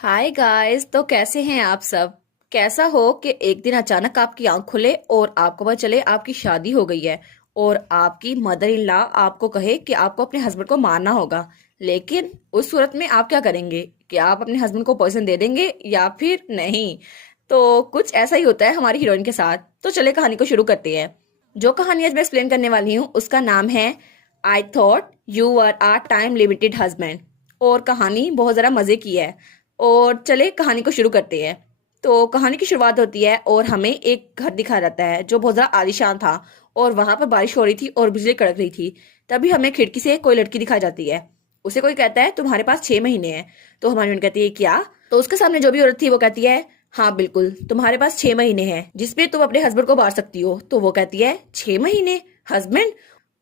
Hi guys. तो कैसे हैं आप सब। कैसा हो कि एक दिन अचानक आपकी आंख खुले और आपको पता चले आपकी शादी हो गई है और आपकी मदर इन लॉ आपको कहे कि आपको अपने हस्बैंड को मारना होगा। लेकिन उस सूरत में आप क्या करेंगे कि आप अपने हस्बैंड को पॉइजन दे देंगे या फिर नहीं। तो कुछ ऐसा ही होता है हमारी हीरोइन के साथ। तो चले कहानी को शुरू करते हैं। जो कहानी आज मैं एक्सप्लेन करने वाली हूँ उसका नाम है I thought you are a time limited husband. और कहानी बहुत जरा मजे की है। और चले कहानी को शुरू करते हैं। तो कहानी की शुरुआत होती है और हमें एक घर दिखाया जाता है जो बहुत ज्यादा आलीशान था। और वहां पर बारिश हो रही थी और बिजली कड़क रही थी। तभी हमें खिड़की से कोई लड़की दिखाई जाती है। उसे कोई कहता है तुम्हारे पास 6 महीने हैं। तो हमारी बहन कहती है क्या। तो उसके सामने जो भी औरत थी वो कहती है हाँ बिल्कुल तुम्हारे पास 6 महीने हैं जिसमें तुम अपने हस्बैंड को मार सकती हो। तो वो कहती है 6 महीने हस्बैंड।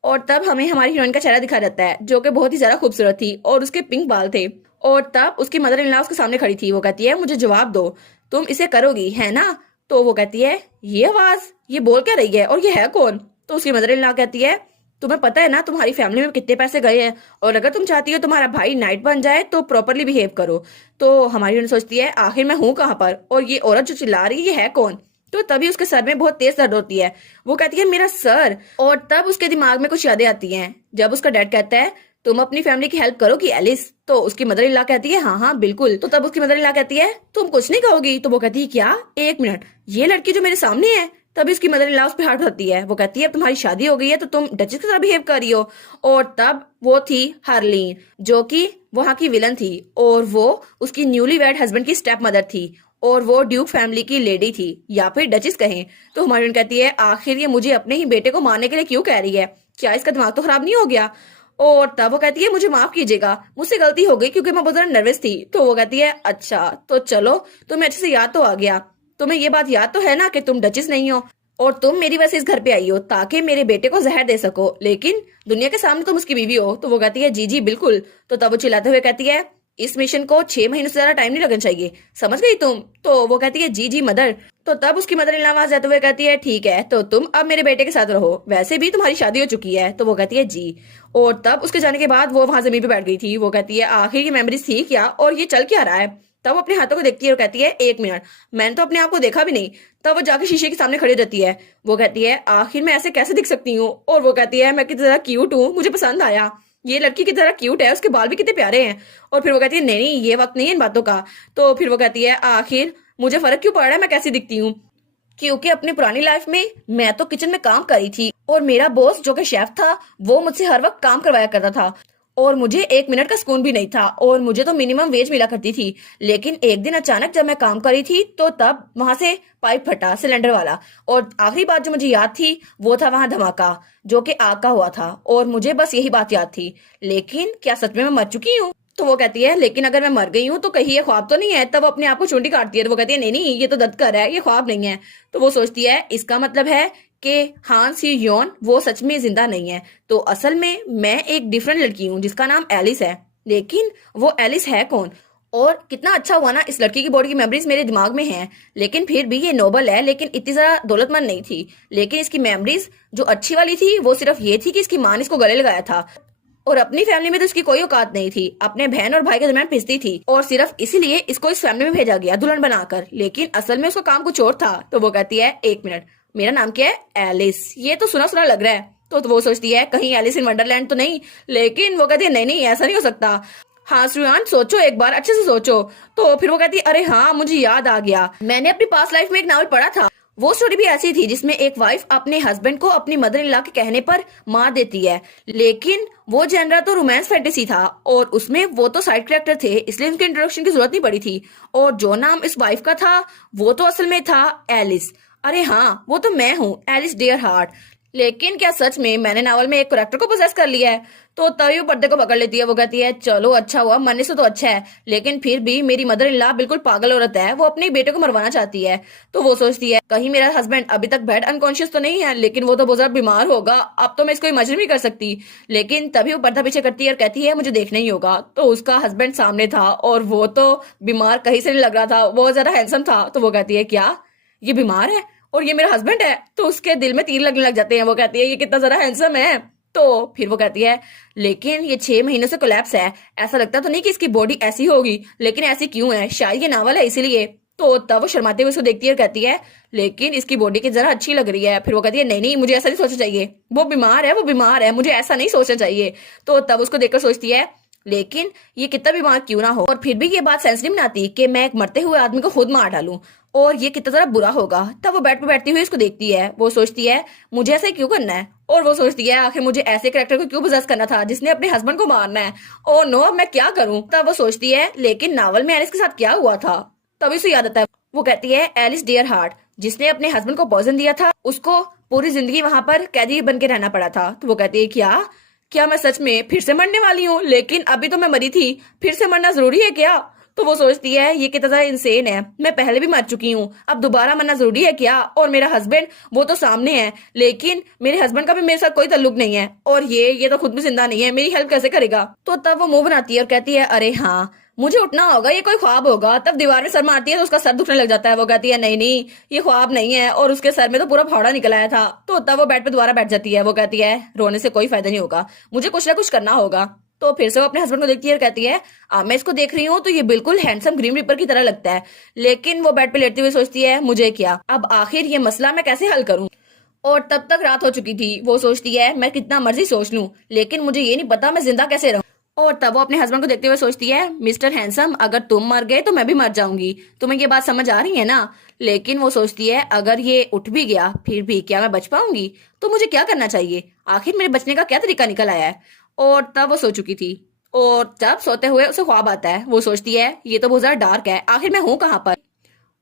और तब हमें हमारी हीरोइन का चेहरा दिखाया जाता है जो कि बहुत ही ज्यादा खूबसूरत थी और उसके पिंक बाल थे। और तब उसकी मदर इन लॉ उसके सामने खड़ी थी। वो कहती है मुझे जवाब दो, तुम इसे करोगी है ना। तो वो कहती है ये आवाज ये बोल क्या रही है और ये है कौन। तो उसकी मदर इन लॉ कहती है तुम्हें पता है ना तुम्हारी फैमिली में कितने पैसे गए हैं और अगर तुम चाहती हो तुम्हारा भाई नाइट बन जाए तो प्रॉपरली बिहेव करो। तो हमारी हीरोइन सोचती है आखिर मैं हूं कहाँ पर और ये औरत जो चिल्ला रही है ये है कौन। तो तभी उसके सर में बहुत तेज दर्द होती है। वो कहती है मेरा सर। और तब उसके दिमाग में कुछ यादें आती हैं जब उसका डैड कहता है तुम अपनी फैमिली की हेल्प करोगी एलिस। तो उसकी मदर इन लॉ कहती है हाँ हाँ बिल्कुल। तो तब उसकी मदर इन लॉ कहती है तुम कुछ नहीं कहोगी। तो वो कहती है क्या, एक मिनट, ये लड़की जो मेरे सामने है। तभी उसकी मदर इन लॉ उस पर हाथ उठाती है। वो कहती है अब तुम्हारी शादी हो गई है तो तुम डचेस की तरह बिहेव कर रही हो। और तब वो थी हरलीन जो कि वहां की विलन थी और वो उसकी न्यूली वेड हस्बैंड की स्टेप मदर थी। और वो ड्यूक फैमिली की लेडी थी या फिर डचेस कहें। तो हमारी बहन कहती है आखिर ये मुझे अपने ही बेटे को मारने के लिए क्यों कह रही है, क्या इसका दिमाग तो खराब नहीं हो गया। और तब वो कहती है मुझे माफ कीजिएगा मुझसे गलती हो गई क्योंकि मैं बहुत ज्यादा नर्वस थी। तो वो कहती है अच्छा तो चलो तुम्हें अच्छे से याद तो आ गया। तुम्हें ये बात याद तो है ना कि तुम डचेस नहीं हो और तुम मेरी वजह से इस घर पे आई हो ताकि मेरे बेटे को जहर दे सको, लेकिन दुनिया के सामने तुम उसकी बीवी हो। तो वो कहती है जी जी बिल्कुल। तो तब वो चिल्लाते हुए कहती है इस मिशन को 6 महीने से ज्यादा टाइम नहीं लगना चाहिए, समझ गई तुम। तो वो कहती है जी जी मदर। तो तब उसकी मदर इन लॉ आवाज आते हुए कहती है ठीक है तो तुम अब मेरे बेटे के साथ रहो, वैसे भी तुम्हारी शादी हो चुकी है। तो वो कहती है जी। और तब उसके जाने के बाद वो वहां जमीन पे बैठ गई थी। वो कहती है आखिर ये मेमोरीज थी क्या और ये चल क्या रहा है। तब वो अपने हाथों को देखती है और कहती है एक मिनट, मैंने तो अपने आप को देखा भी नहीं। तब वो जाके शीशे के सामने खड़ी हो जाती है। वो कहती है आखिर मैं ऐसे कैसे दिख सकती हूँ। और वो कहती है मैं कितनी ज्यादा क्यूट हूँ, मुझे पसंद आया, ये लड़की की तरह क्यूट है, उसके बाल भी कितने प्यारे हैं। और फिर वो कहती है नहीं नहीं ये वक्त नहीं है इन बातों का। तो फिर वो कहती है आखिर मुझे फर्क क्यों पड़ रहा है मैं कैसी दिखती हूँ, क्योंकि अपनी पुरानी लाइफ में मैं तो किचन में काम करी थी और मेरा बॉस जो कि शेफ था वो मुझसे हर वक्त काम करवाया करता था और मुझे 1 मिनट का सुकून भी नहीं था और मुझे तो मिनिमम वेज मिला करती थी। लेकिन एक दिन अचानक जब मैं काम कर रही थी तो तब वहां से पाइप फटा सिलेंडर वाला। और आखिरी बात जो मुझे याद थी वो था वहां धमाका जो कि आग का हुआ था और मुझे बस यही बात याद थी। लेकिन क्या सच में मैं मर चुकी हूँ। तो वो कहती है लेकिन अगर मैं मर गई हूँ तो कहीं ये ख्वाब तो नहीं है। तब वो अपने आप को चूंटी काटती है। तो वो कहती है नहीं नहीं ये तो दर्द कर रहा है, ये ख्वाब नहीं है। तो वो सोचती है इसका मतलब है कि हांस ही योन वो सच में जिंदा नहीं है। तो असल में मैं एक डिफरेंट लड़की हूँ जिसका नाम एलिस है। लेकिन वो एलिस है कौन। और कितना अच्छा हुआ ना इस लड़की की बॉडी की मेमोरीज मेरे दिमाग में हैं। लेकिन फिर भी ये नोबल है लेकिन इतनी ज्यादा दौलतमंद नहीं थी। लेकिन इसकी मेमोरीज जो अच्छी वाली थी वो सिर्फ ये थी कि इसकी माँ ने इसको गले लगाया था और अपनी फैमिली में तो इसकी कोई औकात नहीं थी, अपने बहन और भाई के दरमियान पिसती थी और सिर्फ इसीलिए इसको इस फैमिली में भेजा गया दुल्हन बनाकर। लेकिन असल में उसका काम कुछ और था। तो वो कहती है एक मिनट, मेरा नाम क्या है एलिस, ये तो सुना सुना लग रहा है। तो वो सोचती है कहीं एलिस इन वंडरलैंड तो नहीं। लेकिन वो कहती है नहीं नहीं ऐसा नहीं हो सकता। हाँ श्रेयान सोचो एक बार अच्छे से सोचो। तो फिर वो कहती है अरे हाँ मुझे याद आ गया, मैंने अपनी पास्ट लाइफ में एक नावल पढ़ा था। वो स्टोरी भी ऐसी थी जिसमें एक वाइफ अपने हस्बैंड को अपनी मदर इन लॉ के कहने पर मार देती है। लेकिन वो जनरल तो रोमांस फैंटेसी था और उसमें वो तो साइड कैरेक्टर थे इसलिए उनके इंट्रोडक्शन की जरूरत नहीं पड़ी थी। और जो नाम इस वाइफ का था वो तो असल में था एलिस। अरे हाँ वो तो मैं हूँ एलिस डियर हार्ट। लेकिन क्या सच में मैंने नावल में एक करेक्टर को पोजेस कर लिया है। तो तभी वो पर्दे को पकड़ लेती है। वो कहती है चलो अच्छा हुआ, मरने से तो अच्छा है, लेकिन फिर भी मेरी मदर इन लॉ बिल्कुल पागल औरत है, वो अपने बेटे को मरवाना चाहती है। तो वो सोचती है कहीं मेरा हस्बैंड अभी तक बेड अनकॉन्शियस तो नहीं है, लेकिन वो तो बहुत ज्यादा बीमार होगा, अब तो मैं इसको इमेजिन भी कर सकती। लेकिन तभी वो पर्दा पीछे करती है और कहती है मुझे देखना ही होगा। तो उसका हस्बैंड सामने था और वो तो बीमार कहीं से नहीं लग रहा था, बहुत ज्यादा हैंडसम था। तो वो कहती है क्या ये बीमार है और ये मेरा हस्बैंड है। तो उसके दिल में तीर लगने लग जाते हैं। वो कहती है ये कितना जरा हैंडसम है। तो फिर वो कहती है लेकिन ये 6 महीनों से कोलैप्स है, ऐसा लगता तो नहीं कि इसकी बॉडी ऐसी होगी, लेकिन ऐसी क्यों है, शायद ये नावल है इसीलिए। तो तब वो शर्माते हुए उसको देखती है और कहती है लेकिन इसकी बॉडी की जरा अच्छी लग रही है। फिर वो कहती है नहीं नहीं, मुझे ऐसा नहीं सोचना चाहिए, वो बीमार है, वो बीमार है, मुझे ऐसा नहीं सोचना चाहिए। तो तब उसको देखकर सोचती है लेकिन ये कितना बीमार क्यों ना हो, और फिर भी ये बात सेंस नहीं बनाती कि मैं एक मरते हुए आदमी को खुद मार डालूं, और ये कितना जरा बुरा होगा। तब वो बेड पे बैठती हुई इसको देखती है, वो सोचती है मुझे ऐसे क्यों करना है, और वो सोचती है आखिर मुझे ऐसे करेक्टर को क्यों पोजेस करना था जिसने अपने हस्बैंड को मारना है, ओ नो अब मैं क्या करूं। तब वो सोचती है लेकिन नावल में एलिस के साथ क्या हुआ था। तभी उसे याद आता है, वो कहती है एलिस डियर हार्ट जिसने अपने हस्बैंड को पॉइजन दिया था, उसको पूरी जिंदगी वहां पर कैदी बन के रहना पड़ा था। तो वो कहती है क्या क्या मैं सच में फिर से मरने वाली हूँ, लेकिन अभी तो मैं मरी थी, फिर से मरना जरूरी है क्या। तो वो सोचती है ये कितना ज्यादा इंसेन है, मैं पहले भी मर चुकी हूँ, अब दोबारा मरना जरूरी है क्या। और मेरा हस्बैंड वो तो सामने है, लेकिन मेरे हस्बैंड का भी मेरे साथ कोई ताल्लुक नहीं है, और ये तो खुद भी जिंदा नहीं है, मेरी हेल्प कैसे करेगा। तो तब वो मुंह बनाती है और कहती है अरे हाँ मुझे उठना होगा, ये कोई ख्वाब होगा। तब दीवार में सर मारती है तो उसका सर दुखने लग जाता है। वो कहती है नहीं नहीं ये ख्वाब नहीं है, और उसके सर में तो पूरा फावड़ा निकल आया था। तो तब वो बेड पे दोबारा बैठ जाती है। वो कहती है रोने से कोई फायदा नहीं होगा, मुझे कुछ ना कुछ करना होगा। तो फिर से वो अपने हस्बैंड को देखती है और कहती है मैं इसको देख रही हूँ तो ये बिल्कुल हैंडसम ग्रीन रिपर की तरह लगता है, लेकिन वो बेड पे लेटती हुई सोचती है मुझे क्या, अब आखिर ये मसला मैं कैसे हल करूँ। और तब तक रात हो चुकी थी। वो सोचती है मैं कितना मर्जी सोच लूं, लेकिन मुझे ये नहीं पता मैं जिंदा कैसे रहूं। और तब वो अपने हस्बैंड को देखते हुए सोचती है मिस्टर हैंडसम अगर तुम मर गए तो मैं भी मर जाऊंगी, तुम्हें ये बात समझ आ रही है ना। लेकिन वो सोचती है अगर ये उठ भी गया फिर भी क्या मैं बच पाऊंगी, तो मुझे क्या करना चाहिए, आखिर मेरे बचने का क्या तरीका निकल आया है। और तब वो सो चुकी थी, और जब सोते हुए उसे ख्वाब आता है। वो सोचती है ये तो बहुत ज्यादा डार्क है, आखिर मैं हूँ कहाँ पर।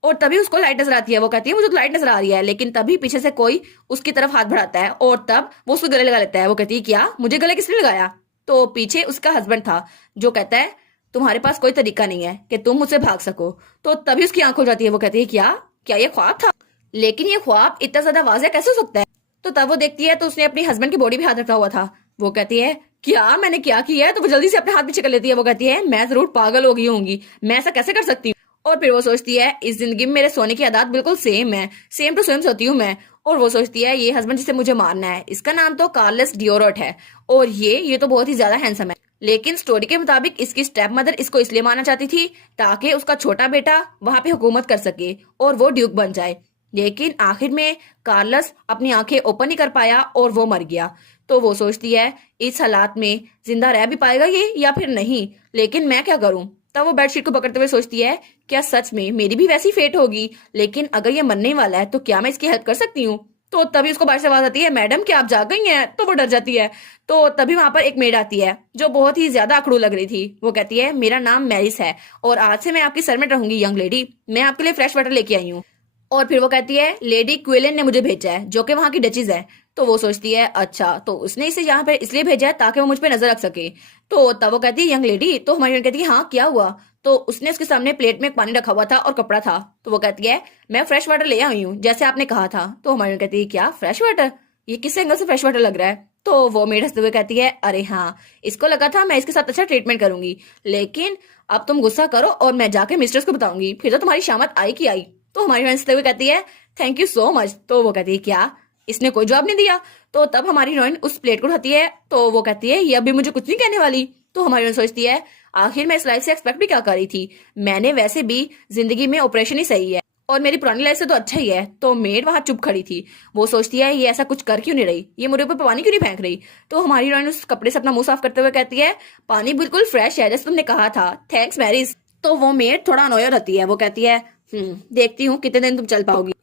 और तभी उसको लाइट नजर आती है। वो कहती है मुझे तो लाइट नजर आ रही है, लेकिन तभी पीछे से कोई उसकी तरफ हाथ बढ़ाता है, और तब वो उसको गले लगा लेता है। वो कहती है क्या मुझे गले किसने लगाया। तो पीछे उसका हस्बैंड था, जो कहता है तुम्हारे पास कोई तरीका नहीं है कि तुम मुझसे भाग सको। तो तभी उसकी आंख खुल जाती है। वो कहती है क्या क्या ये ख्वाब था, लेकिन ये ख्वाब इतना ज्यादा वाज़ेह कैसे हो सकता है। तो तब वो देखती है तो उसने अपनी हस्बैंड की बॉडी भी हाथ रखा हुआ था। वो कहती है क्या मैंने क्या किया है। तो वो जल्दी से अपने हाथ पीछे कर लेती है। वो कहती है मैं जरूर पागल हो गई होंगी, मैं ऐसा कैसे कर सकती हूँ। और फिर वो सोचती है इस जिंदगी में मेरे सोने की आदत बिल्कुल सेम है, सेम टू सेम सोती हूँ मैं। और वो सोचती है ये हस्बैंड जिसे मुझे मारना है इसका नाम तो कार्लस डियोरट है, और ये तो बहुत ही ज्यादा हैंडसम है, लेकिन स्टोरी के मुताबिक इसकी स्टेप मदर इसको इसलिए मारना चाहती थी ताकि उसका छोटा बेटा वहां पे हुकूमत कर सके और वो ड्यूक बन जाए। लेकिन आखिर में कार्लस अपनी आंखें ओपन नहीं कर पाया और वो मर गया। तो वो सोचती है इस हालात में जिंदा रह भी पाएगा ये या फिर नहीं, लेकिन मैं क्या करूं। तब वो बेडशीट को पकड़ते हुए सोचती है क्या सच में मेरी भी वैसी फेट होगी, लेकिन अगर ये मरने वाला है तो क्या मैं इसकी हेल्प कर सकती हूँ। तो तभी उसको बाहर से आवाज आती है मैडम क्या आप जाग गई हैं। तो वो डर जाती है। तो तभी वहां पर एक मेड आती है जो बहुत ही ज्यादा अकड़ू लग रही थी। वो कहती है मेरा नाम मैरिस है और आज से मैं आपकी सर्वेंट रहूंगी यंग लेडी, मैं आपके लिए फ्रेश वाटर लेके आई हूँ। और फिर वो कहती है लेडी क्विलन ने मुझे भेजा है, जो कि वहां की डचीज है। तो वो सोचती है अच्छा तो उसने इसे यहाँ पर इसलिए भेजा है ताकि वो मुझ पे नजर रख सके। तो तब वो कहती है यंग लेडी। तो हमारी कहती है हाँ क्या हुआ। तो उसने उसके सामने प्लेट में पानी रखा हुआ था और कपड़ा था। तो वो कहती है मैं फ्रेश वाटर ले आई हूँ जैसे आपने कहा था। तो हमारी कहती है क्या फ्रेश वाटर, ये किस एंगल से फ्रेश वाटर लग रहा है। तो वो मेड हंसते हुए कहती है अरे हाँ इसको लगा था मैं इसके साथ अच्छा ट्रीटमेंट करूंगी, लेकिन अब तुम गुस्सा करो और मैं जाके मिस्ट्रेस को बताऊंगी, फिर तो तुम्हारी शामत आई की आई। तो हमारी हंसते हुए कहती है थैंक यू सो मच। तो वो कहती है क्या, इसने कोई जवाब नहीं दिया। तो तब हमारी हीरोइन उस प्लेट को उठाती है। तो वो कहती है ये अभी मुझे कुछ नहीं कहने वाली। तो हमारी हीरोइन सोचती है आखिर मैं इस लाइफ से एक्सपेक्ट भी क्या कर रही थी, मैंने वैसे भी जिंदगी में ऑपरेशन ही सही है और मेरी पुरानी लाइफ से तो अच्छा ही है। तो मेड वहां चुप खड़ी थी। वो सोचती है ये ऐसा कुछ कर क्यों नहीं रही, ये मुझे ऊपर पानी क्यों नहीं फेंक रही। तो हमारी हीरोइन उस कपड़े से अपना मुंह साफ करते हुए कहती है पानी बिल्कुल फ्रेश है जैसे तुमने कहा था, थैंक्स मैरिस। तो वो मेड थोड़ा अनोयर रहती है। वो कहती है देखती हूँ कितने दिन तुम चल पाओगी।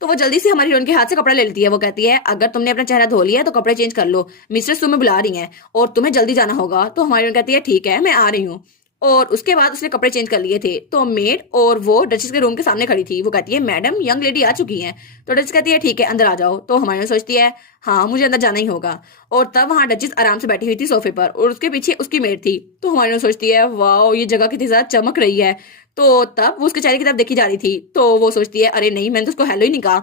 तो वो जल्दी से हमारी हीरोइन के हाथ से कपड़ा ले लेती है। वो कहती है अगर तुमने अपना चेहरा धो लिया तो कपड़े चेंज कर लो, मिस्ट्रेस तुम्हें बुला रही हैं और तुम्हें जल्दी जाना होगा। तो हमारी हीरोइन कहती है ठीक है मैं आ रही हूँ। और उसके बाद उसने कपड़े चेंज कर लिए थे। तो मेड और वो डचेस के रूम के सामने खड़ी थी। वो कहती है मैडम यंग लेडी आ चुकी हैं। तो डचेस कहती है ठीक है अंदर आ जाओ। तो हमारी हीरोइन सोचती है हाँ मुझे अंदर जाना ही होगा। और तब वहां डचेस आराम से बैठी हुई थी सोफे पर और उसके पीछे उसकी मेड थी। तो हमारी हीरोइन सोचती है वाह ये जगह कितनी ज्यादा चमक रही है। तो तब वो उसके चेहरे की तरफ देखी जा रही थी। तो वो सोचती है अरे नहीं मैंने तो उसको हेलो ही नहीं कहा।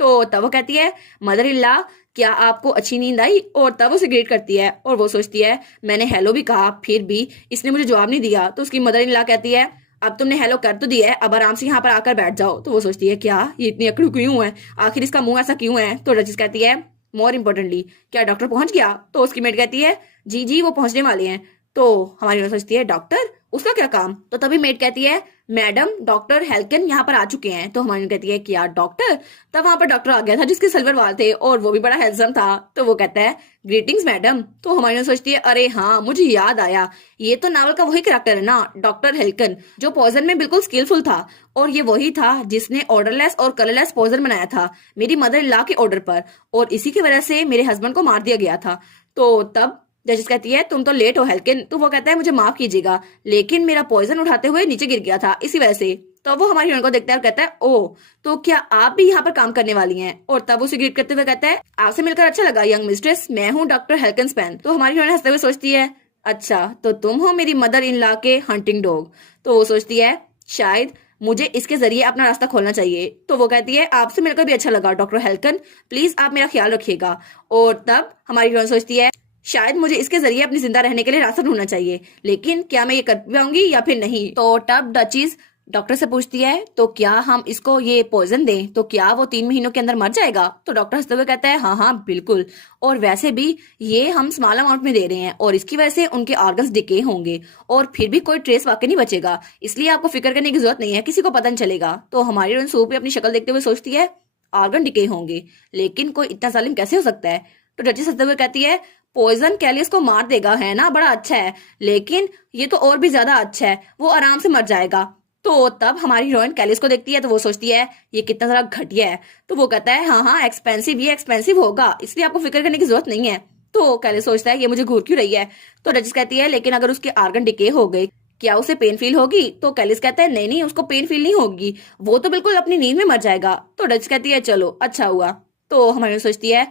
तो तब वो कहती है मदर इन लॉ क्या आपको अच्छी नींद आई। और तब उसे ग्रीट करती है और वो सोचती है मैंने हेलो भी कहा फिर भी इसने मुझे जवाब नहीं दिया। तो उसकी मदर इन लॉ कहती है अब तुमने हेलो कर तो दिया है, अब आराम से यहाँ पर आकर बैठ जाओ। तो वो सोचती है क्या ये इतनी अकड़ू क्यों है, आखिर इसका मुंह ऐसा क्यों है। तो रजिस कहती है मोर इम्पोर्टेंटली क्या डॉक्टर पहुंच गया? तो उसकी मेड कहती है जी जी वो पहुंचने वाले हैं। तो हमारी हीरोइन सोचती है डॉक्टर, उसका क्या काम? तो तभी मेड कहती है मैडम डॉक्टर हेल्कन यहाँ पर आ चुके हैं। तो हमारी कहती है क्या डॉक्टर? तब वहां पर डॉक्टर आ गया था जिसके सिल्वर वाल थे और वो भी बड़ा हैंडसम था। तो वो कहता है ग्रीटिंग्स मैडम। तो हमारी सोचती है अरे हाँ मुझे याद आया, ये तो नावल का वही कैरेक्टर है ना, डॉक्टर हेल्कन, जो पॉइजन में बिल्कुल स्किलफुल था। और ये वही था जिसने ऑर्डरलेस और कलरलेस पॉइजन बनाया था मेरी मदर इन लॉ के ऑर्डर पर, और इसी की वजह से मेरे हस्बैंड को मार दिया गया था। तो तब जजिस कहती है तुम तो लेट हो हेल्किन। तो वो कहता है मुझे माफ कीजिएगा लेकिन मेरा पॉइजन उठाते हुए नीचे गिर गया था इसी वजह से। तो वो हमारी हीरोइन को देखता है और कहता है ओ तो क्या आप भी यहाँ पर काम करने वाली हैं? और तब उसे ग्रीट करते हुए कहता है आपसे मिलकर अच्छा लगा यंग मिस्ट्रेस, मैं हूँ डॉक्टर हेल्कन स्पैन। तो हमारी हीरोइन हंसते हुए सोचती है अच्छा तो तुम हो मेरी मदर इन लॉ के हंटिंग डॉग। तो वो सोचती है शायद मुझे इसके जरिए अपना रास्ता खोलना चाहिए। तो वो कहती है आपसे मिलकर भी अच्छा लगा डॉक्टर हेल्कन, प्लीज आप मेरा ख्याल रखिएगा। और तब हमारी हीरोइन सोचती है शायद मुझे इसके जरिए अपनी जिंदा रहने के लिए रास्ता ढूंढना चाहिए, लेकिन क्या मैं ये कर पाऊंगी या फिर नहीं। तो तब डचीज डॉक्टर से पूछती है तो क्या हम इसको ये पॉइजन दें तो क्या वो 3 महीनों के अंदर मर जाएगा? तो डॉक्टर हंसते हुए कहता है हाँ हाँ बिल्कुल, और वैसे भी ये हम स्मॉल अमाउंट में दे रहे हैं और इसकी वजह से उनके ऑर्गन्स डिके होंगे और फिर भी कोई ट्रेस वाकई नहीं बचेगा, इसलिए आपको फिक्र करने की जरूरत नहीं है, किसी को पता नहीं चलेगा। तो हमारी सूप अपनी शक्ल देखते हुए सोचती है ऑर्गन डिके होंगे लेकिन कोई इतना जालिम कैसे हो सकता है? तो डचीज हंसते हुए कहती है पॉइजन कैलियस को मार देगा है ना, बड़ा अच्छा है, लेकिन ये तो और भी ज्यादा अच्छा है, वो आराम से मर जाएगा। तो तब हमारी हीरोइन कैलिस को देखती है तो वो सोचती है ये कितना जरा घटिया है। तो वो कहता है हाँ हाँ एक्सपेंसिव, ये एक्सपेंसिव होगा इसलिए आपको फिक्र करने की जरूरत नहीं है। तो कैलिस सोचता है ये मुझे घूर क्यों रही है? तो डचीज कहती है लेकिन अगर उसके आर्गन डिके हो गए क्या उसे पेन फील होगी? तो कैलिस कहता है नहीं नहीं उसको पेन फील नहीं होगी, वो तो बिल्कुल अपनी नींद में मर जाएगा। तो डचीज कहती है चलो अच्छा हुआ। तो हमारी सोचती है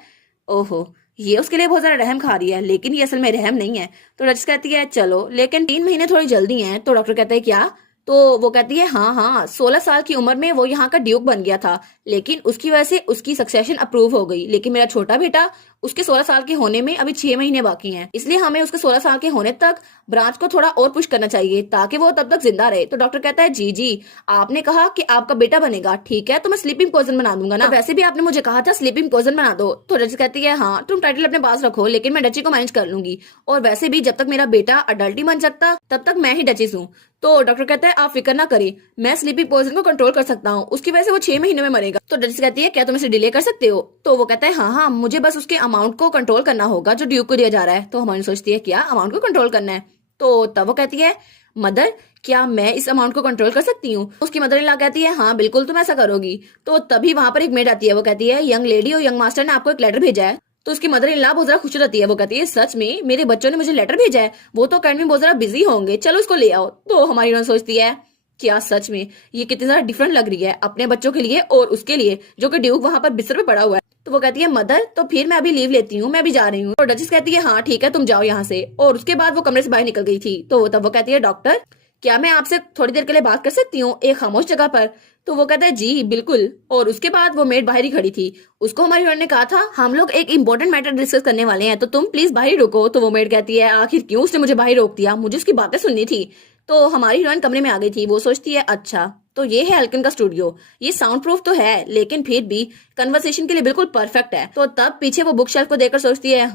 ओहो ये उसके लिए बहुत ज्यादा रहम खा रही है, लेकिन ये असल में रहम नहीं है। तो डचीज कहती है चलो लेकिन 3 महीने थोड़ी जल्दी हैं। तो डॉक्टर कहता है क्या? तो वो कहती है हाँ हाँ 16 साल की उम्र में वो यहाँ का ड्यूक बन गया था, लेकिन उसकी वजह से उसकी सक्सेशन अप्रूव हो गई, लेकिन मेरा छोटा बेटा उसके 16 साल के होने में अभी 6 महीने बाकी हैं, इसलिए हमें उसके 16 साल के होने तक ब्रांच को थोड़ा और पुश करना चाहिए ताकि वो तब तक जिंदा रहे। तो डॉक्टर कहता है जी जी आपने कहा कि आपका बेटा बनेगा, ठीक है तो मैं स्लीपिंग पॉइजन बना दूंगा ना, वैसे भी आपने मुझे कहा था स्लीपिंग पॉइजन बना दो। तो डची कहती है हाँ तुम टाइटल अपने पास रखो लेकिन मैं डची को मैनेज कर लूंगी, और वैसे भी जब तक मेरा बेटा अडल्ट ही बन सकता तब तक मैं ही डचीस हूँ। तो डॉक्टर कहता है आप फिक्र ना करें, मैं स्लीपिंग पॉइजन को कंट्रोल कर सकता हूँ, उसकी वजह से वो 6 महीने में मरेगा। तो डची कहती है क्या तुम इसे डिले कर सकते हो? तो वो कहता है हाँ हाँ मुझे बस उसके अमाउंट को कंट्रोल करना होगा जो ड्यूक को दिया जा रहा है। तो हमारी सोचती है क्या अमाउंट को कंट्रोल करना है? तो तब वो कहती है मदर क्या मैं इस अमाउंट को कंट्रोल कर सकती हूँ? उसकी मदर इन लॉ कहती है हाँ बिल्कुल तुम ऐसा करोगी। तो तभी वहां पर एक मेड आती है, वो कहती है यंग लेडी और यंग मास्टर ने आपको एक लेटर भेजा है। तो उसकी मदर इन लॉ बहुत ज्यादा खुश रहती है, वो कहती है सच में मेरे बच्चों ने मुझे लेटर भेजा है, वो तो अकेडमी में बहुत ज्यादा बिजी होंगे, चलो उसको ले आओ। तो हमारी उन्होंने सोचती है क्या सच में ये कितनी ज्यादा डिफरेंट लग रही है अपने बच्चों के लिए और उसके लिए जो कि ड्यूक वहां पर बिस्तर पे पड़ा हुआ है। तो वो कहती है मदर तो फिर मैं अभी लीव लेती हूँ, मैं भी जा रही हूँ। और डचिस कहती है हाँ ठीक है तुम जाओ यहाँ से, और उसके बाद वो कमरे से बाहर निकल गई थी। तो तब वो कहती है डॉक्टर क्या मैं आपसे थोड़ी देर के लिए बात कर सकती हूँ एक खामोश जगह पर? तो वो कहता है जी बिल्कुल। और उसके बाद वो मेड बाहर ही खड़ी थी, उसको हमारी मेड ने कहा था हम लोग एक इंपॉर्टेंट मैटर डिस्कस करने वाले हैं तो तुम प्लीज बाहर ही रुको। तो वो मेड कहती है आखिर क्यों उसने मुझे बाहर रोक दिया, मुझे उसकी बातें सुननी थी। तो हमारी हीरोइन कमरे में आ गई थी, वो सोचती है अच्छा तो ये है हेल्कन का स्टूडियो, ये साउंड प्रूफ तो है लेकिन फिर भी कन्वर्सेशन के लिए बिल्कुल परफेक्ट है। तो तब पीछे वो बुक शेल्फ को देखकर सोचती है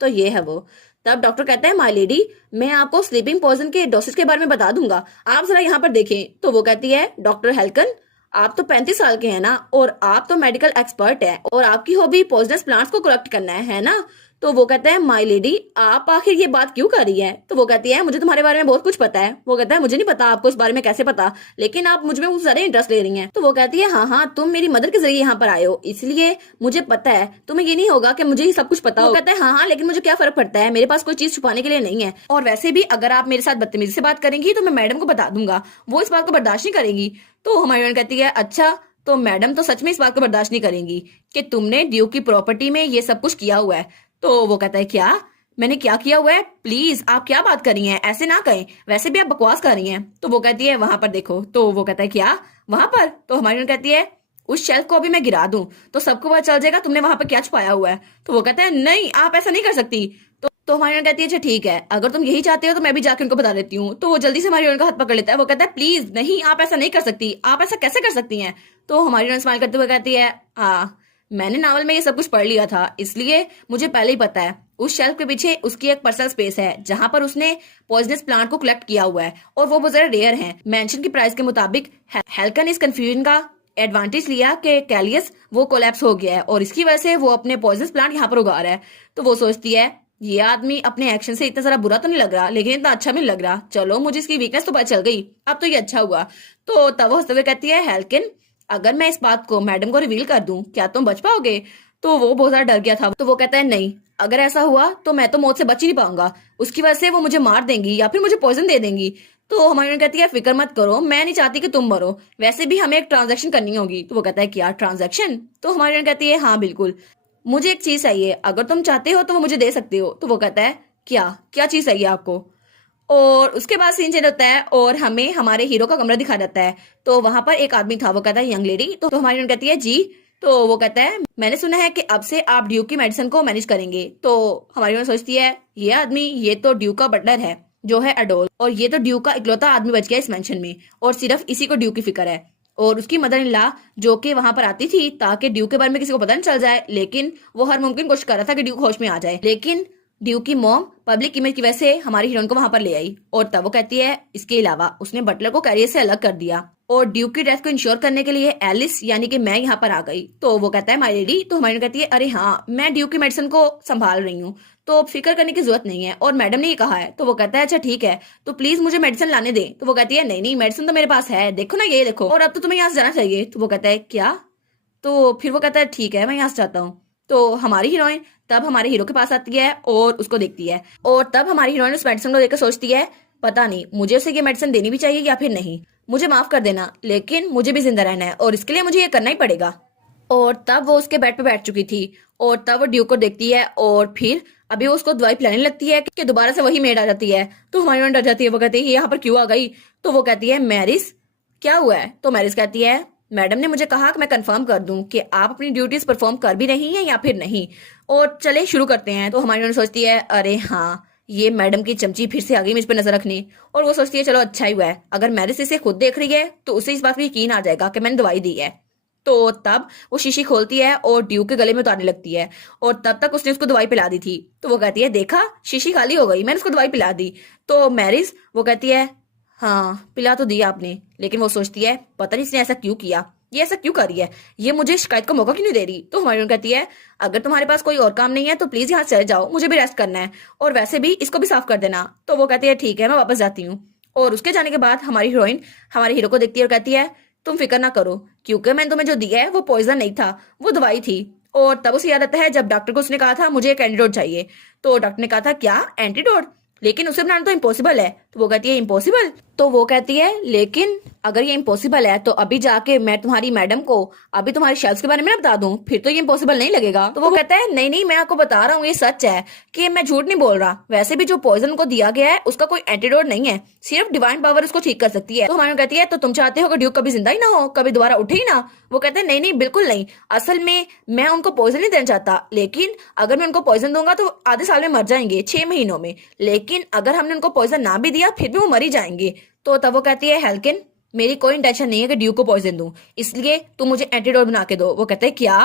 तो ये है वो। तब डॉक्टर कहता है माय लेडी मैं आपको स्लीपिंग पॉइजन के डोसेज के बारे में बता दूंगा, आप जरा यहाँ पर देखें। तो वो कहती है डॉक्टर हेल्कन आप तो 35 साल के हैं ना, और आप तो मेडिकल एक्सपर्ट है और आपकी हॉबी पॉइजनस प्लांट्स को कलेक्ट करना है ना? तो वो कहता है माय लेडी आप आखिर ये बात क्यों कर रही है? तो वो कहती है मुझे तुम्हारे बारे में बहुत कुछ पता है। वो कहता है मुझे नहीं पता आपको इस बारे में कैसे पता, लेकिन आप मुझ में बहुत ज्यादा इंटरेस्ट ले रही हैं। तो वो कहती है हाँ हाँ तुम मेरी मदर के जरिए यहाँ पर आए हो इसलिए मुझे पता है, तुम्हें ये नहीं होगा कि मुझे ही सब कुछ पता हो। वो कहता है हाँ हाँ लेकिन मुझे क्या फर्क पड़ता है, मेरे पास कोई चीज छुपाने के लिए नहीं है, और वैसे भी अगर आप मेरे साथ बदतमीजी से बात करेंगी तो मैं मैडम को बता दूंगा, वो इस बात को बर्दाश्त नहीं करेंगी। तो हमारी बहन कहती है अच्छा तो मैडम तो सच में इस बात को बर्दाश्त नहीं करेंगी कि तुमने ड्यूक की प्रॉपर्टी में ये सब कुछ किया हुआ है। तो वो कहता है क्या मैंने क्या किया हुआ है? प्लीज आप क्या बात कर रही हैं, ऐसे ना कहें, वैसे भी आप बकवास कर रही हैं। तो वो कहती है वहां पर देखो। तो वो कहता है क्या वहां पर? तो हमारी बहन कहती है उस शेल्फ को अभी मैं गिरा दूं तो सबको पता चल जाएगा तुमने वहां पर क्या छुपाया हुआ है। तो वो कहता है नहीं आप ऐसा नहीं कर सकती। तो हमारी बहन कहती है अच्छा ठीक है अगर तुम यही चाहते हो तो मैं भी जाकर उनको बता देती हूँ। तो वो जल्दी से हमारी बहन का हाथ पकड़ लेता है, वो कहता है प्लीज नहीं आप ऐसा नहीं कर सकती, आप ऐसा कैसे कर सकती हैं? तो हमारी बहन स्माइल करते हुए कहती है हाँ मैंने नावल में ये सब कुछ पढ़ लिया था, इसलिए मुझे पहले ही पता है। उस शेल्फ के पीछे उसकी एक पर्सनल स्पेस है जहां पर उसने पॉइजनस प्लांट को कलेक्ट किया हुआ है और वो बहुत ज्यादा रेयर है। मेंशन की प्राइस के मुताबिक हेल्कन इस कंफ्यूजन का एडवांटेज लिया कि कैलियस वो कोलैप्स हो गया है और इसकी वजह से वो अपने पॉइजनस प्लांट यहाँ पर उगा रहा है। तो वो सोचती है ये आदमी अपने एक्शन से इतना सारा बुरा तो नहीं लग रहा, लेकिन इतना अच्छा भी नहीं लग रहा। चलो मुझे इसकी वीकनेस तो पता चल गई, अब तो ये अच्छा हुआ। तो तब वो हंसते हुए कहती है हेल्किन, अगर मैं इस बात को मैडम को रिवील कर दूं क्या तुम बच पाओगे? तो वो बहुत ज्यादा डर गया था। तो वो कहता है नहीं, अगर ऐसा हुआ तो मैं तो मौत से बच ही नहीं पाऊंगा, उसकी वजह से वो मुझे मार देंगी या फिर मुझे पॉइजन दे देंगी। तो हमारी कहती है फिक्र मत करो, मैं नहीं चाहती कि तुम मरो, वैसे भी हमें एक ट्रांजैक्शन करनी होगी। तो वो कहता है क्या ट्रांजैक्शन? तो हमारी कहती है हाँ बिल्कुल, मुझे एक चीज चाहिए, अगर तुम चाहते हो तो वो मुझे दे सकते हो। तो वो कहता है क्या क्या चीज चाहिए आपको? और उसके बाद सीन चेंज होता है और हमें हमारे हीरो का कमरा दिखा जाता है। तो वहां पर एक आदमी था, वो कहता है यंग लेडी। तो हमारी कहती है जी। तो वो कहता है मैंने सुना है कि अब से आप ड्यूक की मेडिसिन को मैनेज करेंगे। तो हमारी सोचती है ये आदमी, ये तो ड्यूक का बटलर है जो है अडोल, और ये तो ड्यूक का इकलौता आदमी बच गया इस मेंशन में और सिर्फ इसी को ड्यूक की फिक्र है। और उसकी मदर इन लॉ जो कि वहां पर आती थी ताकि ड्यूक के बारे में किसी को पता न चल जाए, लेकिन वो हर मुमकिन कोशिश कर रहा था कि ड्यूक होश में आ जाए। लेकिन ड्यूक की मॉम पब्लिक इमेज की वजह से हमारी हीरोइन को वहां पर ले आई। और तब वो कहती है इसके अलावा उसने बटलर को कैरियर से अलग कर दिया और ड्यूक की डेथ को इंश्योर करने के लिए एलिस यानी कि मैं यहाँ पर आ गई। तो वो कहता है माय लेडी। तो हमारी कहती है अरे हाँ, मैं ड्यूक की मेडिसिन को संभाल रही हूँ, तो फिक्र करने की जरूरत नहीं है और मैडम ने ये कहा है। तो वो कहता है अच्छा ठीक है, तो प्लीज मुझे मेडिसिन लाने दे। तो वो कहती है नहीं नहीं, मेडिसिन तो मेरे पास है, देखो ना ये देखो, और अब तो तुम्हें यहाँ से जाना चाहिए। तो वो कहता है क्या? तो फिर वो कहता है ठीक है मैं यहाँ से जाता हूँ। तो हमारी हीरोइन तब हमारे हीरो के पास आती है और उसको देखती है, और तब हमारी हीरोइन उस मेडिसिन को देखकर सोचती है पता नहीं मुझे उसे ये मेडिसिन देनी भी चाहिए या फिर नहीं, मुझे माफ कर देना, लेकिन मुझे भी जिंदा रहना है और इसके लिए मुझे ये करना ही पड़ेगा। और तब वो उसके बेड पे बैठ चुकी थी और तब वो ड्यूक को देखती है और फिर अभी वो उसको दवाई पिलाने लगती है कि दोबारा से वही मेड आ जाती है। तो हमारी हीरोइन डर जाती है, वो कहती है ये यहाँ पर क्यों आ गई? तो वो कहती है मैरिस क्या हुआ है? तो मैरिस कहती है मैडम ने मुझे कहा कि मैं कंफर्म कर दूं कि आप अपनी ड्यूटीज परफॉर्म कर भी रही हैं या फिर नहीं, और चले शुरू करते हैं। तो हमारी सोचती है अरे हाँ, ये मैडम की चमची फिर से आ गई मुझ पर नजर रखने, और वो सोचती है चलो अच्छा ही हुआ है, अगर मैरिस इसे खुद देख रही है तो उसे इस बात पर यकीन आ जाएगा कि मैंने दवाई दी है। तो तब वो शीशी खोलती है और ड्यूक के गले में उतारने लगती है, और तब तक उसने उसको दवाई पिला दी थी। तो वो कहती है देखा शीशी खाली हो गई, मैंने उसको दवाई पिला दी। तो मैरिस वो कहती है हाँ पिला तो दिया आपने, लेकिन वो सोचती है पता नहीं इसने ऐसा क्यों किया, ये ऐसा क्यों कर रही है, ये मुझे शिकायत का मौका क्यों नहीं दे रही। तो हमारी कहती है अगर तुम्हारे पास कोई और काम नहीं है तो प्लीज यहाँ चले जाओ, मुझे भी रेस्ट करना है, और वैसे भी इसको भी साफ कर देना। तो वो कहती है ठीक है मैं वापस जाती हूँ। और उसके जाने के बाद हमारी हीरोइन हमारे हीरो को देखती है और कहती है तुम फिक्र ना करो, क्योंकि मैंने तुम्हें जो दिया है वो पॉइजन नहीं था, वो दवाई थी। और तब उसे याद आता है जब डॉक्टर को उसने कहा था मुझे एक एंटीडोट चाहिए। तो डॉक्टर ने कहा था क्या एंटीडोट, लेकिन उसे बनाना तो इम्पॉसिबल है। तो वो कहती है इम्पॉसिबल? तो वो कहती है लेकिन अगर ये इम्पॉसिबल है तो अभी जाके मैं तुम्हारी मैडम को अभी तुम्हारे शेल्फ्स के बारे में ना बता दूं, फिर तो ये इम्पॉसिबल नहीं लगेगा। तो वो कहता है नहीं नहीं, मैं आपको बता रहा हूँ ये सच है कि मैं झूठ नहीं बोल रहा, वैसे भी जो पॉइजन को दिया गया है उसका कोई एंटीडोट नहीं है, सिर्फ डिवाइन पावर उसको ठीक कर सकती है। तो हमारी कहती है तो तुम चाहते हो कि ड्यूक कभी जिंदा ही ना हो, कभी दोबारा उठे ही ना? वो कहते हैं नहीं नहीं बिल्कुल नहीं, असल में मैं उनको पॉइजन नहीं देना चाहता, लेकिन अगर मैं उनको पॉइजन दूंगा तो आधे साल में मर जाएंगे, 6 महीनों में, लेकिन अगर हमने उनको पॉइजन ना भी दिया फिर भी वो मर ही जाएंगे। तो तब वो कहती है हेल्किन मेरी कोई इंटेंशन नहीं है कि ड्यूक को पॉइजन दूं, इसलिए तुम मुझे एंटीडोट बना के दो। वो कहते हैं क्या,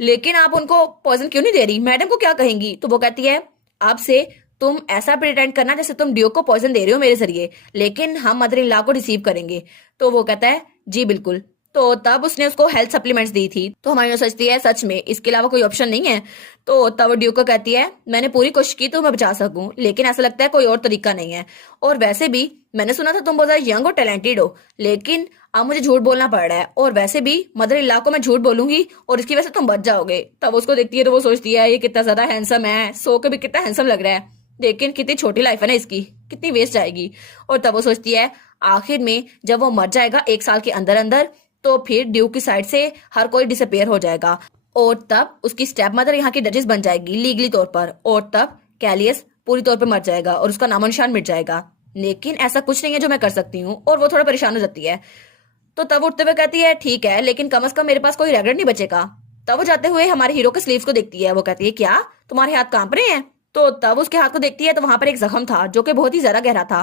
लेकिन आप उनको पॉइजन क्यों नहीं दे रही, मैडम को क्या कहेंगी? तो वो कहती है आपसे तुम ऐसा प्रिटेंड करना जैसे तुम ड्यूक को पॉइजन दे रहे हो मेरे जरिए, लेकिन हम मदर इन लॉ को रिसीव करेंगे। तो वो कहता है जी बिल्कुल। तो तब उसने उसको हेल्थ सप्लीमेंट्स दी थी। तो हमारी सोचती है सच में इसके अलावा कोई ऑप्शन नहीं है। तो तब ड्यूक को कहती है मैंने पूरी कोशिश की तो मैं बचा सकूं, लेकिन ऐसा लगता है कोई और तरीका नहीं है, और वैसे भी मैंने सुना था तुम बहुत ज्यादा यंग और टैलेंटेड हो, लेकिन अब मुझे झूठ बोलना पड़ रहा है, और वैसे भी मदर इन लॉ को मैं झूठ बोलूंगी और इसकी वजह से तुम बच जाओगे। तब उसको देखती है तो वो सोचती है ये कितना ज्यादा हैंडसम है, सो के भी कितना हैंडसम लग रहा है, लेकिन कितनी छोटी लाइफ है ना इसकी, कितनी वेस्ट जाएगी। और तब वो सोचती है आखिर में जब वो मर जाएगा 1 साल के अंदर अंदर, तो फिर ड्यूक की साइड से हर कोई डिसअपेयर हो जाएगा, और तब उसकी स्टेप मदर यहाँ की डचेस बन जाएगी लीगली तौर पर, और तब कैलियस पूरी तौर पर मर जाएगा और उसका नामो निशान मिट जाएगा। लेकिन ऐसा कुछ नहीं है जो मैं कर सकती हूँ, और वो थोड़ा परेशान हो जाती है। तो तब उठते हुए कहती है ठीक है, लेकिन कम से कम मेरे पास कोई रेगरेट नहीं बचेगा। तब वो जाते हुए हमारे हीरो के स्लीव्स को देखती है, वो कहती है क्या तुम्हारे हाथ कांप रहे हैं? तो तब उसके हाथ को देखती है तो वहां पर एक जख्म था जो कि बहुत ही ज्यादा गहरा था।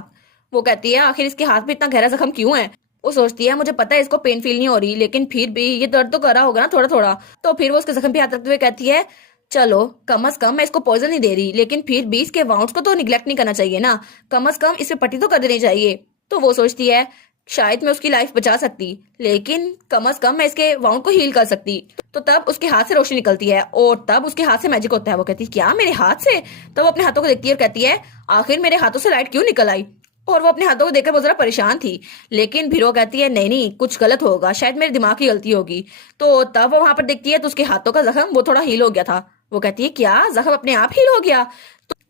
वो कहती है आखिर इसके हाथ में इतना गहरा जख्म क्यों है? वो सोचती है मुझे पता है इसको पेन फील नहीं हो रही, लेकिन फिर भी ये दर्द तो कर रहा होगा ना थोड़ा थोड़ा। तो फिर वो उसके जख्म पे हाथ रखते हुए कहती है चलो कम से कम मैं इसको पॉइजन नहीं दे रही, लेकिन फिर भी इसके वाउंड्स को तो निगलेक्ट नहीं करना चाहिए ना, कम से कम इस पे पट्टी तो कर देनी चाहिए। तो वो सोचती है शायद मैं उसकी लाइफ बचा सकती, लेकिन कम से कम मैं इसके वाउंड को हील कर सकती। तो तब उसके हाथ से रोशनी निकलती है और तब उसके हाथ से मैजिक होता है। वो कहती है क्या मेरे हाथ से? तब वो अपने हाथों को देखती है और कहती है आखिर मेरे हाथों से लाइट क्यों निकल आई? और वो अपने हाथों को देखकर बहुत ज्यादा परेशान थी, लेकिन फिर वो कहती है नहीं नहीं कुछ गलत होगा, शायद मेरे दिमाग की गलती होगी। तो तब वो वहां पर देखती है तो उसके हाथों का जख्म वो थोड़ा हील हो गया था। वो कहती है क्या जख्म अपने आप हील हो गया?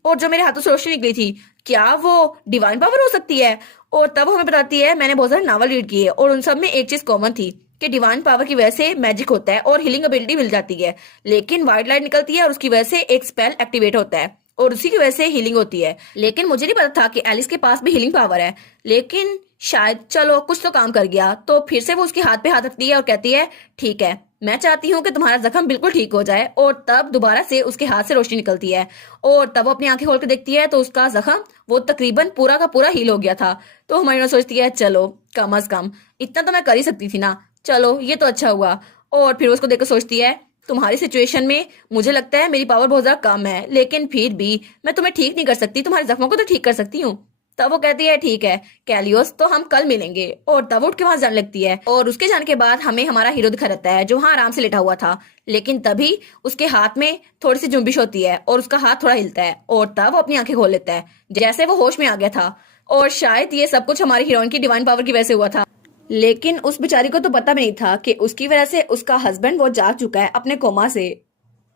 और जो मेरे हाथों से रोशनी निकली थी क्या वो डिवाइन पावर हो सकती है? और तब हमें बताती है मैंने बहुत सारे नावल रीड किए और उन सब में एक चीज कॉमन थी कि डिवाइन पावर की वजह से मैजिक होता है और हीलिंग एबिलिटी मिल जाती है, लेकिन व्हाइट लाइट निकलती है और उसकी वजह से एक स्पेल एक्टिवेट होता है और उसी की वजह से हीलिंग होती है। लेकिन मुझे नहीं पता था कि एलिस के पास भी हीलिंग पावर है, लेकिन शायद चलो कुछ तो काम कर गया। तो फिर से वो उसके हाथ पे हाथ रखती है और कहती है ठीक है मैं चाहती हूँ कि तुम्हारा जख्म बिल्कुल ठीक हो जाए। और तब दोबारा से उसके हाथ से रोशनी निकलती है और तब वो अपनी आंखें खोल कर देखती है तो उसका जख्म वो तकरीबन पूरा का पूरा हील हो गया था। तो हमारी सोचती है चलो कम से कम इतना तो मैं कर ही सकती थी ना, चलो ये तो अच्छा हुआ। और फिर उसको देखकर सोचती है तुम्हारी सिचुएशन में मुझे लगता है मेरी पावर बहुत ज्यादा कम है, लेकिन फिर भी मैं तुम्हें ठीक नहीं कर सकती, तुम्हारे जख्मों को तो ठीक कर सकती हूँ। तब वो कहती है ठीक है कैलियोस तो हम कल मिलेंगे। और तब उठ के वहां जाने लगती है और उसके जाने के बाद हमें हमारा हीरो दिखा रहता है जो वहां आराम से लेटा हुआ था, लेकिन तभी उसके हाथ में थोड़ी सी जुम्बिश होती है और उसका हाथ थोड़ा हिलता है और तब वो अपनी आंखें खोल लेता है जैसे वो होश में आ गया था। और शायद ये सब कुछ हमारी हीरोइन की डिवाइन पावर की वजह से हुआ था, लेकिन उस बेचारी को तो पता भी नहीं था कि उसकी वजह से उसका हस्बैंड वो जाग चुका है अपने कोमा से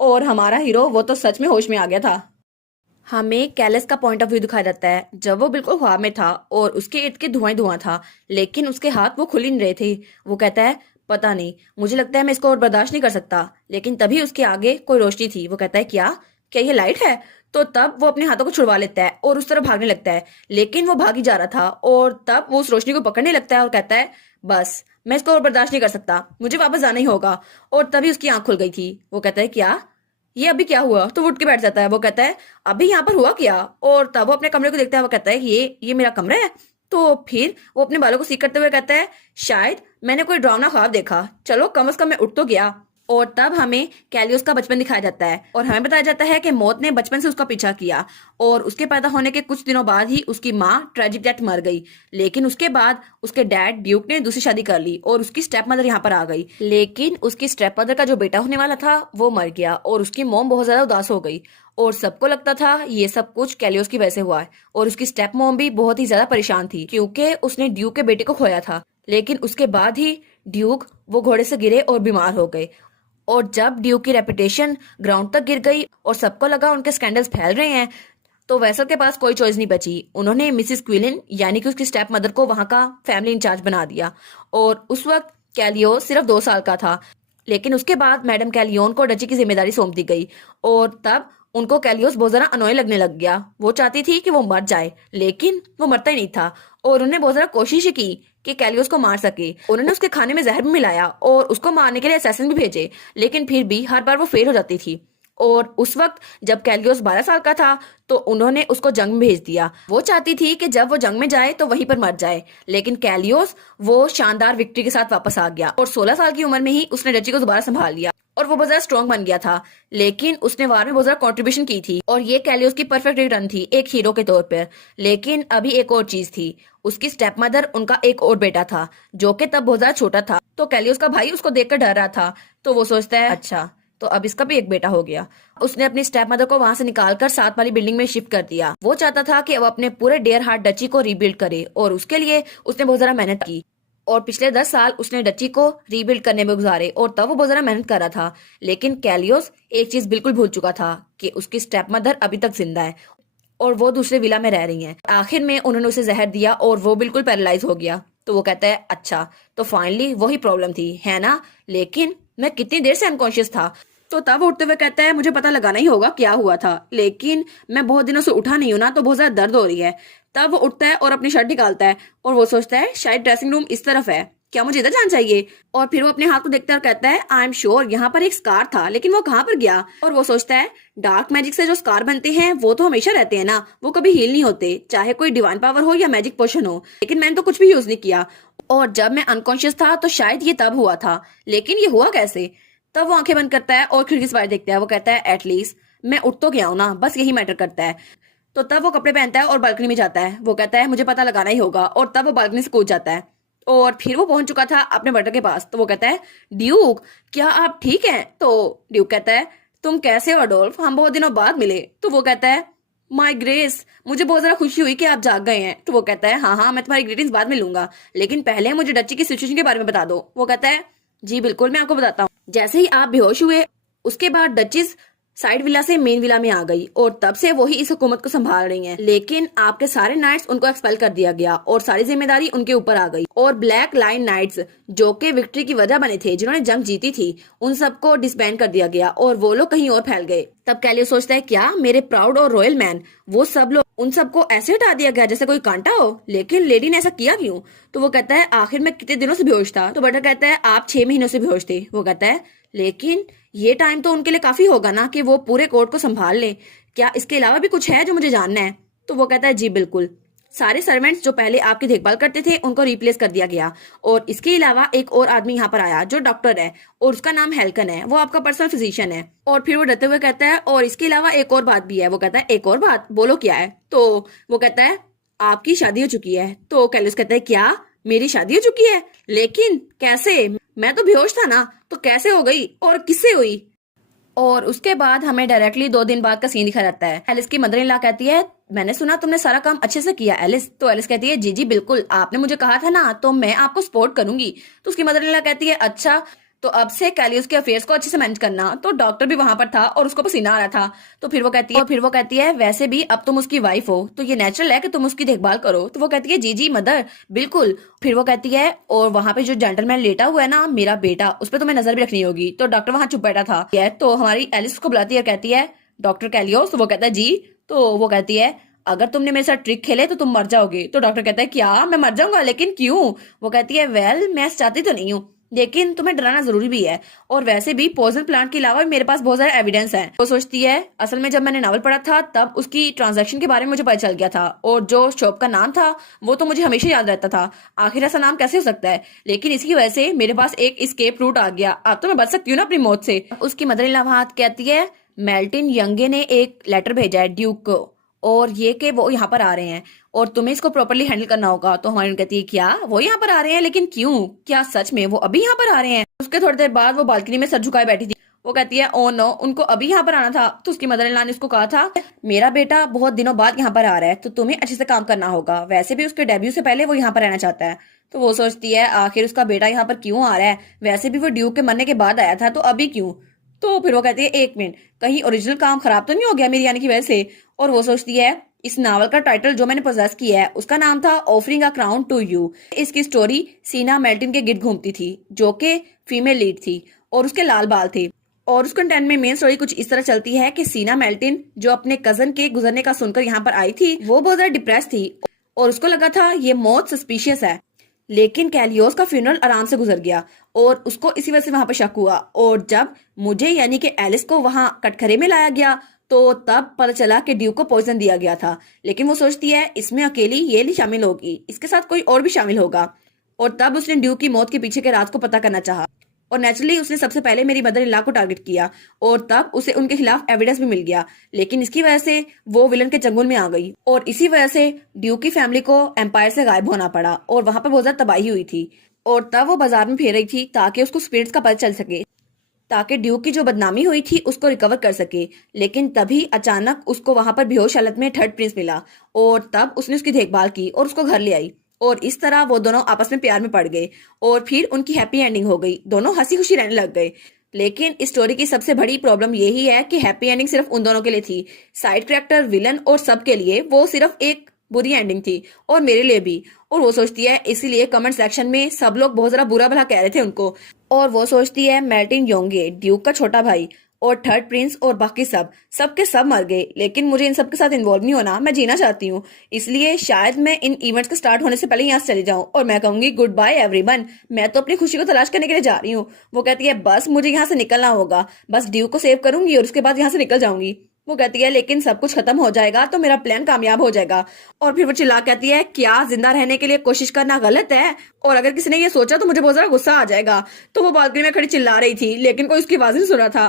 और हमारा हीरो वो तो सच में होश में आ गया था। हमें कैलस का पॉइंट ऑफ व्यू दिखाया जाता है जब वो बिल्कुल ख्वाब में था और उसके इर्द गिर्द धुआं ही धुआं था, लेकिन उसके हाथ वो खुल ही नहीं रहे थे। वो कहता है पता नहीं मुझे लगता है मैं इसको और बर्दाश्त नहीं कर सकता, लेकिन तभी उसके आगे कोई रोशनी थी। वो कहता है क्या क्या ये लाइट है? तो तब वो अपने हाथों को छुड़वा लेता है और उस तरफ भागने लगता है, लेकिन वो भाग ही जा रहा था। और तब वो उस रोशनी को पकड़ने लगता है और कहता है बस मैं इसको और बर्दाश्त नहीं कर सकता, मुझे वापस जाना ही होगा। और तभी उसकी आंख खुल गई थी। वो कहता है क्या ये अभी क्या हुआ? तो वो उठ के बैठ जाता है। वो कहता है अभी यहाँ पर हुआ क्या? और तब वो अपने कमरे को देखता है। वो कहता है ये मेरा कमरा है। तो फिर वो अपने बालों को सीक करते हुए कहता है शायद मैंने कोई डरावना ख्वाब देखा, चलो कम से कम मैं उठ तो गया। और तब हमें कैलियोस का बचपन दिखाया जाता है और हमें बताया जाता है कि मौत ने बचपन से उसका पीछा किया और उसके पैदा होने के कुछ दिनों बाद ही उसकी माँ ट्रेजिक डेथ मर गई। लेकिन उसके बाद उसके डैड ड्यूक ने दूसरी शादी कर ली और उसकी स्टेप मदर यहाँ पर आ गई, लेकिन उसकी स्टेप मदर का जो बेटा होने वाला था वो मर गया और उसकी मॉम बहुत ज्यादा उदास हो गई और सबको लगता था ये सब कुछ कैलियोस की वजह से हुआ है। और उसकी स्टेप मॉम भी बहुत ही ज्यादा परेशान थी क्योंकि उसने ड्यूक के बेटे को खोया था, लेकिन उसके बाद ही ड्यूक वो घोड़े से गिरे और बीमार हो गए। और जब ड्यूक की रेपुटेशन ग्राउंड तक गिर गई और सबको लगा उनके स्कैंडल्स फैल रहे हैं, तो वेसल के पास कोई चॉइस नहीं बची। उन्होंने मिसिस क्विलिन यानी कि उसकी स्टेप मदर को वहां का फैमिली इंचार्ज बना दिया। और उस वक्त कैलियो सिर्फ 2 साल का था, लेकिन उसके बाद मैडम कैलियोन को डची की जिम्मेदारी सौंप दी गई और तब उनको कैलियोस बहुत ज्यादा अनोय लगने लग गया। वो चाहती थी कि वो मर जाए, लेकिन वो मरता ही नहीं था और उन्होंने बहुत ज्यादा कोशिश की कि कैलियोस को मार सके। उन्होंने उसके खाने में जहर भी मिलाया और उसको मारने के लिए असैसिन भी भेजे, लेकिन फिर भी हर बार वो फेल हो जाती थी। और उस वक्त जब कैलियोस 12 साल का था तो उन्होंने उसको जंग में भेज दिया। वो चाहती थी कि जब वो जंग में जाए तो वहीं पर मर जाए, लेकिन कैलियोस वो शानदार विक्ट्री के साथ वापस आ गया और 16 साल की उम्र में ही उसने डची को दोबारा संभाल लिया और वो बहुत ज्यादा स्ट्रॉन्ग बन गया था। लेकिन उसने वार में बहुत ज्यादा कॉन्ट्रीब्यूशन की थी और ये कैलियोस की परफेक्ट रिटर्न थी एक हीरो के तौर पर। लेकिन अभी एक और चीज थी, उसकी स्टेप मदर उनका एक और बेटा था जो कि तब बहुत ज्यादा छोटा था। तो कैलियोस का भाई उसको देखकर डर रहा था, तो वो सोचता है अच्छा तो अब इसका भी एक बेटा हो गया। उसने अपनी स्टेप मदर को वहां से निकालकर साथ वाली बिल्डिंग में शिफ्ट कर दिया। वो चाहता था कि वो अपने पूरे डेयर हार्ट डची को रीबिल्ड करे और उसके लिए उसने बहुत ज्यादा मेहनत की और पिछले 10 साल उसने डची को रीबिल्ड करने में गुजारे और तब वो बहुत ज्यादा मेहनत कर रहा था। लेकिन कैलियोस एक चीज बिल्कुल भूल चुका था कि उसकी स्टेप मदर अभी तक जिंदा है और वो दूसरे विला में रह रही हैं। आखिर में उन्होंने उसे जहर दिया और वो बिल्कुल पैरालाइज हो गया। तो वो कहता है अच्छा तो फाइनली वही प्रॉब्लम थी है ना, लेकिन मैं कितनी देर से अनकॉन्शियस था। तो तब वो उठते हुए कहता है मुझे पता लगाना ही होगा क्या हुआ था, लेकिन मैं बहुत दिनों से उठा नहीं हूं ना, तो बहुत ज्यादा दर्द हो रही है। तब वो उठता है और अपनी शर्ट निकालता है और वो सोचता है शायद ड्रेसिंग रूम इस तरफ है। क्या मुझे इधर जाना चाहिए? और फिर वो अपने हाथ को देखता है और कहता है आई एम श्योर यहाँ पर एक स्कार था, लेकिन वो कहाँ पर गया? और वो सोचता है डार्क मैजिक से जो स्कार बनते हैं वो तो हमेशा रहते हैं ना, वो कभी हील नहीं होते, चाहे कोई डिवाइन पावर हो या मैजिक पोशन हो। लेकिन मैंने तो कुछ भी यूज नहीं किया, और जब मैं अनकॉन्शियस था तो शायद ये तब हुआ था, लेकिन ये हुआ कैसे? तब वो आंखें बंद करता है और खिड़की से बाहर देखता है। वो कहता है एटलीस्ट मैं उठ तो गया हूं ना, बस यही मैटर करता है। तो तब वो कपड़े पहनता है और बालकनी में जाता है। वो कहता है मुझे पता लगाना ही होगा, और तब वो बालकनी से कूद जाता है। और फिर वो पहुंच चुका था अपने बटर के पास। तो वो कहता है ड्यूक, क्या आप ठीक हैं? तो ड्यूक कहता है तुम कैसे हो अडोल्फ, हम बहुत दिनों बाद मिले। तो वो कहता है माई ग्रेस, मुझे बहुत ज्यादा खुशी हुई कि आप जाग गए हैं। तो वो कहता है हाँ हाँ, मैं तुम्हारी ग्रीटिंग्स बाद में लूंगा, लेकिन पहले मुझे डच्ची की सिचुएशन के बारे में बता दो। वो कहता है जी बिल्कुल, मैं आपको बताता हूँ। जैसे ही आप बेहोश हुए उसके बाद डचिस साइड विला से मेन विला में आ गई, और तब से वो ही इस हुकूमत को संभाल रही हैं। लेकिन आपके सारे नाइट्स उनको एक्सपेल कर दिया गया और सारी जिम्मेदारी उनके ऊपर आ गई। और ब्लैक लाइन नाइट्स जो कि विक्ट्री की वजह बने थे, जिन्होंने जंग जीती थी, उन सबको डिसबैंड कर दिया गया और वो लोग कहीं और फैल गए। तब कैलियो सोचता है क्या मेरे प्राउड और रॉयल मैन, वो सब लोग, उन सबको ऐसे हटा दिया गया जैसे कोई कांटा हो? लेकिन लेडी ने ऐसा किया क्यों? तो वो कहता है आखिर मैं कितने दिनों से बेहोश था? तो बटर कहता है आप 6 महीनों से बेहोश थे। वो कहता है लेकिन ये टाइम तो उनके लिए काफी होगा ना कि वो पूरे कोर्ट को संभाल ले, क्या इसके अलावा भी कुछ है जो मुझे जानना है? तो वो कहता है जी बिल्कुल, सारे सर्वेंट्स जो पहले आपकी देखभाल करते थे उनको रिप्लेस कर दिया गया, और इसके अलावा एक और आदमी यहाँ पर आया जो डॉक्टर है और उसका नाम हेल्कन है, वो आपका पर्सनल फिजिशियन है। और फिर वो डरते हुए कहता है और इसके अलावा एक और बात भी है। वो कहता है एक और बात, बोलो क्या है? तो वो कहता है आपकी शादी हो चुकी है। तो कैलियस कहता है क्या मेरी शादी हो चुकी है? लेकिन कैसे, मैं तो बेहोश था ना, तो कैसे हो गई और किससे हुई? और उसके बाद हमें डायरेक्टली 2 दिन बाद का सीन दिखा जाता है। एलिस की मदर इन लॉ कहती है मैंने सुना तुमने सारा काम अच्छे से किया एलिस। तो एलिस कहती है जी जी बिल्कुल, आपने मुझे कहा था ना, तो मैं आपको सपोर्ट करूंगी। तो उसकी मदर इन लॉ कहती है अच्छा, तो अब से कैलियस के अफेयर्स को अच्छे से मैनेज करना। तो डॉक्टर भी वहां पर था और उसको पसीना आ रहा था। तो फिर वो कहती है वैसे भी अब तुम उसकी वाइफ हो, तो ये नेचुरल है कि तुम उसकी देखभाल करो। तो वो कहती है जी जी मदर बिल्कुल। फिर वो कहती है और वहां पे जो जेंटलमैन लेटा हुआ है ना मेरा बेटा, उस पर तुम्हें नजर भी रखनी होगी। तो डॉक्टर वहां चुप बैठा था। तो हमारी एलिस को बुलाती है, कहती है डॉक्टर कैलियोस। तो वो कहता है जी। तो वो कहती है अगर तुमने मेरे साथ ट्रिक खेले तो तुम मर जाओगे। तो डॉक्टर कहता है क्या मैं मर जाऊंगा, लेकिन क्यों? वो कहती है वेल मैं चाहती तो नहीं हूँ, लेकिन तुम्हें डराना जरूरी भी है, और वैसे भी पॉइजन प्लांट के अलावा मेरे पास बहुत सारे एविडेंस हैं। वो सोचती है असल में जब मैंने नावल पढ़ा था तब उसकी ट्रांजैक्शन के बारे में मुझे पता चल गया था, और जो शॉप का नाम था वो तो मुझे हमेशा याद रहता था। आखिर ऐसा नाम कैसे हो सकता है? लेकिन इसकी वजह से मेरे पास एक स्केप रूट आ गया, अब तो मैं बच सकती हूँ ना अपनी मौत से। उसकी मदर इन लॉ कहती है मेल्टिन यंगे ने एक लेटर भेजा है ड्यूक को, और ये कि वो यहाँ पर आ रहे हैं और तुम्हें इसको प्रॉपरली हैंडल करना होगा। तो हमारी कहती है क्या वो यहाँ पर आ रहे हैं, लेकिन क्यों, क्या सच में वो अभी यहाँ पर आ रहे हैं? उसके थोड़ी देर बाद वो बालकनी में सर झुकाए बैठी थी। वो कहती है ओ नो, उनको अभी यहाँ पर आना था। तो उसकी मदर इन लॉ ने उसको कहा था मेरा बेटा बहुत दिनों बाद यहाँ पर आ रहा है, तो तुम्हें अच्छे से काम करना होगा, वैसे भी उसके डेब्यू से पहले वो यहाँ पर रहना चाहता है। तो वो सोचती है आखिर उसका बेटा यहाँ पर क्यों आ रहा है, वैसे भी वो ड्यूक के मरने के बाद आया था, तो अभी क्यों? तो फिर वो कहती है एक मिनट, कहीं ओरिजिनल काम खराब तो नहीं हो गया मेरी आने की वजह से? और वो सोचती है इस नावल का टाइटल जो मैंने पोजेस किया है उसका नाम था offering a crown to you. इसकी स्टोरी सीना मेल्टिन के गिर्द घूमती थी जो कि फीमेल लीड थी और उसके लाल बाल थे। और उस कंटेंट में मेन स्टोरी कुछ इस तरह चलती है कि सीना मेल्टिन जो अपने कजन के गुजरने का सुनकर यहाँ पर आई थी, वो बहुत ज्यादा डिप्रेस थी और उसको लगा था ये मौत सस्पिशियस है। लेकिन कैलियोस का फ्यूनरल आराम से गुजर गया और उसको इसी वजह से वहां पर शक हुआ। और जब मुझे यानी कि एलिस को वहां कटघरे में लाया गया तो तब पता चला कि ड्यूक को पॉइजन दिया गया था। लेकिन वो सोचती है इसमें अकेली ये नहीं शामिल होगी, इसके साथ कोई और भी शामिल होगा। और तब उसने ड्यूक की मौत के पीछे के राज को पता करना चाहा, और नेचुरली उसने सबसे पहले मेरी मदर इन लॉ को टारगेट किया, और तब उसे उनके खिलाफ एविडेंस भी मिल गया। लेकिन इसकी वजह से वो विलन के चंगुल में आ गई, और इसी वजह से ड्यूक की फैमिली को एम्पायर से गायब होना पड़ा, और वहां पर बहुत ज्यादा तबाही हुई थी। और तब वो बाजार में फिर रही थी ताकि उसको स्पिरिट्स का पता चल सके, ताकि ड्यूक की जो बदनामी हुई थी उसको रिकवर कर सके। लेकिन तभी अचानक उसको वहां पर बेहोश हालत में थर्ड प्रिंस मिला, और तब उसने उसकी देखभाल की और उसको घर ले आई, और इस तरह वो दोनों आपस में प्यार में पड़ गए और फिर उनकी हैप्पी एंडिंग हो गई, दोनों हंसी खुशी रहने लग गए। लेकिन इस स्टोरी की सबसे बड़ी प्रॉब्लम यही है कि हैप्पी एंडिंग सिर्फ उन दोनों के लिए थी, साइड कैरेक्टर, विलन और सब के लिए वो सिर्फ एक बुरी एंडिंग थी, और मेरे लिए भी। और वो सोचती है इसीलिए कमेंट सेक्शन में सब लोग बहुत ज्यादा बुरा भला कह रहे थे उनको। और वो सोचती है मेल्टिन योंगे ड्यूक का छोटा भाई और थर्ड प्रिंस और बाकी सबके सब मर गए। लेकिन मुझे इन सब के साथ इन्वॉल्व नहीं होना, मैं जीना चाहती हूँ। इसलिए शायद मैं इन इवेंट्स के स्टार्ट होने से पहले यहाँ से चली जाऊँ और मैं कहूंगी गुड बाय एवरीवन, मैं तो अपनी खुशी को तलाश करने के लिए जा रही हूँ। वो कहती है बस मुझे यहाँ से निकलना होगा, बस ड्यूक को सेव करूंगी और उसके बाद यहाँ से निकल जाऊंगी। वो कहती है लेकिन सब कुछ खत्म हो जाएगा तो मेरा प्लान कामयाब हो जाएगा। और फिर वो चिल्ला कहती है क्या जिंदा रहने के लिए कोशिश करना गलत है? और अगर किसी ने ये सोचा तो मुझे बहुत ज्यादा गुस्सा आ जाएगा। तो वो बालकनी में खड़ी चिल्ला रही थी लेकिन कोई उसकी आवाज नहीं सुना था।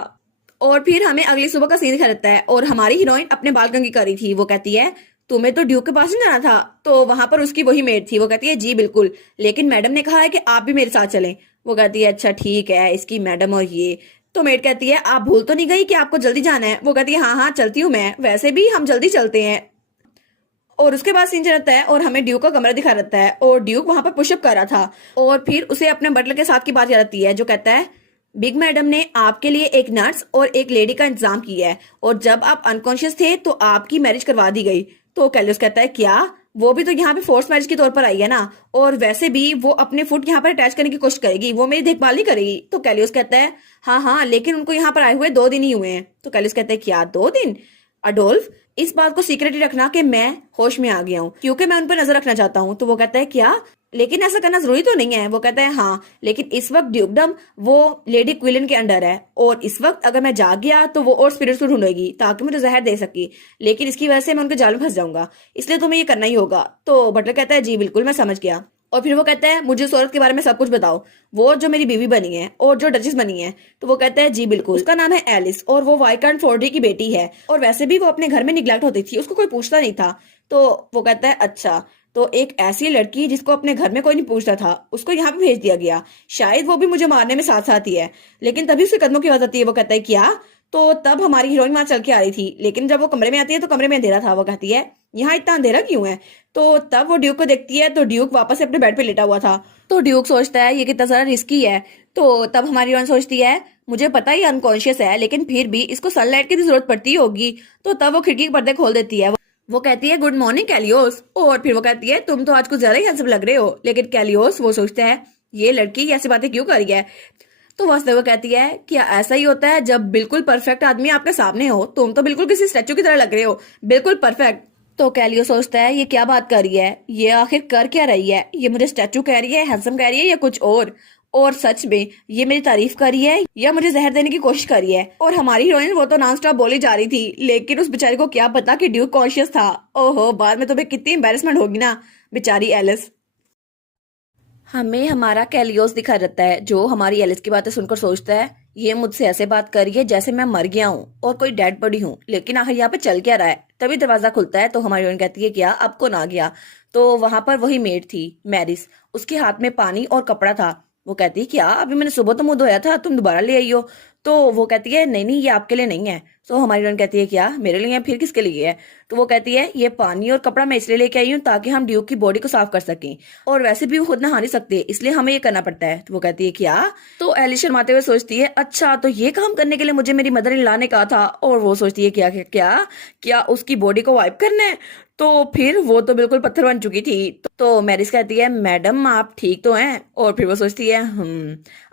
और फिर हमें अगली सुबह का सीन दिखा देता है और हमारी हीरोइन अपने बालकनी कर रही थी। वो कहती है तुम्हें तो ड्यूक के पास नहीं जाना था? तो वहां पर उसकी वही मेड थी। वो कहती है जी बिल्कुल, लेकिन मैडम ने कहा है कि आप भी मेरे साथ चलें। वो कहती है अच्छा ठीक है, इसकी मैडम और ये। तो मेड कहती है आप भूल तो नहीं गई कि आपको जल्दी जाना है? वो कहती है हाँ हाँ चलती हूँ मैं, वैसे भी हम जल्दी चलते हैं। और उसके बाद सीन चलता है और हमें ड्यूक का कमरा दिखा रहता है और ड्यूक वहां पर पुशअप कर रहा था। और फिर उसे अपने बटलर के साथ की बात याद आती है जो कहता है बिग मैडम ने आपके लिए एक नर्स और एक लेडी का इंतजाम किया है और जब आप अनकॉन्शियस थे तो आपकी मैरिज करवा दी गई। तो कैलियस कहता है क्या? वो भी तो यहाँ पे फोर्स मैरिज के तौर पर आई है ना, और वैसे भी वो अपने फुट यहाँ पर अटैच करने की कोशिश करेगी, वो मेरी देखभाल नहीं करेगी। तो कैलियस कहता है हाँ हाँ लेकिन उनको यहाँ पर आए हुए 2 दिन ही हुए हैं। तो कैलियस कहता है क्या 2 दिन? अडोल्फ इस बात को सीक्रेट ही रखना कि मैं होश में आ गया हूँ क्योंकि मैं उन पर नजर रखना चाहता हूँ। तो वो कहता है क्या? लेकिन ऐसा करना जरूरी तो नहीं है। वो कहता है हाँ लेकिन इस वक्त ड्यूकडम वो लेडी क्विलन के अंडर है और इस वक्त अगर मैं जाग गया तो वो और स्पिरिट्स को ढूंढेगी ताकि मुझे जहर दे सके, लेकिन इसकी वजह से मैं उनके जाल में फंस जाऊंगा, इसलिए तुम्हें ये करना ही होगा। तो बटलर कहता है जी बिल्कुल मैं समझ गया। और फिर वो कहता है मुझे उस औरत के बारे में सब कुछ बताओ, वो जो मेरी बीवी बनी है और जो डचेस बनी है। तो वो कहता है जी बिल्कुल, उसका नाम है एलिस और वो वाइकांट फोर्डी की बेटी है और वैसे भी वो अपने घर में निगलेक्ट होती थी, उसको कोई पूछता नहीं था। तो वो कहता है अच्छा, तो एक ऐसी लड़की जिसको अपने घर में कोई नहीं पूछता था उसको यहाँ पे भेज दिया गया, शायद वो भी मुझे मारने में साथ साथ ही है। लेकिन तभी उसके कदमों की आवाज आती है। वो कहता है क्या? तो तब हमारी हीरोइन वहां चल के आ रही थी लेकिन जब वो कमरे में आती है तो कमरे में अंधेरा था। वो कहती है यहाँ इतना अंधेरा क्यों है? तो तब वो ड्यूक को देखती है तो ड्यूक वापस से अपने बेड पे लेटा हुआ था। तो ड्यूक सोचता है ये कितना सारा रिस्की है। तो तब हमारी हीरोइन सोचती है मुझे पता ही अनकॉन्शियस है लेकिन फिर भी इसको सनलाइट की भी जरूरत पड़ती होगी। तो तब वो खिड़की के पर्दे खोल देती है। वो कहती है गुड मॉर्निंग कैलियोस। और फिर वो कहती है तुम तो आज कुछ ज्यादा ही हैंडसम लग रहे हो। लेकिन कैलियोस वो सोचता है ये लड़की ऐसी बातें क्यों कर रही है। तो वास्तव वो कहती है क्या ऐसा ही होता है जब बिल्कुल परफेक्ट आदमी आपके सामने हो? तुम तो बिल्कुल किसी स्टैचू की तरह लग रहे हो, बिल्कुल परफेक्ट। तो कैलियो सोचता है ये क्या बात कर रही है, ये आखिर कर क्या रही है, ये मुझे स्टैचू कह रही है, हैंडसम कह रही है या कुछ और सच में ये मेरी तारीफ कर रही है या मुझे जहर देने की कोशिश कर रही है। और हमारी हीरोइन वो तो नॉन स्टॉप बोली जा रही थी लेकिन उस बेचारी को क्या पता कि ड्यूक कॉन्शियस था। ओहो, बाद में तुम्हें कितनी एम्बेरसमेंट होगी ना, बेचारी एलिस। हमें हमारा कैलियोस दिखा रहता है जो हमारी एलिस की बातें सुनकर सोचता है ये मुझसे ऐसे बात कर रही है जैसे मैं मर गया हूँ और कोई डेड बॉडी हूँ, लेकिन आखिर यहाँ पे चल क्या रहा है। तभी दरवाजा खुलता है तो हमारी हीरोइन कहती है क्या अब कौन आ गया? तो वहां पर वही मेड थी मैरिस, उसके हाथ में पानी और कपड़ा था। वो कहती है क्या अभी मैंने सुबह तो मुंह धोया था, तुम दोबारा ले आई हो? तो वो कहती है नहीं नहीं ये आपके लिए नहीं है। तो हमारी हीरोइन कहती है क्या मेरे लिए है, फिर किसके लिए है? तो वो कहती है ये पानी और कपड़ा मैं इसलिए लेके आई हूँ ताकि हम ड्यूक की बॉडी को साफ कर सकें और वैसे भी वो खुद नहा नहीं सकते इसलिए हमें ये करना पड़ता है। तो वो कहती है क्या? तो एलिस शर्माते हुए सोचती है अच्छा तो ये काम करने के लिए मुझे मेरी मदर इन लॉ ने कहा था। और वो सोचती है क्या क्या क्या क्या उसकी बॉडी को वाइप करना है? तो फिर वो तो बिल्कुल पत्थर बन चुकी थी। तो मैरिस कहती है मैडम आप ठीक तो हैं? और फिर वो सोचती है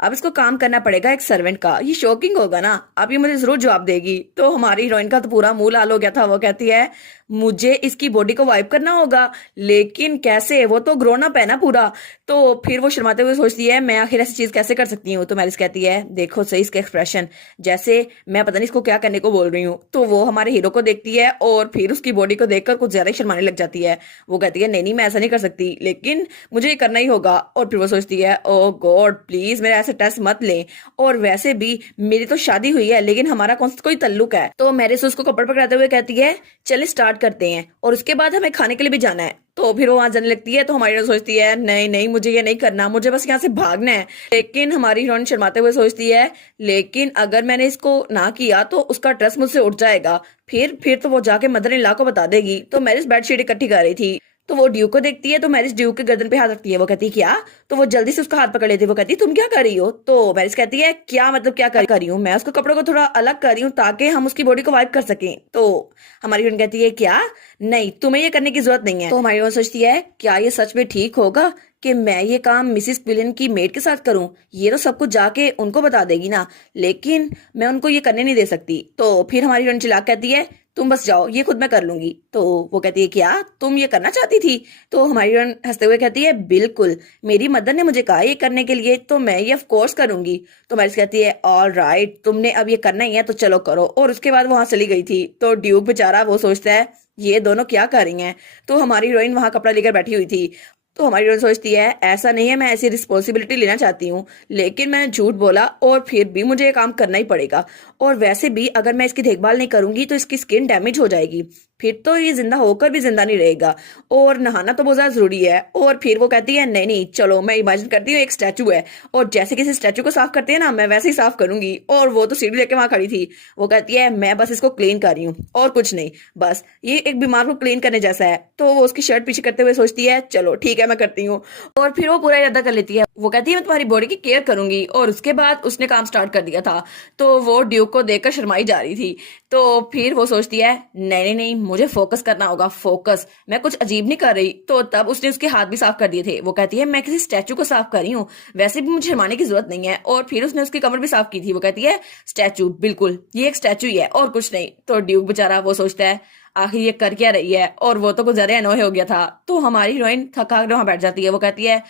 अब इसको काम करना पड़ेगा एक सर्वेंट का, ये शॉकिंग होगा ना, अब ये मुझे जरूर जवाब देगी। तो हमारी हीरोइन का तो पूरा मुंह लाल हो गया था। वो कहती है मुझे इसकी बॉडी को वाइप करना होगा, लेकिन कैसे, वो तो ग्रोन अप है ना पूरा। तो फिर वो शर्माते हुए सोचती है मैं आखिर ऐसी चीज कैसे कर सकती हूँ। तो मैरिस कहती है देखो सही इसके एक्सप्रेशन, जैसे मैं पता नहीं इसको क्या करने को बोल रही हूँ। तो वो हमारे हीरो को देखती है और फिर उसकी बॉडी को देखकर कुछ ज्यादा ही शर्माने लग जाती है। वो कहती है नहीं नहीं मैं ऐसा नहीं कर सकती, लेकिन मुझे ये करना ही होगा। और फिर वो सोचती है ओ गॉड प्लीज मेरा ऐसे टेस्ट मत ले, और वैसे भी मेरी तो शादी हुई है लेकिन हमारा कौन सा कोई तल्लुक है। तो मैरिस उसको कपड़ पकड़ाते हुए कहती है चले स्टार्ट करते हैं और उसके बाद हमें खाने के लिए भी जाना है। तो फिर वो वहां जाने लगती है। तो हमारी हीरोइन सोचती है नहीं नहीं मुझे ये नहीं करना, मुझे बस यहाँ से भागना है। लेकिन हमारी हीरोइन शर्माते हुए सोचती है लेकिन अगर मैंने इसको ना किया तो उसका ट्रस्ट मुझसे उठ जाएगा, फिर तो वो जाके मदर इन लॉ को बता देगी। तो मैरिस बेडशीट इकट्ठी कर रही थी तो वो ड्यूक को देखती है। तो मैरिस ड्यूक के गर्दन पे हाथ रखती है। वो कहती है क्या? तो वो जल्दी से उसका हाथ पकड़ लेती है। वो कहती है तुम क्या कर रही हो? तो मैरिस कहती है क्या मतलब क्या कर रही हूँ मैं? उसको कपड़ों को थोड़ा अलग कर रही हूँ ताकि हम उसकी बॉडी को वाइप कर सकें। तो हमारी हीरोइन कहती है क्या नहीं तुम्हें ये करने की जरूरत नहीं है। तो हमारी हीरोइन सोचती है क्या ये सच में ठीक होगा कि मैं ये काम मिसिस क्विलिन की मेड के साथ करूं, ये तो सब कुछ जाके उनको बता देगी ना, लेकिन मैं उनको ये करने नहीं दे सकती। तो फिर हमारी हीरोइन चिल्ला के कहती है तुम बस जाओ, ये खुद मैं कर लूंगी। तो वो कहती है क्या तुम ये करना चाहती थी? तो हमारी हीरोइन हंसते हुए कहती है बिल्कुल, मेरी मदर ने मुझे कहा ये करने के लिए, तो मैं ये ऑफ कोर्स करूंगी। तो मैरिस कहती है ऑल राइट, तुमने अब ये करना ही है तो चलो करो। और उसके बाद वहां चली गई थी। तो ड्यूक बेचारा वो सोचता है ये दोनों क्या कर रही हैं। तो हमारी हीरोइन वहां कपड़ा लेकर बैठी हुई थी। तो हमारी हीरोइन सोचती है ऐसा नहीं है, मैं ऐसी रिस्पॉन्सिबिलिटी लेना चाहती हूँ, लेकिन मैंने झूठ बोला और फिर भी मुझे ये काम करना ही पड़ेगा। और वैसे भी अगर मैं इसकी देखभाल नहीं करूंगी तो इसकी स्किन डैमेज हो जाएगी, फिर तो ये जिंदा होकर भी जिंदा नहीं रहेगा। और नहाना तो बहुत ज्यादा जरूरी है। और फिर वो कहती है नहीं नहीं चलो, मैं इमेजिन करती हूँ एक स्टैचू है और जैसे किसी स्टैचू को साफ करते हैं ना, मैं वैसे ही साफ करूंगी। और वो तो सीढ़ी लेके वहां खड़ी थी। वो कहती है मैं बस इसको क्लीन कर रही हूँ और कुछ नहीं, बस ये एक बीमार को क्लीन करने जैसा है। तो वो उसकी शर्ट पीछे करते हुए सोचती है चलो ठीक है मैं करती हूँ। और फिर वो पूरा इरादा कर लेती है। वो कहती है मैं तुम्हारी बॉडी की केयर करूंगी। और उसके बाद उसने काम स्टार्ट कर दिया था। तो वो ड्यूक को देखकर शर्माई जा रही थी। तो फिर वो सोचती है नहीं नहीं नहीं, मुझे फोकस करना होगा, फोकस, मैं कुछ अजीब नहीं कर रही। तो तब उसने उसके हाथ भी साफ कर दिए थे। वो कहती है मैं किसी स्टैचू को साफ कर रही हूँ, वैसे भी मुझे शर्माने की जरूरत नहीं है। और फिर उसने उसकी कमर भी साफ की थी। वो कहती है स्टैचू, बिल्कुल ये एक स्टैचू ही है और कुछ नहीं। तो ड्यूक बेचारा वो सोचता है आखिर ये कर क्या रही है, और वो तो कुछ ज्यादा अनोय हो गया था। तो हमारी हीरोइन थका कर वहां बैठ जाती है। वो कहती है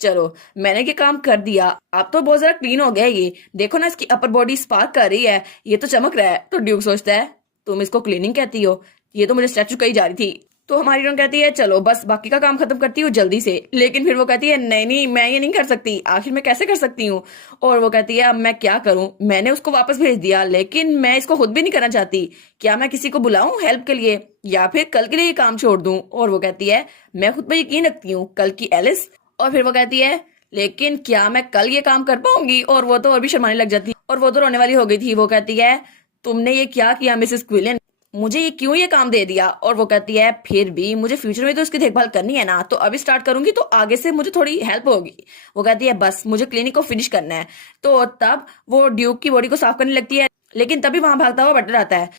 चलो मैंने ये काम कर दिया, अब तो बहुत ज्यादा क्लीन हो गया है, ये देखो ना इसकी अपर बॉडी स्पार्क कर रही है, ये तो चमक रहा है। तो ड्यूक सोचता है तुम इसको क्लीनिंग कहती हो, ये तो मुझे स्टैचू कही जा रही थी। तो हमारी हीरोइन कहती है चलो बस बाकी का काम खत्म करती हूँ जल्दी से। लेकिन फिर वो कहती है नहीं नहीं, मैं ये नहीं कर सकती, आखिर मैं कैसे कर सकती हूँ। और वो कहती है अब मैं क्या करूं, मैंने उसको वापस भेज दिया लेकिन मैं इसको खुद भी नहीं करना चाहती, क्या मैं किसी को बुलाऊं हेल्प के लिए, या फिर कल के लिए ये काम छोड़ दूं। और वो कहती है मैं खुद पर यकीन रखती हूँ, कल की एलिस। और फिर वो कहती है लेकिन क्या मैं कल ये काम कर पाऊंगी। और वो तो और भी शर्माने लग जाती है और वो तो रोने वाली हो गई थी। वो कहती है तुमने ये क्या किया मिसेस क्विलिन, मुझे ये क्यों ये काम दे दिया। और वो कहती है फिर भी मुझे फ्यूचर में तो इसकी देखभाल करनी है ना, तो अभी स्टार्ट करूंगी तो आगे से मुझे थोड़ी हेल्प होगी। वो कहती है बस मुझे क्लिनिक को फिनिश करना है। तो तब वो ड्यूक की बॉडी को साफ करने लगती है, लेकिन तभी वहां भागता हुआ बटलर आता है।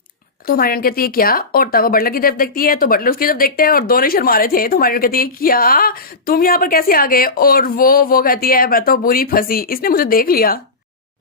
तो हमारी हीरोइन कहती है क्या, और तब वो बटलर की तरफ देखती है तो बटलर उसकी तरफ देखते हैं और दोनों शर्मा रहे थे। तो हमारी हीरोइन कहती है क्या तुम यहाँ पर कैसे आ गए। और वो कहती है मैं तो पूरी फंसी, इसने मुझे देख लिया।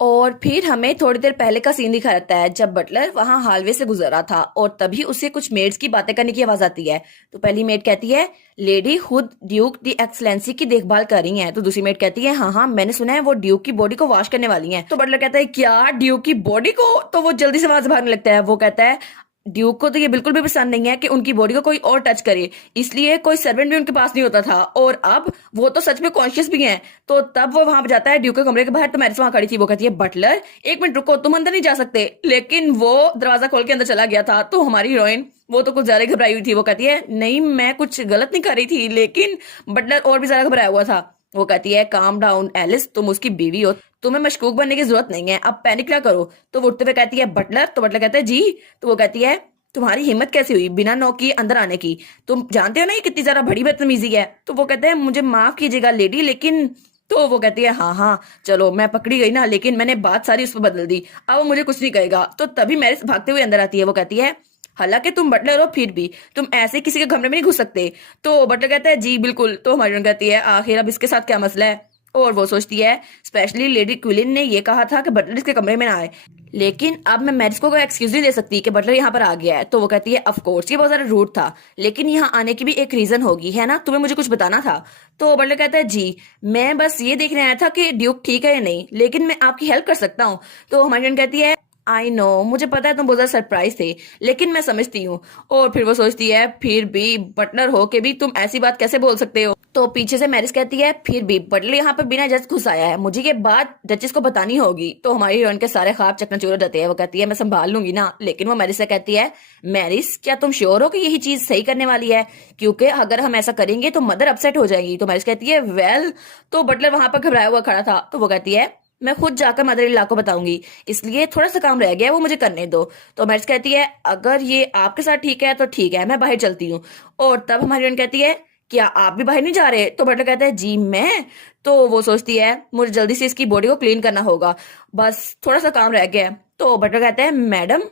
और फिर हमें थोड़ी देर पहले का सीन दिखा रहता है जब बटलर वहां हालवे से गुजर रहा था और तभी उसे कुछ मेड्स की बातें करने की आवाज आती है। तो पहली मेड कहती है लेडी खुद ड्यूक दी एक्सलेंसी की देखभाल कर रही हैं। तो दूसरी मेड कहती है हाँ हाँ मैंने सुना है वो ड्यूक की बॉडी को वॉश करने वाली हैं। तो बटलर कहता है क्या ड्यूक की बॉडी को। तो वो जल्दी से वहां से भागने लगता है। वो कहता है ड्यूक को तो ये बिल्कुल भी पसंद नहीं है कि उनकी बॉडी को कोई और टच करे, इसलिए कोई सर्वेंट भी उनके पास नहीं होता था। और अब वो तो सच में कॉन्शियस भी हैं। तो तब वो वहां पर जाता है ड्यूक के कमरे के बाहर। तो मैरिस वहां खड़ी थी। वो कहती है बटलर एक मिनट रुको, तुम अंदर नहीं जा सकते। लेकिन वो दरवाजा खोल के अंदर चला गया था। तो हमारी हीरोइन वो तो कुछ ज्यादा घबराई हुई थी। वो कहती है नहीं मैं कुछ गलत नहीं कर रही थी, लेकिन बटलर और भी ज्यादा घबराया हुआ था। वो कहती है काम डाउन एलिस, तुम उसकी बीवी हो, तुम्हें मशकूक बनने की जरूरत नहीं है, अब पैनिक ना करो। तो वो उठते हुए कहती है बटलर। तो बटलर कहता है जी। तो वो कहती है तुम्हारी हिम्मत कैसे हुई बिना नॉक किए अंदर आने की, तुम जानते हो ना ये कितनी ज्यादा बड़ी बदतमीजी है। तो वो कहते हैं मुझे माफ कीजिएगा लेडी, लेकिन। तो वो कहती है हाँ हाँ चलो मैं पकड़ी गई ना, लेकिन मैंने बात सारी उस पर बदल दी, अब वो मुझे कुछ नहीं कहेगा। तो तभी मैरिस भागते हुए अंदर आती है। वो कहती है हालांकि तुम बटलर हो फिर भी तुम ऐसे किसी के कमरे में नहीं घुस सकते। तो बटलर कहता है जी बिल्कुल। तो हमारी कहती है आखिर अब इसके साथ क्या मसला है। और वो सोचती है स्पेशली लेडी क्विलिन ने ये कहा था कि बटलर इसके कमरे में ना आए, लेकिन अब मैं मैरिस को कोई एक्सक्यूज नहीं दे सकती कि बटलर यहाँ पर आ गया है। तो वो कहती है ऑफ कोर्स ये बहुत ज्यादा रूड था, लेकिन यहाँ आने की भी एक रीजन होगी है ना, तुम्हें मुझे कुछ बताना था। तो बटलर कहता है जी मैं बस ये देखने आया था कि ड्यूक ठीक है या नहीं, लेकिन मैं आपकी हेल्प कर सकता हूँ। तो हमारी कहती है आई नो, मुझे पता है तुम बहुत ज्यादा सरप्राइज थे, लेकिन मैं समझती हूँ। और फिर वो सोचती है फिर भी बटलर हो के भी तुम ऐसी बात कैसे बोल सकते हो। तो पीछे से मैरिस कहती है फिर भी बटलर यहाँ पर बिना इजाजत घुस आया है, मुझे ये बात डचेस को बतानी होगी। तो हमारी हीरोइन के सारे ख्वाब चकनाचूर हो जाते हैं। वो कहती है मैं संभाल लूंगी ना, लेकिन वो मैरिस से कहती है मैरिस क्या तुम श्योर हो कि यही चीज सही करने वाली है, क्योंकि अगर हम ऐसा करेंगे तो मदर अपसेट हो जाएगी। तो मैरिस कहती है वेल। तो बटलर वहां पर घबराया हुआ खड़ा था। तो वो कहती है मैं खुद जाकर मदर इन लॉ को बताऊंगी, इसलिए थोड़ा सा काम रह गया वो मुझे करने दो। तो मैरिस कहती है अगर ये आपके साथ ठीक है तो ठीक है, मैं बाहर चलती हूँ। और तब हमारी हीरोइन कहती है क्या आप भी बाहर नहीं जा रहे। तो बटलर कहता है जी मैं। तो वो सोचती है मुझे जल्दी से इसकी बॉडी को क्लीन करना होगा, बस थोड़ा सा काम रह गया है। तो बटलर कहता है मैडम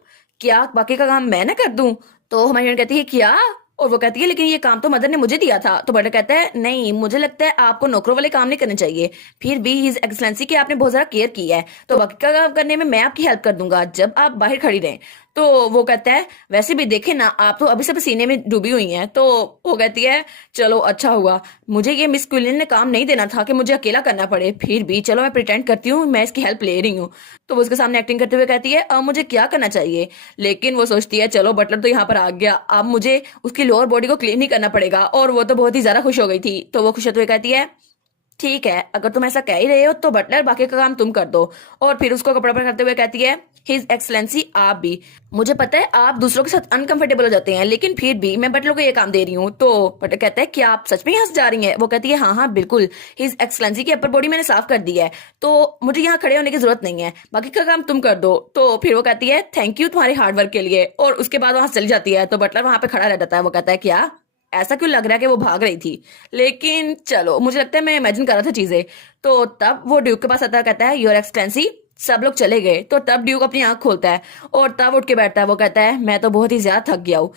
क्या बाकी का काम मैं ना कर दूं। तो हमारी हीरोइन कहती है क्या, और वो कहती है लेकिन ये काम तो मदर ने मुझे दिया था। तो बटलर कहता है नहीं, मुझे लगता है आपको नौकरों वाले काम नहीं करने चाहिए। फिर भी हिज एक्सलेंसी की आपने बहुत ज्यादा केयर की है, तो बाकी का काम करने में मैं आपकी हेल्प कर दूंगा जब आप बाहर खड़ी रहें। तो वो कहता है वैसे भी देखे ना, आप तो अभी सब सीने में डूबी हुई हैं। तो वो कहती है चलो अच्छा हुआ, मुझे ये मिस क्विलिन ने काम नहीं देना था कि मुझे अकेला करना पड़े। फिर भी चलो मैं प्रिटेंड करती हूँ मैं इसकी हेल्प ले रही हूँ। तो वो उसके सामने एक्टिंग करते हुए कहती है अब मुझे क्या करना चाहिए। लेकिन वो सोचती है चलो बटलर तो यहाँ पर आ गया, अब मुझे उसकी लोअर बॉडी को क्लीन ही करना पड़ेगा। और वो तो बहुत ही ज्यादा खुश हो गई थी। तो वो खुश होते हुए कहती है ठीक है, अगर तुम ऐसा कह ही रहे हो तो बटलर बाकी का काम तुम कर दो। और फिर उसको कपड़ा पर करते हुए कहती है हिज एक्सलेंसी आप भी, मुझे पता है आप दूसरों के साथ अनकंफर्टेबल हो जाते हैं लेकिन फिर भी मैं बटलर को ये काम दे रही हूँ। तो बटलर कहता है क्या आप सच में यहाँ से जा रही हैं। वो कहती है हाँ हाँ बिल्कुल, हिज एक्सलेंसी की अपर बॉडी मैंने साफ कर दी है, तो मुझे यहाँ खड़े होने की जरूरत नहीं है, बाकी का काम तुम कर दो। तो फिर वो कहती है थैंक यू तुम्हारे हार्डवर्क के लिए, और उसके बाद वहां चली जाती है। तो बटलर वहां पे खड़ा रह जाता है। वो कहता है क्या ऐसा क्यों लग रहा है कि वो भाग रही थी, लेकिन चलो मुझे लगता है मैं इमेजिन कर रहा था चीजें। तो तब वो ड्यूक के पास आता है, कहता है योर एक्सटेंसी सब लोग चले गए। तो तब ड्यूक अपनी आंख खोलता है और तब उठ के बैठता है। वो कहता है मैं तो बहुत ही ज्यादा थक गया हूँ।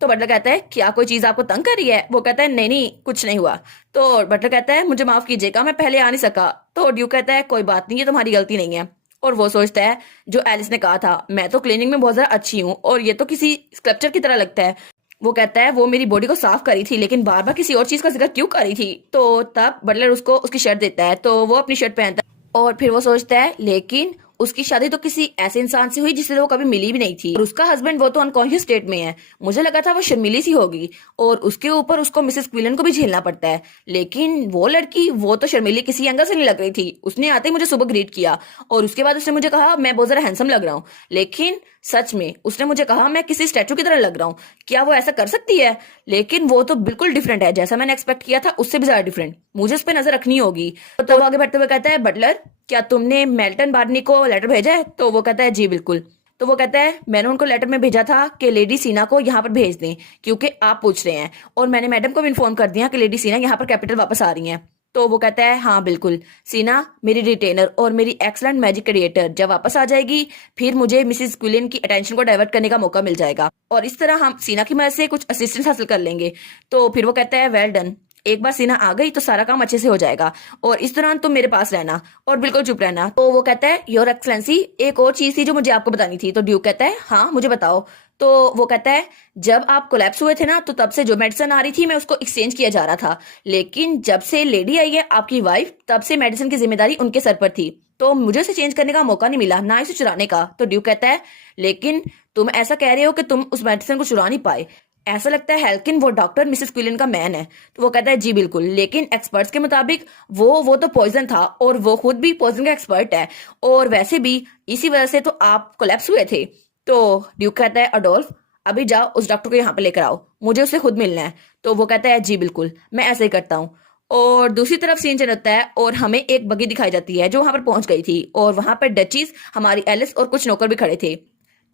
तो बटलर कहता है क्या कोई चीज आपको तंग कर रही है। वो कहता है नहीं नहीं कुछ नहीं हुआ। तो बटलर कहता है मुझे माफ कीजिएगा मैं पहले आ नहीं सका। तो ड्यूक कहता है कोई बात नहीं, ये तुम्हारी गलती नहीं है। और वो सोचता है जो एलिस ने कहा था मैं तो क्लीनिंग में बहुत ज्यादा अच्छी हूँ और ये तो किसी स्कल्पचर की तरह लगता है। वो कहता है वो मेरी बॉडी को साफ करी थी लेकिन बार बार किसी और चीज का जिक्र क्यों करी थी। तो तब बटलर उसको उसकी शर्ट देता है, तो वो अपनी शर्ट पहनता है। और फिर वो सोचता है लेकिन उसकी शादी तो किसी ऐसे इंसान से हुई जिससे वो कभी मिली भी नहीं थी, और उसका हस्बैंड वो तो अनकॉन्शियस स्टेट में है। मुझे लगा था वो शर्मीली सी होगी और उसके ऊपर उसको मिसेस क्विलन को भी झेलना पड़ता है। लेकिन वो लड़की वो तो शर्मीली किसी एंगल से नहीं लग रही थी। उसने आते ही मुझे सुबह ग्रीट किया और उसके बाद उसने मुझे कहा मैं बहुत ज्यादा हैंडसम लग रहा हूँ, लेकिन सच में उसने मुझे कहा मैं किसी स्टैचू की तरह लग रहा हूँ। क्या वो ऐसा कर सकती है? लेकिन वो तो बिल्कुल डिफरेंट है, जैसा मैंने एक्सपेक्ट किया था उससे भी ज्यादा डिफरेंट। मुझे उस पर नजर रखनी होगी। तो वो आगे बढ़ते हुए कहता है बटलर क्या तुमने मेल्टन बार्नी को लेटर भेजा है। तो वो कहता है जी बिल्कुल। तो वो कहता है मैंने उनको लेटर में भेजा था कि लेडी सीना को यहाँ पर भेज दें क्योंकि आप पूछ रहे हैं, और मैंने मैडम को भी इन्फॉर्म कर दिया कि लेडी सीना यहाँ पर कैपिटल वापस आ रही हैं। तो वो कहता है हाँ बिल्कुल, सीना मेरी रिटेनर और मेरी एक्सलेंट मैजिक क्रिएटर जब वापस आ जाएगी फिर मुझे मिसिस क्विलिन की अटेंशन को डाइवर्ट करने का मौका मिल जाएगा और इस तरह हम सीना की मदद से कुछ असिस्टेंस हासिल कर लेंगे। तो फिर वो कहता है वेल डन, एक बार सीना आ गई तो सारा काम अच्छे से हो जाएगा और इस दौरान तुम मेरे पास रहना और बिल्कुल चुप रहना। तो वो कहता है योर एक्सलेंसी एक और चीज थी जो मुझे आपको बतानी थी। तो ड्यूक कहता है हाँ मुझे बताओ। तो वो कहता है जब आप कोलैप्स हुए थे ना तो तब से जो मेडिसिन आ रही थी मैं उसको एक्सचेंज किया जा रहा था, लेकिन जब से लेडी आई है आपकी वाइफ तब से मेडिसिन की जिम्मेदारी उनके सर पर थी, तो मुझे उसे चेंज करने का मौका नहीं मिला ना इसे चुराने का। तो ड्यूक कहता है लेकिन तुम ऐसा कह रहे हो कि तुम उस मेडिसिन को चुरा नहीं पाए, ऐसा लगता है हेल्किन वो डॉक्टर मिसेस क्विलिन का मैन है। तो वो कहता है जी बिल्कुल, लेकिन एक्सपर्ट्स के मुताबिक वो तो पॉइजन था और वो खुद भी पॉइजन का एक्सपर्ट है, और वैसे भी इसी वजह से तो आप कोलैप्स हुए थे। तो ड्यूक कहता है अडोल्फ अभी जाओ उस डॉक्टर को यहाँ पे लेकर आओ, मुझे उससे खुद मिलना है। तो वो कहता है जी बिल्कुल मैं ऐसा ही करता हूँ। और दूसरी तरफ सीन चल होता है और हमें एक बग्गी दिखाई जाती है जो वहां पर पहुंच गई थी और वहां पर डचीज हमारी एलिस और कुछ नौकर भी खड़े थे।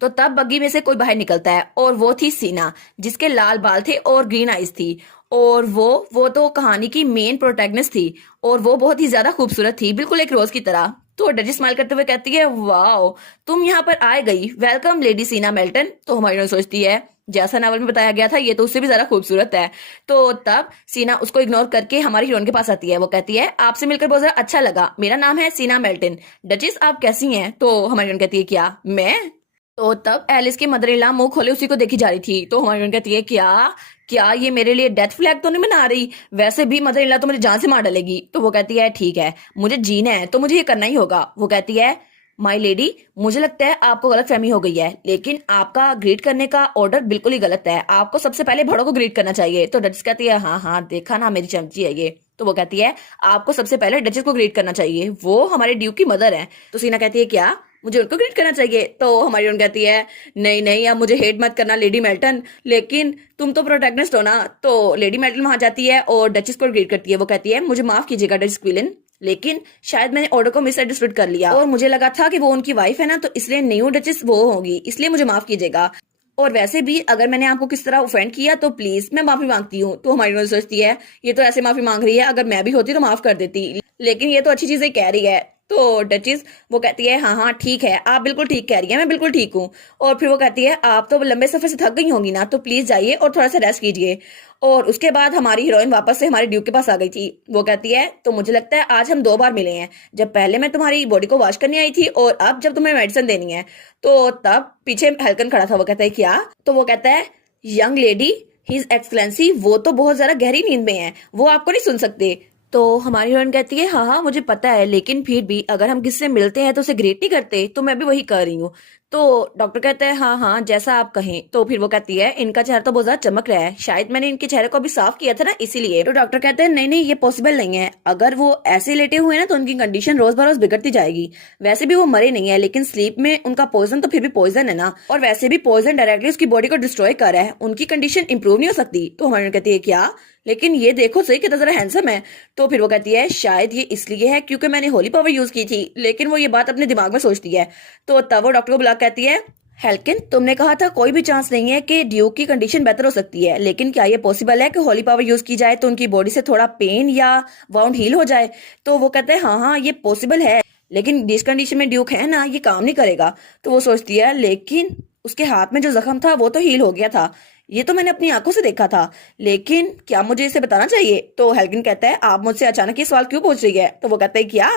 तो तब बग्गी में से कोई बाहर निकलता है और वो थी सीना जिसके लाल बाल थे और ग्रीन आईज थी, और वो तो कहानी की मेन प्रोटैगनिस्ट थी और वो बहुत ही ज्यादा खूबसूरत थी बिल्कुल एक रोज की तरह। तो डची स्माइल करते हुए कहती है वाओ तुम यहाँ पर आ गई, वेलकम लेडी सीना मेल्टन। तो हमारी सोचती है जैसा नावल में बताया गया था ये तो उससे भी ज्यादा खूबसूरत है। तो तब सीना उसको इग्नोर करके हमारी हीरोइन के पास आती है। वो कहती है आपसे मिलकर बहुत ज्यादा अच्छा लगा, मेरा नाम है सीना मेल्टन। डचिस आप कैसी हैं? तो हमारी हीरोइन कहती है क्या मैं? तो तब एलिस की मदर इन लॉ मुंह खोले उसी को देखी जा रही थी। तो हमारी बहन कहती है क्या क्या ये मेरे लिए डेथ फ्लैग तो नहीं बना रही? वैसे भी मदर इन लॉ तो मुझे जान से मार डालेगी। तो वो कहती है ठीक है मुझे जीना है तो मुझे ये करना ही होगा। वो कहती है माई लेडी मुझे लगता है आपको गलत फहमी हो गई है, लेकिन आपका ग्रीट करने का ऑर्डर बिल्कुल ही गलत है, आपको सबसे पहले बड़ों को ग्रीट करना चाहिए। तो डचिस कहती है हाँ हाँ देखा ना मेरी चमची है ये। तो वो कहती है आपको सबसे पहले डचिस को ग्रीट करना चाहिए, वो हमारे ड्यूक की मदर है। तो सीना कहती है क्या मुझे उनको ग्रीट करना चाहिए? तो हमारी उन कहती है नहीं नहीं अब मुझे हेट मत करना लेडी मेल्टन, लेकिन तुम तो प्रोटैगनिस्ट हो ना। तो लेडी मेल्टन वहां जाती है और डचिस को ग्रीट करती है। वो कहती है मुझे माफ कीजिएगा डचिस क्विलिन, लेकिन शायद मैंने ऑर्डर को मिसअंडरस्टूड कर लिया और मुझे लगा था कि वो उनकी वाइफ है ना, तो इसलिए न्यू डचिस वो होगी, इसलिए मुझे माफ कीजिएगा। और वैसे भी अगर मैंने आपको किस तरह ऑफेंड किया तो प्लीज मैं माफी मांगती हूँ। तो हमारी नजर सोचती है ये तो ऐसे माफी मांग रही है, अगर मैं भी होती तो माफ कर देती, लेकिन ये तो अच्छी चीजें कह रही है। तो डचिस वो कहती है हाँ हाँ ठीक है, आप बिल्कुल ठीक कह रही हैं, मैं बिल्कुल ठीक हूँ। और फिर वो कहती है आप तो लंबे सफर से थक गई होंगी ना, तो प्लीज जाइए और थोड़ा सा रेस्ट कीजिए। और उसके बाद हमारी हीरोइन वापस से हमारे ड्यूक के पास आ गई थी। वो कहती है तो मुझे लगता है आज हम 2 बार मिले हैं, जब पहले मैं तुम्हारी बॉडी को वॉश करने आई थी और अब जब तुम्हें मेडिसिन देनी है। तो तब पीछे हेल्कन खड़ा था। वो कहता है क्या? तो वो कहता है यंग लेडी, हिज एक्सलेंसी वो तो बहुत ज्यादा गहरी नींद में है, वो आपको नहीं सुन सकते। तो हमारी हीरोइन कहती है हाँ हाँ मुझे पता है, लेकिन फिर भी अगर हम किसी से मिलते हैं तो उसे ग्रीट नहीं करते, तो मैं भी वही कर रही हूँ। तो डॉक्टर कहता है हाँ हाँ जैसा आप कहें। तो फिर वो कहती है इनका चेहरा तो बहुत ज्यादा चमक रहा है, शायद मैंने इनके चेहरे को अभी साफ किया था ना इसीलिए। तो डॉक्टर कहते हैं नहीं नहीं ये पॉसिबल नहीं है, अगर वो ऐसे लेटे हुए हैं ना तो उनकी कंडीशन रोज बरोज बिगड़ती जाएगी। वैसे भी वो मरे नहीं है, लेकिन स्लीप में उनका पॉइजन तो फिर भी पॉइजन है ना, और वैसे भी पॉइजन डायरेक्टली उसकी बॉडी को डिस्ट्रॉय कर रहा है, उनकी कंडीशन इंप्रूव नहीं हो सकती। तो हमारी कहती है क्या? लेकिन ये देखो सही कितना जरा हैंडसम है। तो फिर वो कहती है शायद ये इसलिए है क्योंकि मैंने होली पावर यूज की थी, लेकिन वो ये बात अपने दिमाग में सोचती है। तो तब वो डॉक्टर को बुला कहती है हेल्किन तुमने कहा था कोई भी चांस नहीं है कि ड्यूक की कंडीशन बेहतर हो सकती है, लेकिन क्या ये पॉसिबल है कि होली पावर यूज की जाए तो उनकी बॉडी से थोड़ा पेन या वाउंड हील हो जाए? तो वो कहते हैं हाँ हाँ ये पॉसिबल है, लेकिन जिस कंडीशन में ड्यूक है ना ये काम नहीं करेगा। तो वो सोचती है लेकिन उसके हाथ में जो जख्म था वो तो हील हो गया था, ये तो मैंने अपनी आंखों से देखा था, लेकिन क्या मुझे इसे बताना चाहिए? तो हेल्किन कहता है आप मुझसे अचानक ये सवाल क्यों पूछ रही है? तो वो कहता है क्या?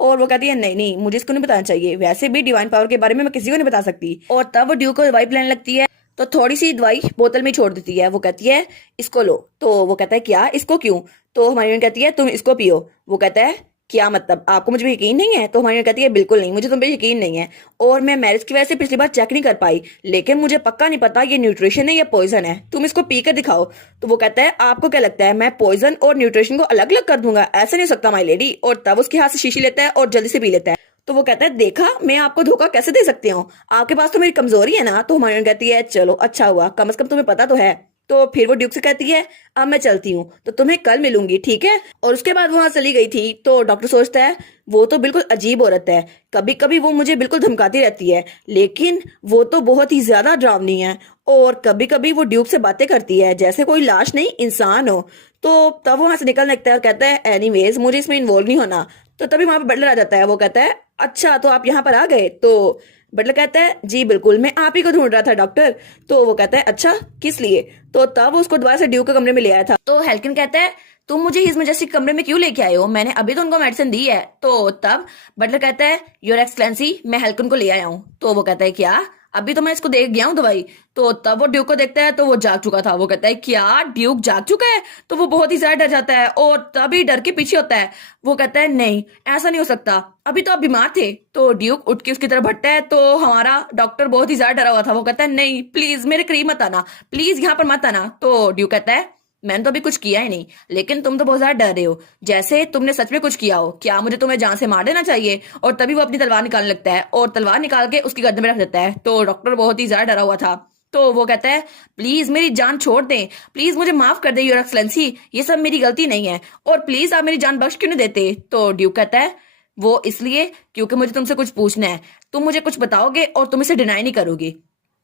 और वो कहती है नहीं नहीं मुझे इसको नहीं बताना चाहिए, वैसे भी डिवाइन पावर के बारे में मैं किसी को नहीं बता सकती। और तब वो ड्यूक को दवाई पिलाने लगती है, तो थोड़ी सी दवाई बोतल में छोड़ देती है। वो कहती है इसको लो। तो वो कहता है क्या? इसको क्यों? तो हमारी कहती है तुम इसको पियो। वो कहता है क्या मतलब आपको मुझ पे यकीन नहीं है? तो हमारी कहती है बिल्कुल नहीं, मुझे तुम पे यकीन नहीं है, और मैं मैरिज की वजह से पिछली बार चेक नहीं कर पाई, लेकिन मुझे पक्का नहीं पता ये न्यूट्रिशन है या पॉइजन है, तुम इसको पी कर दिखाओ। तो वो कहता है आपको क्या लगता है मैं पॉइजन और न्यूट्रिशन को अलग अलग कर दूंगा? ऐसा नहीं हो सकता माई लेडी। और तब उसके हाथ से शीशी लेता है और जल्दी से पी लेता है। तो वो कहता है देखा मैं आपको धोखा कैसे दे सकती हूँ, आपके पास तो मेरी कमजोरी है ना। तो हमारी कहती है चलो अच्छा हुआ, कम से कम तुम्हें पता तो है। तो फिर वो ड्यूक से कहती है अब मैं चलती हूँ, तो तुम्हें कल मिलूंगी ठीक है। और उसके बाद वो वहां चली गई थी। तो डॉक्टर सोचता है वो तो बिल्कुल अजीब औरत है, कभी कभी वो मुझे बिल्कुल धमकाती रहती है, लेकिन वो तो बहुत ही ज्यादा डरावनी है, और कभी कभी वो ड्यूक से बातें करती है जैसे कोई लाश नहीं इंसान हो। तो तब वो वहां से निकलने लगता है और कहता है एनीवेज मुझे इसमें इन्वॉल्व नहीं होना। तो तभी वहां पर बटलर आ जाता है। वो कहता है अच्छा तो आप यहाँ पर आ गए? तो बटलर कहता है जी बिल्कुल, मैं आप ही को ढूंढ रहा था डॉक्टर। तो वो कहता है अच्छा किस लिए? तो तब वो उसको दोबारा से ड्यूक के कमरे में ले आया था। तो हेल्किन कहता है तुम मुझे इस मजेस्टिक कमरे में क्यों लेके आए हो, मैंने अभी तो उनको मेडिसिन दी है। तो तब बटलर कहता है योर एक्सलेंसी मैं हेल्किन को ले आया हूँ। तो वो कहता है क्या? अभी तो मैं इसको देख गया हूँ दवाई। तो तब वो ड्यूक को देखता है तो वो जाग चुका था। वो कहता है क्या ड्यूक जाग चुका है? तो वो बहुत ही ज्यादा डर जाता है और तभी डर के पीछे होता है। वो कहता है नहीं ऐसा नहीं हो सकता, अभी तो आप बीमार थे। तो ड्यूक उठ के उसकी तरफ भटता है। तो हमारा डॉक्टर बहुत ही ज्यादा डरा हुआ था। वो कहता है नहीं प्लीज मेरे करीब मत आना, प्लीज यहाँ पर मत आना। तो ड्यूक कहता है मैंने तो अभी कुछ किया ही नहीं, लेकिन तुम तो बहुत ज्यादा डर रहे हो, जैसे तुमने सच में कुछ किया हो, क्या मुझे तुम्हें जान से मार देना चाहिए? और तभी वो अपनी तलवार निकालने लगता है और तलवार निकाल के उसकी गर्दन में रख देता है। तो डॉक्टर बहुत ही ज्यादा डरा हुआ था। तो वो कहता है प्लीज मेरी जान छोड़ दें, प्लीज मुझे माफ कर दे योर एक्सलेंसी, ये सब मेरी गलती नहीं है, और प्लीज आप मेरी जान बख्श क्यों नहीं देते? तो ड्यूक कहता है वो इसलिए क्योंकि मुझे तुमसे कुछ पूछना है, तुम मुझे कुछ बताओगे और तुम इसे डिनाई नहीं करोगे।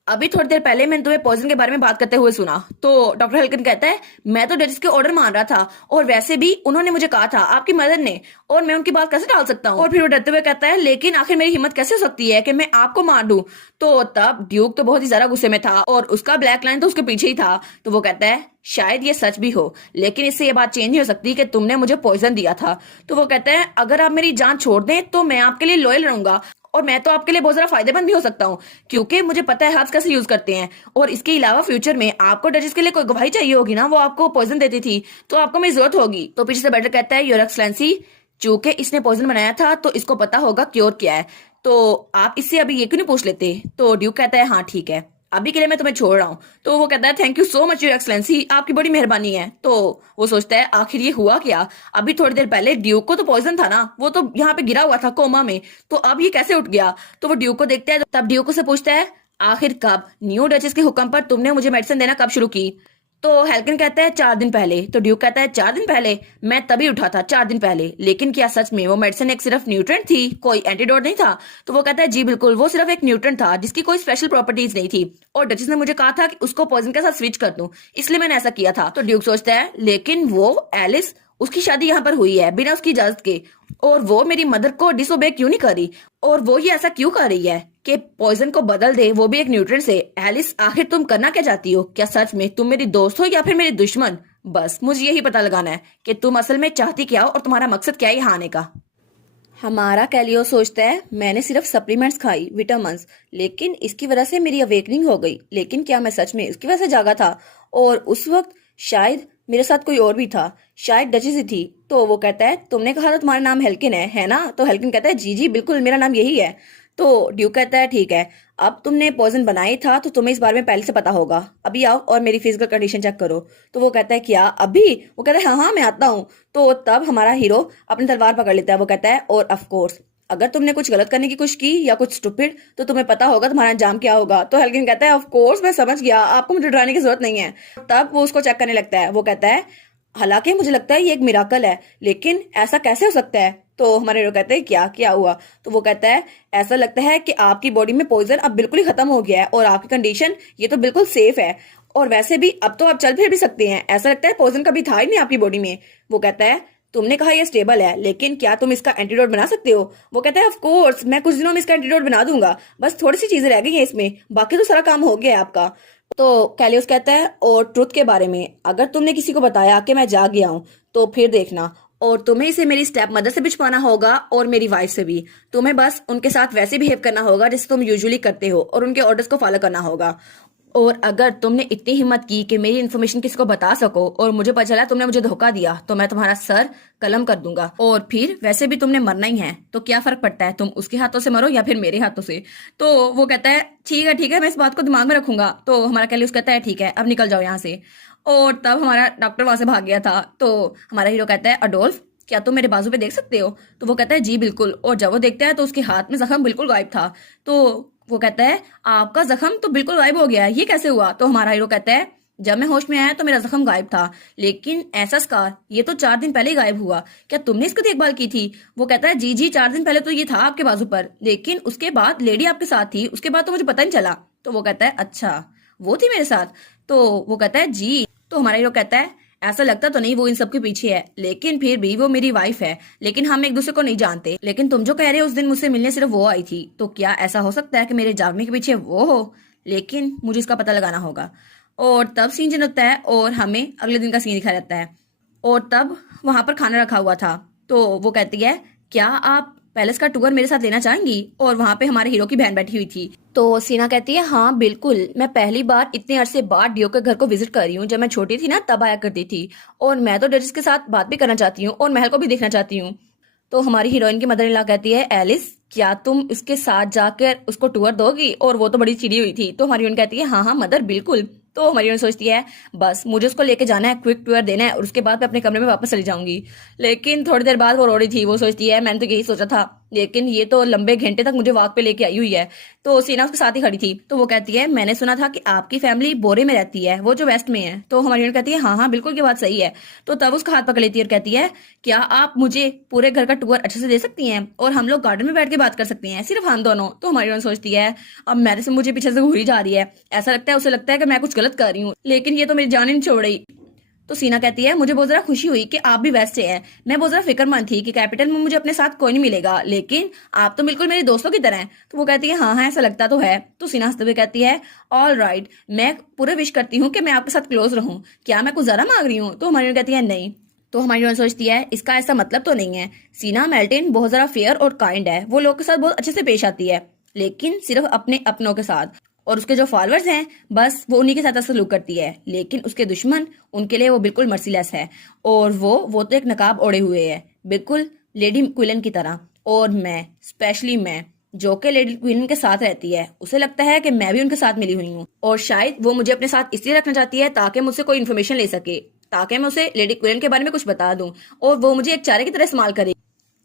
अभी थोड़ी देर पहले मैंने तुम्हें पॉइजन के बारे में बात करते हुए सुना। तो डॉक्टर हेल्किन कहता है मैं तो जजेस के ऑर्डर मान रहा था, और वैसे भी उन्होंने मुझे कहा था आपकी मदर ने, और मैं उनकी बात कैसे टाल सकता हूँ? और फिर वो डरते हुए कहता है लेकिन आखिर मेरी हिम्मत कैसे हो सकती है कि मैं आपको मार दूं? तो तब ड्यूक तो बहुत ही ज्यादा गुस्से में था और उसका ब्लैक लाइन तो उसके पीछे ही था। तो वो कहता है शायद ये सच भी हो, लेकिन इससे ये बात चेंज नहीं हो सकती कि तुमने मुझे पॉइजन दिया था। तो वो कहता है अगर आप मेरी जान छोड़ दें तो मैं आपके लिए लॉयल रहूंगा, और मैं तो आपके लिए बहुत ज्यादा फायदेमंद भी हो सकता हूँ, क्योंकि मुझे पता है हर्ब्स कैसे यूज करते हैं। और इसके अलावा फ्यूचर में आपको डजेस के लिए कोई गवाही चाहिए होगी ना, वो आपको पॉइजन देती थी, तो आपको मेरी जरूरत होगी। तो पीछे से बेटर कहता है योर एक्सलेंसी चूंकि इसने पॉइजन बनाया था तो इसको पता होगा क्योर क्या है, तो आप इससे अभी ये क्यों नहीं पूछ लेते? तो ड्यूक कहता है हाँ ठीक है, अभी के लिए मैं तुम्हें छोड़ रहा हूँ। तो वो कहता है thank you so much your excellency, आपकी बड़ी मेहरबानी है। तो वो सोचता है आखिर ये हुआ क्या, अभी थोड़ी देर पहले ड्यूक को तो पॉइजन था ना, वो तो यहाँ पे गिरा हुआ था कोमा में, तो अब ये कैसे उठ गया? तो वो ड्यूक को देखता है, तब ड्यूक से पूछता है आखिर कब न्यू डचेस के हुक्म पर तुमने मुझे मेडिसिन देना कब शुरू की? तो हेल्किन कहता है 4 दिन पहले। तो ड्यूक कहता है 4 दिन पहले? मैं तभी उठा था 4 दिन पहले, लेकिन क्या सच में वो मेडिसिन एक सिर्फ न्यूट्रेंट थी, कोई एंटीडोट नहीं था? तो वो कहता है जी बिल्कुल, वो सिर्फ एक न्यूट्रेंट था जिसकी कोई स्पेशल प्रॉपर्टीज नहीं थी, और डचेस ने मुझे कहा था कि उसको पॉइजन के साथ स्विच कर दूं, इसलिए मैंने ऐसा किया था। तो ड्यूक सोचता है लेकिन वो एलिस, उसकी शादी यहाँ पर हुई है बिना उसकी इजाजत के, और वो मेरी मदर को डिसोबे क्यों नहीं कर रही, और वो ये ऐसा क्यों कर रही है कि पॉइजन को बदल दे, वो भी एक न्यूट्रिएंट से। एलिस, आखिर तुम करना क्या चाहती हो? क्या सच में तुम मेरी दोस्त हो या फिर मेरी दुश्मन? बस मुझे यही पता लगाना है कि तुम असल में चाहती क्या हो और तुम्हारा मकसद क्या है यहाँ आने का। हमारा कैलियो सोचता है मैंने सिर्फ सप्लीमेंट्स खाई, विटामिन, लेकिन इसकी वजह से मेरी अवेकनिंग हो गई। लेकिन क्या मैं सच में इसकी वजह से जागा था? और उस वक्त शायद मेरे साथ कोई और भी था, शायद डचेस ही थी। तो वो कहता है तुमने कहा था तुम्हारा नाम हेल्किन है ना? तो हेल्किन कहता है जी जी बिल्कुल, मेरा नाम यही है। तो ड्यूक कहता है ठीक है, अब तुमने पॉइजन बनाई था तो तुम्हें इस बारे में पहले से पता होगा। अभी आओ और मेरी फिजिकल कंडीशन चेक करो। तो वो कहता है क्या अभी? वो कहता है हाँ हाँ मैं आता हूँ। तो तब हमारा हीरो अपनी तलवार पकड़ लेता है। वो कहता है और ऑफ कोर्स अगर तुमने कुछ गलत करने की कोशिश की या कुछ स्टूपिड तो तुम्हें पता होगा तुम्हारा अंजाम क्या होगा। तो हेल्किन कहता है ऑफ कोर्स मैं समझ गया, आपको मुझे डराने की जरूरत नहीं है। तब वो उसको चेक करने लगता है। वो कहता है हालांकि मुझे लगता है ये एक मिराकल है, लेकिन ऐसा कैसे हो सकता है? तो हमारे हीरो कहते हैं क्या क्या हुआ? तो वो कहता है ऐसा लगता है कि आपकी बॉडी में पॉइजन अब बिल्कुल ही खत्म हो गया है और आपकी कंडीशन ये तो बिल्कुल सेफ है, और वैसे भी अब तो आप चल फिर भी सकते हैं। ऐसा लगता है पॉइजन कभी था ही नहीं आपकी बॉडी में। वो कहता है तुमने कहा ये स्टेबल है, लेकिन क्या तुम इसका एंटीडोट बना सकते हो? वो कहता है ऑफ कोर्स मैं कुछ दिनों में इसका एंटीडोट बना दूंगा, बस थोड़ी सी चीजें रह गई हैं इसमें, बाकी तो सारा काम हो गया है आपका। तो कैलियोस कहता है और ट्रुथ के बारे में, अगर तुमने किसी को बताया कि मैं जा गया हूँ तो फिर देखना, और तुम्हें इसे मेरी स्टेप मदर से भी छुपाना होगा और मेरी वाइफ से भी। तुम्हें बस उनके साथ वैसे बिहेव करना होगा जैसे तुम यूजुअली करते हो, और उनके ऑर्डर्स को फॉलो करना होगा। और अगर तुमने इतनी हिम्मत की कि मेरी इन्फॉर्मेशन किसी को बता सको और मुझे पता चला तुमने मुझे धोखा दिया, तो मैं तुम्हारा सर कलम कर दूंगा। और फिर वैसे भी तुमने मरना ही है, तो क्या फर्क पड़ता है तुम उसके हाथों से मरो या फिर मेरे हाथों से? तो वो कहता है ठीक है मैं इस बात को दिमाग में रखूंगा। तो हमारा कैलियस कहता है ठीक है अब निकल जाओ यहाँ से। और तब हमारा डॉक्टर वहां से भाग गया था। तो हमारा हीरो कहता है अडोल्फ क्या तुम मेरे बाजू पे देख सकते हो? तो वो कहता है जी बिल्कुल। और जब वो देखता है तो उसके हाथ में जख्म बिल्कुल गायब था। तो वो कहता है आपका जख्म तो बिल्कुल गायब हो गया है, ये कैसे हुआ? तो हमारा हीरो कहता है जब मैं होश में आया तो मेरा जख्म गायब था, लेकिन ऐसा स्कार ये तो 4 दिन पहले ही गायब हुआ। क्या तुमने इसकी देखभाल की थी? वो कहता है जी जी 4 दिन पहले तो ये था आपके बाजू पर, लेकिन उसके बाद लेडी आपके साथ थी, उसके बाद तो मुझे पता नहीं चला। तो वो कहता है अच्छा वो थी मेरे साथ? तो वो कहता है जी। तो हमारा हीरो कहता है ऐसा लगता तो नहीं वो इन सब के पीछे है, लेकिन फिर भी वो मेरी वाइफ है, लेकिन हम एक दूसरे को नहीं जानते। लेकिन तुम जो कह रहे हो उस दिन मुझसे मिलने सिर्फ वो आई थी, तो क्या ऐसा हो सकता है कि मेरे जागने के पीछे वो हो? लेकिन मुझे इसका पता लगाना होगा। और तब सीन चेंज होता है और हमें अगले दिन का सीन दिखाया जाता है। और तब वहां पर खाना रखा हुआ था। तो वो कहती है क्या आप पैलेस का टूर मेरे साथ लेना चाहेंगी? और वहां पे हमारे हीरो की बहन बैठी हुई थी। तो सीना कहती है हाँ बिल्कुल, मैं पहली बार इतने अरसे बाद डियो के घर को विजिट कर रही हूँ। जब मैं छोटी थी ना तब आया करती थी, और मैं तो डचेस के साथ बात भी करना चाहती हूँ और महल को भी देखना चाहती हूँ। तो हमारी हीरोइन की मदर इन लॉ कहती है एलिस क्या तुम इसके साथ जाकर उसको टूर दोगी? और वो तो बड़ी चिड़ी हुई थी। तो हमारी हीरोइन कहती है हाँ हाँ मदर बिल्कुल। तो हमारी हीरोइन सोचती है बस मुझे उसको लेके जाना है, क्विक टूर देना है, और उसके बाद मैं अपने कमरे में वापस चली जाऊंगी। लेकिन थोड़ी देर बाद वो रो रही थी। वो सोचती है मैंने तो यही सोचा था, लेकिन ये तो लंबे घंटे तक मुझे वॉक पे लेके आई हुई है। तो सीना उसके साथ ही खड़ी थी। तो वो कहती है मैंने सुना था कि आपकी फैमिली बोरे में रहती है, वो जो वेस्ट में है। तो हमारी हीरोइन कहती है हाँ हाँ बिल्कुल ये बात सही है। तो तब उसका हाथ पकड़ लेती है और कहती है क्या आप मुझे पूरे घर का टूर अच्छे से दे सकती हैं और हम लोग गार्डन में बैठ के बात कर सकते हैं, सिर्फ हम दोनों? तो हमारी हीरोइन सोचती है अब मेरे से मुझे पीछे से घूरी जा रही है, ऐसा लगता है उसे लगता है कि मैं कुछ गलत कर रही हूँ, लेकिन ये तो मेरी जान ही नहीं छोड़ रही। तो सीना कहती है मुझे बहुत ज्यादा खुशी हुई कि आप भी वेस्ट से हैं। मैं बहुत ज्यादा फिक्रमंद थी कि कैपिटल में मुझे अपने साथ कोई नहीं मिलेगा, लेकिन आप तो बिल्कुल मेरे दोस्तों की तरह हैं। तो वो कहती है हाँ हाँ ऐसा लगता तो है। तो सीना हंसते हुए कहती है ऑल राइट, मैं पूरे विश करती हूँ कि मैं आपके साथ क्लोज रहूं। क्या मैं कुछ ज्यादा मांग रही हूँ? तो हमारी कहती है नहीं। तो हमारी हीरोइन सोचती है इसका ऐसा मतलब तो नहीं है। सीना मेल्टिन बहुत ज्यादा फेयर और काइंड है, वो लोग के साथ बहुत अच्छे से पेश आती है, लेकिन सिर्फ अपने अपनों के साथ, और उसके जो फॉलोअर्स हैं बस वो उन्हीं के साथ सलूक करती है। लेकिन उसके दुश्मन उनके लिए वो बिल्कुल मर्सीलेस है, और वो तो एक नकाब ओढ़े हुए है बिल्कुल लेडी क्विलन की तरह। और मैं स्पेशली मैं जो कि लेडी क्वीन के साथ रहती है, उसे लगता है कि मैं भी उनके साथ मिली हुई हूँ, और शायद वो मुझे अपने साथ इसलिए रखना चाहती है ताकि मुझसे कोई इन्फॉर्मेशन ले सके, ताकि मैं उसे लेडी क्वीन के बारे में कुछ बता दूं और वो मुझे एक चारे की तरह इस्तेमाल करे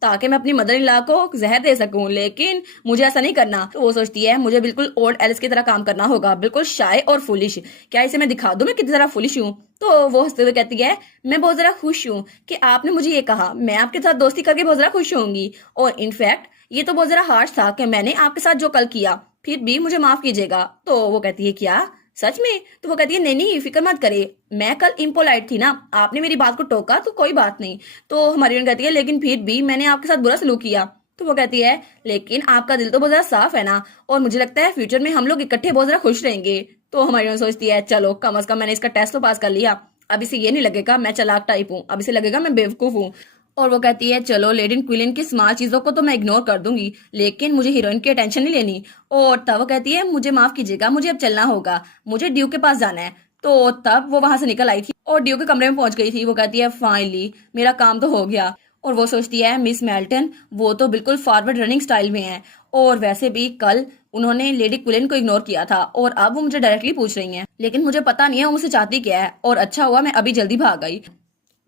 ताकि मैं अपनी मदर इन लॉ को जहर दे सकूं। लेकिन मुझे ऐसा नहीं करना। तो वो सोचती है मुझे बिल्कुल ओल्ड एलिस की तरह काम करना होगा, बिल्कुल शाय और फुलिश। क्या इसे मैं दिखा दूं मैं कितनी ज्यादा फुलिश हूँ? तो वो हंसते हुए कहती है मैं बहुत ज्यादा खुश हूँ कि आपने मुझे ये कहा, मैं आपके साथ दोस्ती करके बहुत ज्यादा खुश होंगी। और इनफैक्ट ये तो बहुत ज्यादा हार्श था कि मैंने आपके साथ जो कल किया, फिर भी मुझे माफ कीजिएगा। तो वो कहती है क्या सच में? तो वो कहती है नहीं नहीं फिक्र मत करे, मैं कल इम्पोलाइट थी ना, आपने मेरी बात को टोका तो कोई बात नहीं। तो हमारी हीरोइन कहती है लेकिन फिर भी मैंने आपके साथ बुरा सलूक किया। तो वो कहती है लेकिन आपका दिल तो बहुत ज्यादा साफ है ना, और मुझे लगता है फ्यूचर में हम लोग इकट्ठे बहुत ज्यादा खुश रहेंगे। तो हमारी हीरोइन सोचती है चलो कम से कम मैंने इसका टेस्ट तो पास कर लिया, अब इसे ये नहीं लगेगा मैं चालाक टाइप हूँ, अब इसे लगेगा मैं बेवकूफ हूँ। और वो कहती है चलो लेडी क्विलिन की स्मॉल चीजों को तो मैं इग्नोर कर दूंगी, लेकिन मुझे हीरोइन की अटेंशन नहीं लेनी। और तब वो कहती है मुझे माफ कीजिएगा, मुझे अब चलना होगा, मुझे ड्यू के पास जाना है। तो तब वो वहां से निकल आई थी और ड्यू के कमरे में पहुंच गई थी। वो कहती है फाइनली मेरा काम तो हो गया। और वो सोचती है मिस मेल्टन वो तो बिल्कुल फॉरवर्ड रनिंग स्टाइल में है, और वैसे भी कल उन्होंने लेडी क्विलिन को इग्नोर किया था और अब वो मुझे डायरेक्टली पूछ रही हैं, लेकिन मुझे पता नहीं है वो मुझसे चाहती क्या है, और अच्छा हुआ मैं अभी जल्दी भाग गई।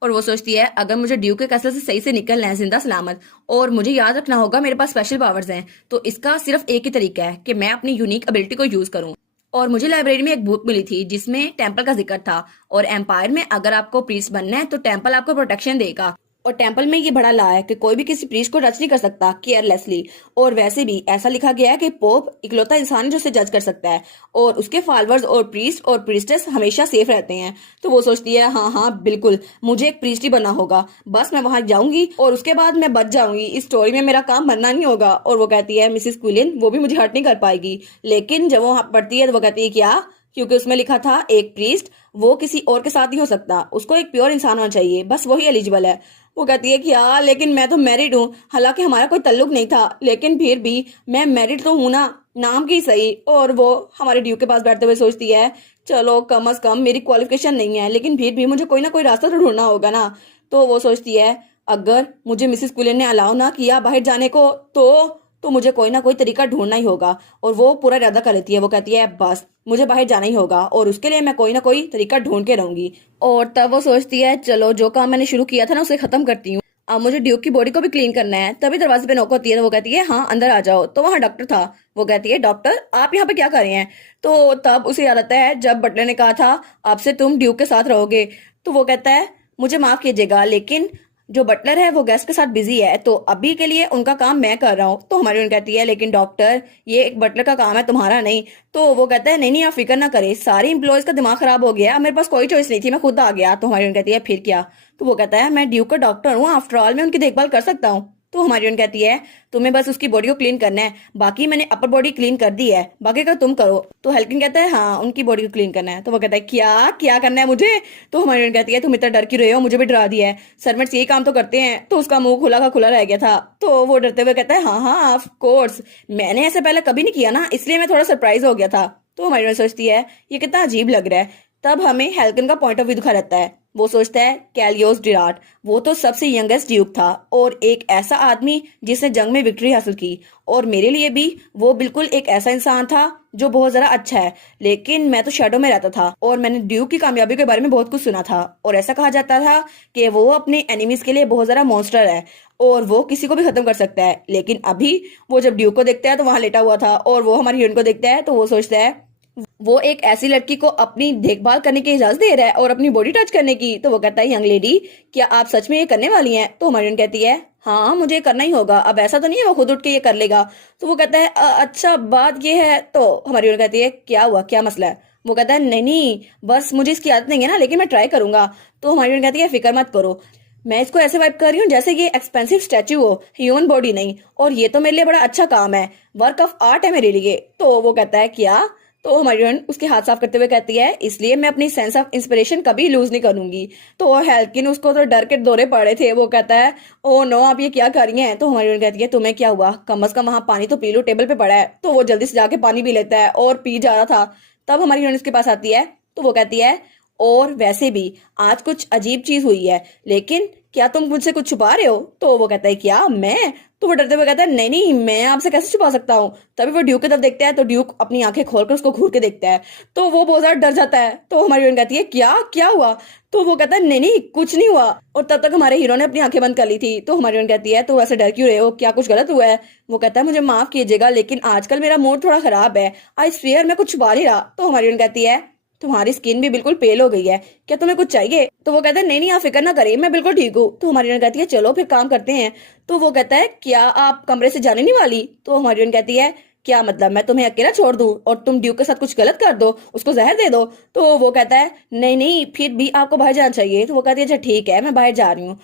और वो सोचती है अगर मुझे ड्यू के कैसल से सही से निकलना है जिंदा सलामत, और मुझे याद रखना होगा मेरे पास स्पेशल पावर्स हैं, तो इसका सिर्फ एक ही तरीका है कि मैं अपनी यूनिक एबिलिटी को यूज करूं। और मुझे लाइब्रेरी में एक बुक मिली थी जिसमें टेम्पल का जिक्र था, और एम्पायर में अगर आपको प्रीस्ट बनना है तो टेम्पल आपको प्रोटेक्शन देगा, और टेम्पल में ये बड़ा ला है कि कोई भी किसी प्रीस्ट को टच नहीं कर सकता केयरलेसली। और वैसे भी ऐसा लिखा गया है कि पोप इकलौता इंसान है जो उसे जज कर सकता है, और उसके फॉलोअर्स और प्रीस्ट और प्रीस्टेस हमेशा सेफ रहते हैं। तो वो सोचती है हाँ हाँ बिल्कुल मुझे एक प्रीस्ट ही बनना होगा, बस मैं वहां जाऊंगी और उसके बाद मैं बच जाऊंगी, इस स्टोरी में मेरा काम बनना नहीं होगा। और वो कहती है मिसिस क्विलिन वो भी मुझे हर्ट नहीं कर पाएगी, लेकिन जब वो पढ़ती है तो वो कहती है क्या, क्योंकि उसमें लिखा था एक प्रीस्ट वो किसी और के साथ नहीं हो सकता, उसको एक प्योर इंसान होना चाहिए, बस वही एलिजिबल है। वो कहती है कि यार लेकिन मैं तो मैरिड हूँ, हालांकि हमारा कोई ताल्लुक नहीं था, लेकिन फिर भी मैं मैरिड तो हूं ना, नाम की सही। और वो हमारे ड्यू के पास बैठते हुए सोचती है चलो कम से कम मेरी क्वालिफिकेशन नहीं है, लेकिन फिर भी मुझे कोई ना कोई रास्ता तो ढूंढना होगा ना। तो वो सोचती है अगर मुझे मिसिस क्विलिन ने अलाउ ना किया बाहर जाने को तो मुझे कोई ना कोई तरीका ढूंढना ही होगा। और वो पूरा इरादा कर लेती है, वो कहती है बस मुझे बाहर जाना ही होगा और उसके लिए मैं कोई ना कोई तरीका ढूंढ के रहूंगी। और तब वो सोचती है चलो जो काम मैंने शुरू किया था ना उसे खत्म करती हूँ, अब मुझे ड्यूक की बॉडी को भी क्लीन करना है। तभी दरवाजे पे नॉक होती है, तो वो कहती है हाँ अंदर आ जाओ। तो वहाँ डॉक्टर था। वो कहती है डॉक्टर आप यहाँ पे क्या कर रहे हैं? तो तब उसे याद आता है जब बटलर ने कहा था आपसे तुम ड्यूक के साथ रहोगे। तो वो कहता है मुझे माफ कीजिएगा लेकिन जो बटलर है वो गेस्ट के साथ बिजी है, तो अभी के लिए उनका काम मैं कर रहा हूँ। तो हमारी उन कहती है लेकिन डॉक्टर ये एक बटलर का काम है तुम्हारा नहीं। तो वो कहता है नहीं नहीं आप फिक्र ना करें, सारे इंप्लॉयज का दिमाग खराब हो गया, मेरे पास कोई चॉइस नहीं थी, मैं खुद आ गया। तो हमारी उन कहती है फिर क्या? तो वो कहता है मैं ड्यूक का डॉक्टर हूँ, आफ्टर ऑल मैं उनकी देखभाल कर सकता हूँ। तो हमारी उन कहती है तुम्हें बस उसकी बॉडी को क्लीन करना है, बाकी मैंने अपर बॉडी क्लीन कर दी है, बाकी का तुम करो। तो हेल्किन कहता है हाँ उनकी बॉडी को क्लीन करना है। तो वो कहता है क्या क्या करना है मुझे? तो हमारी उन कहती है तुम इतना डर क्यों रहे हो, मुझे भी डरा दिया है, सर्वेंट्स यही काम तो करते हैं। तो उसका मुंह खुला का खुला रह गया था। तो वो डरते हुए कहता है हाँ हाँ ऑफ कोर्स, मैंने ऐसे पहले कभी नहीं किया ना, इसलिए मैं थोड़ा सरप्राइज हो गया था। तो हमारी उन सोचती है ये कितना अजीब लग रहा है। तब हमें हेल्किन का पॉइंट ऑफ व्यू दिखा रहता है। वो सोचता है कैलियोस डिराट वो तो सबसे यंगेस्ट ड्यूक था और एक ऐसा आदमी जिसने जंग में विक्ट्री हासिल की, और मेरे लिए भी वो बिल्कुल एक ऐसा इंसान था जो बहुत जरा अच्छा है, लेकिन मैं तो शेडो में रहता था और मैंने ड्यूक की कामयाबी के बारे में बहुत कुछ सुना था, और ऐसा कहा जाता था कि वो अपने एनिमीज के लिए बहुत जरा मॉन्स्टर है और वो किसी को भी खत्म कर सकता है। लेकिन अभी वो जब ड्यूक को देखता है तो वहां लेटा हुआ था, और वो हमारी हीरोइन को देखता है तो वो सोचता है वो एक ऐसी लड़की को अपनी देखभाल करने की इजाजत दे रहा है और अपनी बॉडी टच करने की। तो वो कहता है यंग लेडी क्या आप सच में ये करने वाली हैं? तो हमारी कहती है हाँ मुझे करना ही होगा, अब ऐसा तो नहीं है वो खुद उठ के ये कर लेगा। तो वो कहता है अच्छा बात ये है। तो हमारी कहती है क्या हुआ, क्या मसला है? वो कहता है नहीं नहीं बस मुझे इसकी आदत नहीं है ना, लेकिन मैं ट्राई करूंगा। तो हमारी कहती है फिक्र मत करो, मैं इसको ऐसे वाइप कर रही हूँ जैसे ये एक्सपेंसिव स्टैचू हो, ह्यूमन बॉडी नहीं, और ये तो मेरे लिए बड़ा अच्छा काम है, वर्क ऑफ आर्ट है मेरे लिए। तो वो कहता है क्या? तो हमारी उसके हाथ साफ करते हुए कहती है इसलिए मैं अपनी सेंस ऑफ इंस्पिरेशन कभी लूज नहीं करूंगी। तो हेल्किन उसको तो डर के दौरे पड़े थे। वो कहता है ओ नो आप ये क्या कर रही हैं? तो हमारी कहती है तुम्हें क्या हुआ, कम से कम वहां पानी तो पी लो, टेबल पे पड़ा है। तो वो जल्दी से जाके पानी पी लेता है और पी जा रहा था। तब हमारी उसके पास आती है तो वो कहती है और वैसे भी आज कुछ अजीब चीज हुई है, लेकिन क्या तुम मुझसे कुछ छुपा रहे हो? तो वो कहता है क्या मैं? तो वो डरते हुए कहता है नहीं नहीं मैं आपसे कैसे छुपा सकता हूँ। तभी वो ड्यूक की तरफ देखता है तो ड्यूक अपनी आंखें खोलकर उसको घूर के देखता है, तो वो बहुत ज्यादा डर जाता है। तो हमारी हीरोइन कहती है क्या क्या हुआ? तो वो कहता है नहीं नहीं कुछ नहीं हुआ। और तब तक हमारे हीरो ने अपनी आंखें बंद कर ली थी। तो हमारी हीरोइन कहती है तो ऐसे डर क्यों रहे हो, क्या कुछ गलत हुआ है? वो कहता है मुझे माफ कीजिएगा लेकिन आजकल मेरा मूड थोड़ा खराब है, आई स्वेयर मैं कुछ छुपा नहीं रहा। तो हमारी हीरोइन कहती है तुम्हारी स्किन भी बिल्कुल पेल हो गई है, क्या तुम्हें कुछ चाहिए? तो वो कहता है नहीं नहीं आप फिक्र ना करिए मैं बिल्कुल ठीक हूँ। तो हमारी कहती है चलो फिर काम करते हैं। तो वो कहता है क्या आप कमरे से जाने नहीं वाली? तो हमारी कहती है क्या मतलब, मैं तुम्हें अकेला छोड़ दूं और तुम ड्यूक के साथ कुछ गलत कर दो, उसको जहर दे दो? तो वो कहता है नहीं नहीं, फिर भी आपको बाहर जाना चाहिए। तो वो कहती है अच्छा ठीक है, मैं बाहर जा रही हूँ।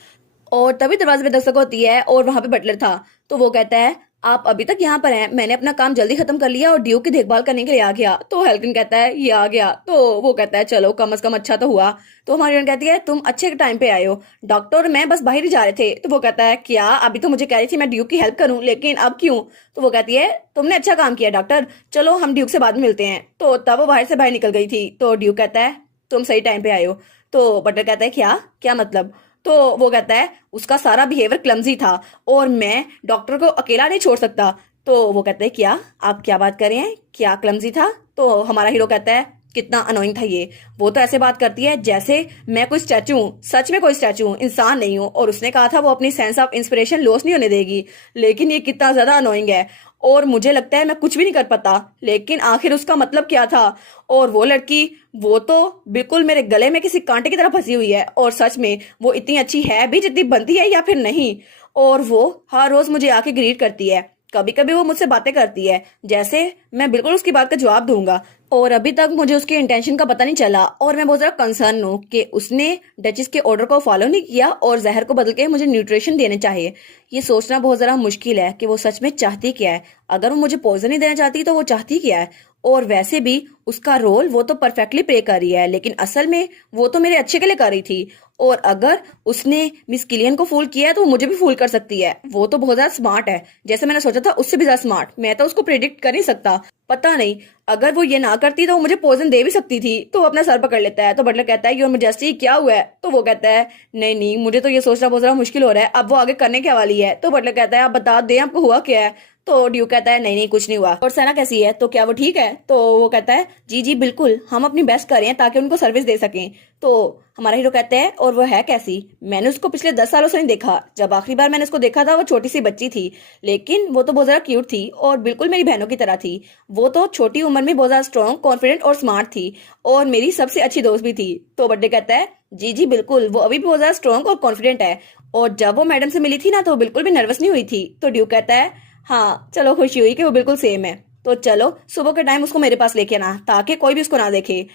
और तभी दरवाजे पे दस्तक होती है और वहां पे बटलर था। तो वो कहता है आप अभी तक यहाँ पर हैं, मैंने अपना काम जल्दी खत्म कर लिया और ड्यूक की देखभाल करने के लिए आ गया। तो हेल्किन कहता है ये आ गया। तो वो कहता है चलो कम से कम अच्छा तो हुआ। तो हमारी हीरोइन कहती है तुम अच्छे टाइम पे आए हो, डॉक्टर और मैं बस बाहर ही जा रहे थे। तो वो कहता है क्या, अभी तो मुझे कह रही थी मैं ड्यूक की हेल्प करूं, लेकिन अब क्यों? तो वो कहती है तुमने अच्छा काम किया डॉक्टर, चलो हम ड्यूक से बाद में मिलते हैं। तो तब वो बाहर से बाहर निकल गई थी। तो ड्यूक कहता है तुम सही टाइम पे आए हो। तो बटलर कहता है क्या क्या मतलब? तो वो कहता है उसका सारा बिहेवियर क्लमजी था और मैं डॉक्टर को अकेला नहीं छोड़ सकता। तो वो कहते हैं क्या, आप क्या बात कर रहे हैं, क्या क्लमजी था? तो हमारा हीरो कहता है कितना अनोइंग था ये, वो तो ऐसे बात करती है जैसे मैं कोई स्टैचू हूँ, सच में कोई स्टैचू हूँ, इंसान नहीं हूँ। और उसने कहा था वो अपनी सेंस ऑफ इंस्पिरेशन लॉस नहीं होने देगी, लेकिन ये कितना ज्यादा अनोइंग है। और मुझे लगता है मैं कुछ भी नहीं कर पाता, लेकिन आखिर उसका मतलब क्या था? और वो लड़की, वो तो बिल्कुल मेरे गले में किसी कांटे की तरह फंसी हुई है। और सच में वो इतनी अच्छी है भी जितनी बनती है या फिर नहीं। और वो हर रोज मुझे आके ग्रीट करती है, कभी कभी वो मुझसे बातें करती है जैसे मैं बिल्कुल उसकी बात का जवाब दूंगा। और अभी तक मुझे उसके इंटेंशन का पता नहीं चला और मैं बहुत ज्यादा कंसर्न हूँ कि उसने डचिस के ऑर्डर को फॉलो नहीं किया और जहर को बदल के मुझे न्यूट्रिशन देने चाहिए। ये सोचना बहुत ज्यादा मुश्किल है कि वो सच में चाहती क्या है। अगर वो मुझे पॉइजन ही देना चाहती तो वो चाहती क्या है? और वैसे भी उसका रोल वो तो परफेक्टली प्ले कर रही है, लेकिन असल में वो तो मेरे अच्छे के लिए कर रही थी। और अगर उसने मिस किलियन को फूल किया है तो वो मुझे भी फूल कर सकती है। वो तो बहुत ज्यादा स्मार्ट है, जैसे मैंने सोचा था उससे भी ज्यादा स्मार्ट। मैं तो उसको प्रिडिक्ट कर नहीं सकता, पता नहीं अगर वो ये ना करती तो वो मुझे पॉइजन दे भी सकती थी। तो वो अपना सर पकड़ लेता है। तो बटलर कहता है योर मैजेस्टी क्या हुआ है? तो वो कहता है नहीं नहीं, मुझे तो ये सोचना बहुत ज्यादा मुश्किल हो रहा है, अब वो आगे करने क्या वाली है? तो बटलर कहता है आप बता दें आपको हुआ क्या है? तो ड्यू कहता है नहीं नहीं कुछ नहीं हुआ। और सेना कैसी है, तो क्या वो ठीक है? तो वो कहता है जी जी बिल्कुल, हम अपनी बेस्ट कर रहे हैं ताकि उनको सर्विस दे सकें। तो हमारा हीरो कहते हैं और वो है कैसी? मैंने उसको पिछले 10 सालों से नहीं देखा, जब आखिरी बार मैंने उसको देखा था वो छोटी सी बच्ची थी, लेकिन वो तो बहुत ज्यादा क्यूट थी और बिल्कुल मेरी बहनों की तरह थी। वो तो छोटी उम्र में बहुत ज्यादा स्ट्रॉन्ग, कॉन्फिडेंट और स्मार्ट थी और मेरी सबसे अच्छी दोस्त भी थी। तो बड्डे कहता है जी जी बिल्कुल, वो अभी भी बहुत ज्यादा स्ट्रॉन्ग और कॉन्फिडेंट है। और जब वो मैडम से मिली थी ना तो वो बिल्कुल भी नर्वस नहीं हुई थी। तो ड्यू कहता है हाँ चलो, खुशी हुई कि वो बिल्कुल सेम है। तो चलो सुबह के टाइम उसको मेरे पास लेके आना ताकि कोई भी उसको ना देखे।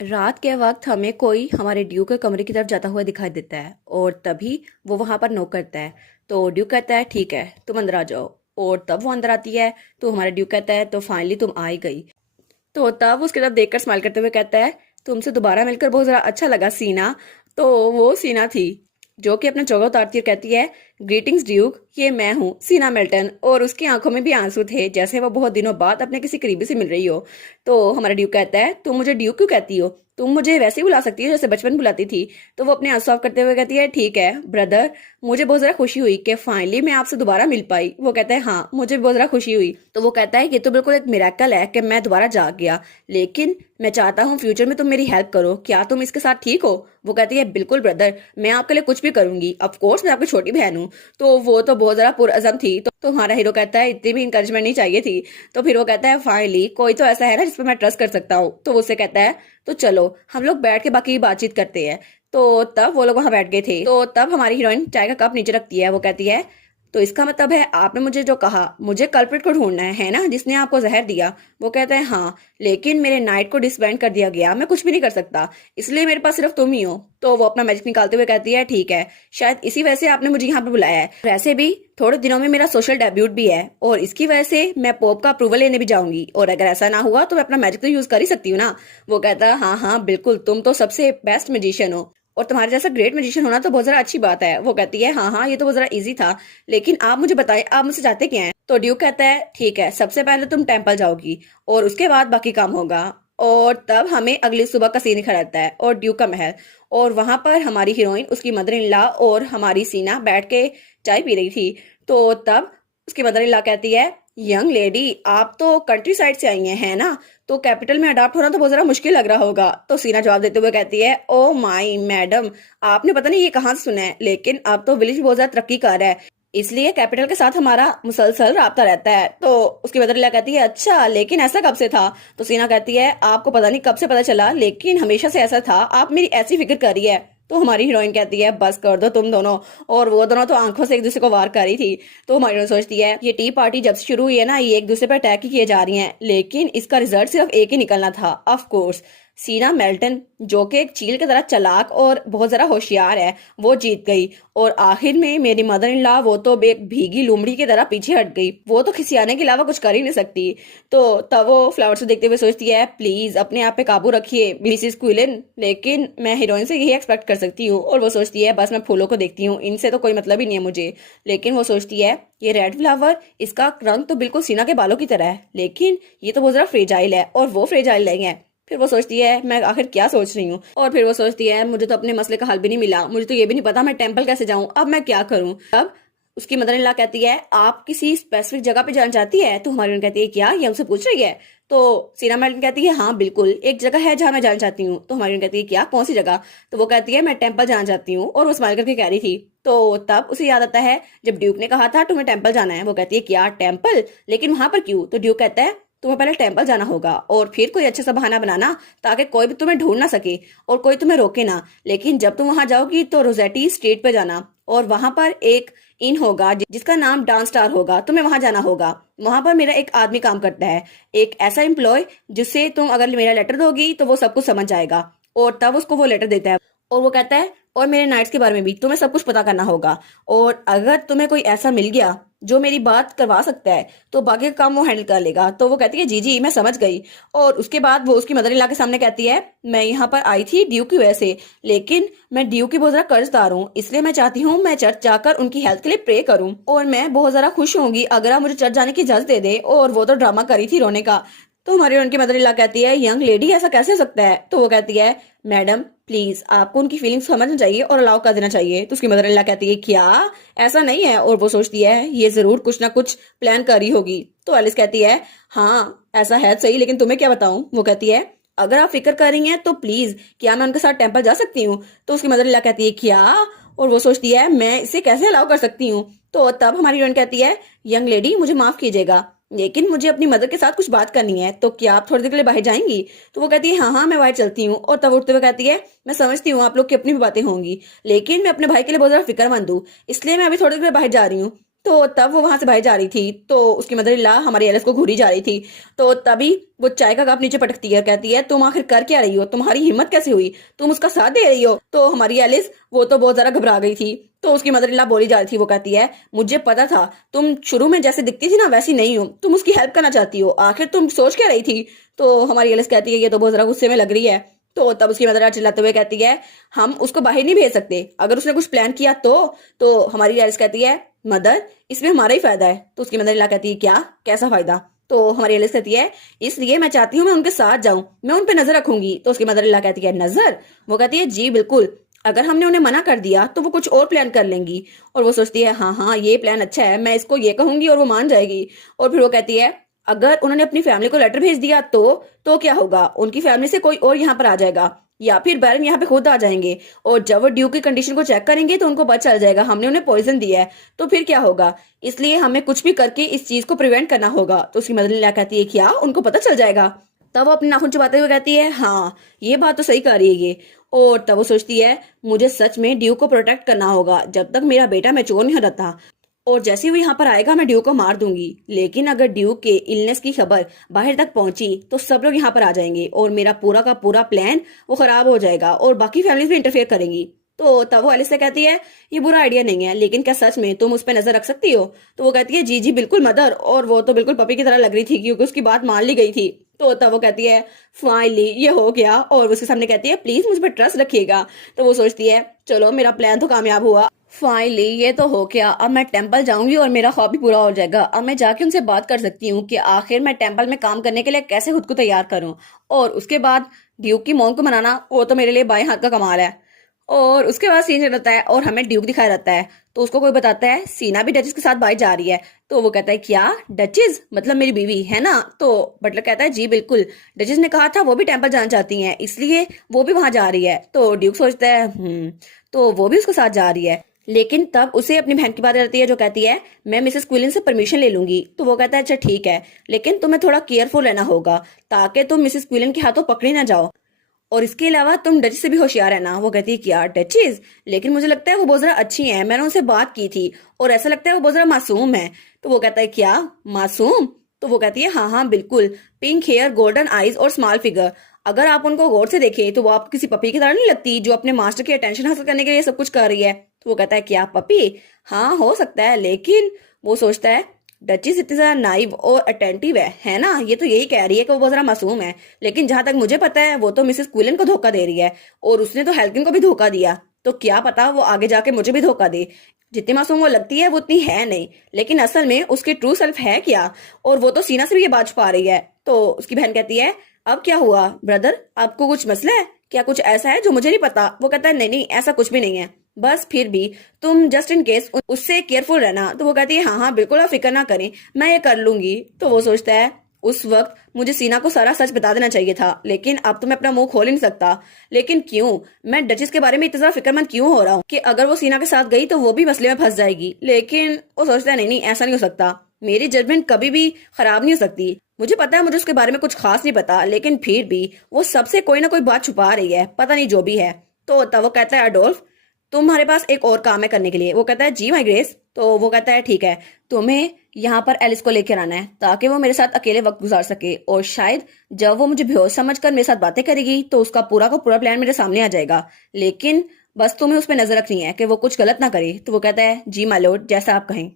रात के वक्त हमें कोई हमारे ड्यू के कमरे की तरफ जाता हुआ दिखाई देता है और तभी वो वहां पर नॉक करता है। तो ड्यू कहता है ठीक है तुम अंदर आ जाओ। और तब वो अंदर आती है तो हमारा ड्यू कहता है तो फाइनली तुम आ ही गई। तो तब उसकी तरफ देखकर स्माइल करते हुए कहता है तुमसे दोबारा मिलकर बहुत जरा अच्छा लगा सीना। तो वो सीना थी जो कि अपना चौगा उतारती और कहती है ग्रीटिंग्स ड्यूक, ये मैं हूँ सीना मिल्टन। और उसकी आंखों में भी आंसू थे जैसे वो बहुत दिनों बाद अपने किसी करीबी से मिल रही हो। तो हमारा ड्यूक कहता है तुम मुझे ड्यूक क्यों कहती हो, तुम मुझे वैसे ही बुला सकती हो जैसे बचपन बुलाती थी। तो वो अपने आंसू साफ करते हुए कहती है ठीक है ब्रदर, मुझे बहुत ज्यादा खुशी हुई कि फाइनली मैं आपसे दोबारा मिल पाई। वो कहता है हाँ मुझे भी बहुत ज्यादा खुशी हुई। तो वो कहता है ये तो बिल्कुल एक मिरेकल है कि मैं दोबारा जाग गया, लेकिन मैं चाहता हूँ फ्यूचर में तुम मेरी हेल्प करो, क्या तुम इसके साथ ठीक हो? वो कहती है बिल्कुल ब्रदर, मैं आपके लिए कुछ भी करूंगी, ऑफ कोर्स मैं आपकी छोटी बहन हूँ। तो वो तो बहुत ज्यादा पुरअज़म थी। तो हमारा हीरो कहता है इतनी भी इंकरेजमेंट नहीं चाहिए थी। तो फिर वो कहता है फाइनली कोई तो ऐसा है ना जिसपे मैं ट्रस्ट कर सकता हूँ। तो वो उससे कहता है तो चलो हम लोग बैठ के बाकी बातचीत करते हैं। तो तब वो लोग वहां बैठ गए थे। तो तब हमारी हीरोइन चाय का कप नीचे रखती है। वो कहती है तो इसका मतलब है आपने मुझे जो कहा मुझे कल्प्रिट को ढूंढना है ना, जिसने आपको जहर दिया? वो कहता है हाँ, लेकिन मेरे नाइट को डिसबैंड कर दिया गया, मैं कुछ भी नहीं कर सकता, इसलिए मेरे पास सिर्फ तुम ही हो। तो वो अपना मैजिक निकालते हुए कहती है ठीक है, शायद इसी वजह से आपने मुझे यहाँ पे बुलाया है। वैसे भी थोड़े दिनों में मेरा सोशल डेब्यूट भी है और इसकी वजह से मैं पोप का अप्रूवल लेने भी जाऊंगी, और अगर ऐसा ना हुआ तो मैं अपना मैजिक तो यूज कर ही सकती हूँ ना। वो कहता है हाँ हाँ बिल्कुल, तुम तो सबसे बेस्ट मैजिशियन हो और तुम्हारे जैसा ग्रेट मैजिशियन होना तो बहुत जरा अच्छी बात है। वो कहती है हाँ हाँ ये तो बहुत जरा इजी था, लेकिन आप मुझे बताएं आप मुझसे चाहते क्या हैं? तो ड्यूक कहता है ठीक है, सबसे पहले तुम टेम्पल जाओगी और उसके बाद बाकी काम होगा। और तब हमें अगली सुबह का सीन दिखा रहता है और ड्यूक का महल, और वहां पर हमारी हीरोइन, उसकी मदर इन लॉ और हमारी सीना बैठ के चाय पी रही थी। तो तब उसकी मदर इन लॉ कहती है यंग लेडी आप तो कंट्री साइड से आई हैं है ना, तो कैपिटल में अडाप्ट होना तो बहुत जरा मुश्किल लग रहा होगा। तो सीना जवाब देते हुए कहती है ओ माई मैडम, आपने पता नहीं ये कहाँ से सुना है, लेकिन अब तो विलेज बहुत ज्यादा तरक्की कर रहा है, इसलिए कैपिटल के साथ हमारा मुसलसल राब्ता रहता है। तो उसकी मदर कहती है अच्छा, लेकिन ऐसा कब से था? तो सीना कहती है आपको पता नहीं कब से पता चला, लेकिन हमेशा से ऐसा था, आप मेरी ऐसी फिक्र कर रही है। तो हमारी हीरोइन कहती है बस कर दो तुम दोनों। और वो दोनों तो आंखों से एक दूसरे को वार कर रही थी। तो हमारी हीरोइन सोचती है ये टी पार्टी जब से शुरू हुई है ना, ये एक दूसरे पर अटैक ही किए जा रही हैं, लेकिन इसका रिजल्ट सिर्फ एक ही निकलना था। ऑफ कोर्स सीना मेल्टन, जो कि एक चील की तरह चालाक और बहुत जरा होशियार है, वो जीत गई। और आखिर में मेरी मदर इन लॉ, वो तो एक भीगी लोमड़ी की तरह पीछे हट गई। वो तो खिसियाने के अलावा कुछ कर ही नहीं सकती। तो तब वो फ्लावर्स को देखते हुए सोचती है प्लीज अपने आप पे काबू रखिए मिसिस क्विलन। लेकिन मैं हीरोइन से यही एक्सपेक्ट कर सकती हूँ। और वो सोचती है बस मैं फूलों को देखती हूँ, इनसे तो कोई मतलब ही नहीं है मुझे। लेकिन वो सोचती है ये रेड फ्लावर, इसका रंग तो बिल्कुल सीना के बालों की तरह है, लेकिन ये तो बहुत जरा फ्रेजाइल है और वो फ्रेजाइल नहीं है। फिर वो सोचती है मैं आखिर क्या सोच रही हूँ। और फिर वो सोचती है मुझे तो अपने मसले का हल भी नहीं मिला, मुझे तो ये भी नहीं पता मैं टेंपल कैसे जाऊं, अब मैं क्या करूं। अब उसकी मदर इन लॉ कहती है आप किसी स्पेसिफिक जगह पे जाना चाहती है। तो हमारी कहती है क्या, ये हमसे पूछ रही है। तो सीना मैडम कहती है हाँ बिल्कुल, एक जगह है जहाँ मैं जाना चाहती हूँ। तो हमारी कहती है क्या, कौन सी जगह। तो वो कहती है मैं टेंपल जाना चाहती हूँ। और वो स्माइल करके कह रही थी। तो तब उसे याद आता है जब ड्यूक ने कहा था तुम्हें टेंपल जाना है। वो कहती है क्या टेंपल, लेकिन वहां पर क्यों। तो ड्यूक कहता है तुम्हें पहले टेंपल जाना होगा और फिर कोई अच्छा सा बहाना बनाना ताकि कोई भी तुम्हें ढूंढ ना सके और कोई तुम्हें रोके ना। लेकिन जब तुम वहां जाओगी तो रोजेटी स्ट्रीट पे जाना और वहां पर एक इन होगा जिसका नाम डांस स्टार होगा, तुम्हें वहां जाना होगा। वहां पर मेरा एक आदमी काम करता है, एक ऐसा एम्प्लॉय जिससे तुम अगर मेरा लेटर दोगी तो वो सब कुछ समझ जाएगा। और तब उसको वो लेटर देता है और वो कहता है और मेरे नाइट्स के बारे में भी तुम्हें सब कुछ पता करना होगा। और अगर तुम्हें कोई ऐसा मिल गया जो मेरी बात करवा सकता है तो बाकी का काम वो हैंडल कर लेगा। तो वो कहती है जी जी मैं समझ गई। और उसके बाद वो उसकी मदर इन लॉ के सामने कहती है मैं यहाँ पर आई थी ड्यू की वजह से, लेकिन मैं ड्यू की बहुत ज्यादा कर्जदार हूँ, इसलिए मैं चाहती हूँ मैं चर्च जाकर उनकी हेल्थ के लिए प्रे करूँ। और मैं बहुत ज्यादा खुश होंगी अगर आप मुझे चर्च जाने की इजाजत दे दे। और वो तो ड्रामा करी थी रोने का। तो हमारी उनकी मदर इन लॉ कहती है यंग लेडी ऐसा कैसे हो सकता है। तो वो कहती है मैडम प्लीज आपको उनकी फीलिंग्स समझना चाहिए और अलाउ कर देना चाहिए। तो उसकी मदर इन लॉ कहती है क्या, ऐसा नहीं है। और वो सोचती है ये जरूर कुछ ना कुछ प्लान कर रही होगी। तो एलिस कहती है हाँ ऐसा है सही, लेकिन तुम्हें क्या बताऊं। वो कहती है अगर आप फिक्र कर रही हैं तो प्लीज क्या मैं उनके साथ टेंपल जा सकती हूँ। तो उसकी मदर इन लॉ कहती है क्या। और वो सोचती है मैं इसे कैसे अलाउ कर सकती हूँ। तो तब हमारी हीरोइन कहती है यंग लेडी मुझे माफ कीजिएगा, लेकिन मुझे अपनी मदर के साथ कुछ बात करनी है, तो क्या आप थोड़ी देर के लिए बाहर जाएंगी। तो वो कहती है हाँ हाँ मैं बाहर चलती हूँ। और तब उठते हुए कहती है मैं समझती हूँ आप लोग की अपनी भी बातें होंगी, लेकिन मैं अपने भाई के लिए बहुत ज्यादा फिक्रमंद हूँ, इसलिए मैं अभी थोड़ी देर के लिए बाहर जा रही हूँ। तो तब वो वहां से बाहर जा रही थी तो उसकी मदर इन लॉ हमारी एलिस को घूरी जा रही थी। तो तभी वो चाय का कप नीचे पटकती है और कहती है तुम आखिर कर क्या रही हो, तुम्हारी हिम्मत कैसे हुई, तुम उसका साथ दे रही हो। तो हमारी एलिस वो तो बहुत ज्यादा घबरा गई थी। तो उसकी मदर इन लॉ बोली जा रही थी, वो कहती है मुझे पता था तुम शुरू में जैसे दिखती थी ना वैसी नहीं हो, तुम उसकी हेल्प करना चाहती हो, आखिर तुम सोच क्या रही थी। तो हमारी एलिस कहती है ये तो बहुत जरा गुस्से में लग रही है। तो तब उसकी मदर चिल्लाते हुए कहती है हम उसको बाहर नहीं भेज सकते, अगर उसने कुछ प्लान किया तो हमारी एलिस कहती है मदर इसमें हमारा ही फायदा है। तो उसकी मदर इन लॉ कहती है क्या, कैसा फायदा। तो हमारी एलिस कहती है इसलिए मैं चाहती हूँ मैं उनके साथ जाऊं, मैं उन पे नजर रखूंगी। तो उसकी मदर इन लॉ कहती है नजर। वो कहती है जी बिल्कुल, अगर हमने उन्हें मना कर दिया तो वो कुछ और प्लान कर लेंगी। और वो सोचती है हाँ हाँ ये प्लान अच्छा है, मैं इसको ये कहूंगी और वो मान जाएगी। और फिर वो कहती है अगर उन्होंने अपनी फैमिली को लेटर भेज दिया तो क्या होगा, उनकी फैमिली से कोई और यहाँ पर आ जाएगा या फिर बैरन यहाँ पे खुद आ जाएंगे। और जब वो ड्यू की कंडीशन को चेक करेंगे तो उनको पता चल जाएगा हमने उन्हें पॉइजन दिया है, तो फिर क्या होगा। इसलिए हमें कुछ भी करके इस चीज को प्रिवेंट करना होगा। तो उसकी मदर इन लॉ कहती है क्या उनको पता चल जाएगा। तब वो अपनी नाखून चबाते हुए कहती है हाँ ये बात तो सही कह रही है ये। और तब वो सोचती है मुझे सच में ड्यू को प्रोटेक्ट करना होगा जब तक मेरा बेटा मैच्योर नहीं हो जाता, और जैसे ही वो यहाँ पर आएगा मैं ड्यू को मार दूंगी। लेकिन अगर ड्यू के इलनेस की खबर बाहर तक पहुंची तो सब लोग यहाँ पर आ जाएंगे और मेरा पूरा का पूरा प्लान वो खराब हो जाएगा और बाकी फैमिलीज भी इंटरफेयर करेंगी। तो तब वो एलिस से कहती है ये बुरा आइडिया नहीं है, लेकिन क्या सच में तुम उस पर नजर रख सकती हो। तो वो कहती है जी जी बिल्कुल मदर। और वो तो बिल्कुल पपी की तरह लग रही थी क्योंकि उसकी बात मान ली गई थी। तो तब वो कहती है फाइनली ये हो गया। और उसके सामने कहती है प्लीज मुझ पर ट्रस्ट रखिएगा। तो वो सोचती है चलो मेरा प्लान तो कामयाब हुआ, फाइनली ये तो हो गया, अब मैं टेंपल जाऊंगी और मेरा ख्वाब भी पूरा हो जाएगा। अब मैं जाके उनसे बात कर सकती हूँ कि आखिर मैं टेंपल में काम करने के लिए कैसे खुद को तैयार करूँ। और उसके बाद ड्यूक की मॉम को मनाना वो तो मेरे लिए बाएं हाथ का कमाल है। और उसके बाद सीन रहता है और हमें ड्यूक दिखाया जाता है। तो उसको कोई बताता है सीना भी डचेस के साथ बाहर जा रही है। तो वो कहता है क्या डचेस, मतलब मेरी बीवी है ना। तो बटलर कहता है जी बिल्कुल, डचेस ने कहा था वो भी टेंपल जाना चाहती हैं इसलिए वो भी वहां जा रही है। तो ड्यूक सोचता है तो वो भी उसके साथ जा रही है। लेकिन तब उसे अपनी बहन की बात आती है जो कहती है मैं मिसेस क्विलन से परमिशन ले लूंगी। तो वो कहता है अच्छा ठीक है, लेकिन तुम्हें थोड़ा केयरफुल रहना होगा ताकि तुम मिसेस क्विलन के हाथों पकड़ी ना जाओ। और इसके अलावा तुम डचेस से भी होशियार है ना। वो कहती है क्या डचेस, लेकिन मुझे लगता है वो बहुत जरा अच्छी है, मैंने उनसे बात की थी और ऐसा लगता है वो बहुत जरा मासूम है। तो वो कहता है क्या मासूम। तो वो कहती है हाँ हाँ बिल्कुल, पिंक हेयर, गोल्डन आईज और स्मॉल फिगर। अगर आप उनको गौर से देखें तो वो आप किसी पपी की तरह नहीं लगती जो अपने मास्टर की अटेंशन हासिल करने के लिए सब कुछ कर रही है। तो वो कहता है क्या पपी, हाँ हो सकता है, लेकिन वो सोचता है डचिस इतनी ज्यादा नाइव और अटेंटिव है ना, ये तो यही कह रही है कि वो बहुत ज्यादा मासूम है, लेकिन जहां तक मुझे पता है वो तो मिसेस क्विलन को धोखा दे रही है और उसने तो हेल्किन को भी धोखा दिया, तो क्या पता वो आगे जाके मुझे भी धोखा दे। जितनी मासूम वो लगती है वो उतनी है नहीं, लेकिन असल में उसकी ट्रू सेल्फ है क्या, और वो तो सीना से भी ये बात छुपा रही है। तो उसकी बहन कहती है अब क्या हुआ ब्रदर, आपको कुछ मसला है क्या, कुछ ऐसा है जो मुझे नहीं पता। वो कहता है नहीं नहीं ऐसा कुछ भी नहीं है, बस फिर भी तुम जस्ट इन केस उससे केयरफुल रहना। तो वो कहती है हाँ हाँ बिल्कुल आप फिक्र ना करें, मैं ये कर लूंगी। तो वो सोचता है उस वक्त मुझे सीना को सारा सच बता देना चाहिए था, लेकिन अब तो मैं अपना मुंह खोल ही नहीं सकता। लेकिन क्यों, मैं डचिस के बारे में इतना फिक्रमंद क्यों हो रहा हूँ कि अगर वो सीना के साथ गई तो वो भी मसले में फंस जाएगी। लेकिन वो सोचता है नहीं नहीं ऐसा नहीं हो सकता, मेरी जजमेंट कभी भी खराब नहीं हो सकती। मुझे पता है मुझे उसके बारे में कुछ खास नहीं पता, लेकिन फिर भी वो सबसे कोई ना कोई बात छुपा रही है, पता नहीं जो भी है। तो तब वो कहता है अडोल्फ तुम्हारे पास एक और काम है करने के लिए। वो कहता है जी माय ग्रेस। तो वो कहता है ठीक है, तुम्हें यहाँ पर एलिस को लेकर आना है ताकि वो मेरे साथ अकेले वक्त गुजार सके, और शायद जब वो मुझे बेहोश समझकर मेरे साथ बातें करेगी तो उसका पूरा का पूरा प्लान मेरे सामने आ जाएगा, लेकिन बस तुम्हें उस पर नजर रखनी है कि वो कुछ गलत ना करे। तो वो कहता है जी माय लॉर्ड, जैसा आप कहें।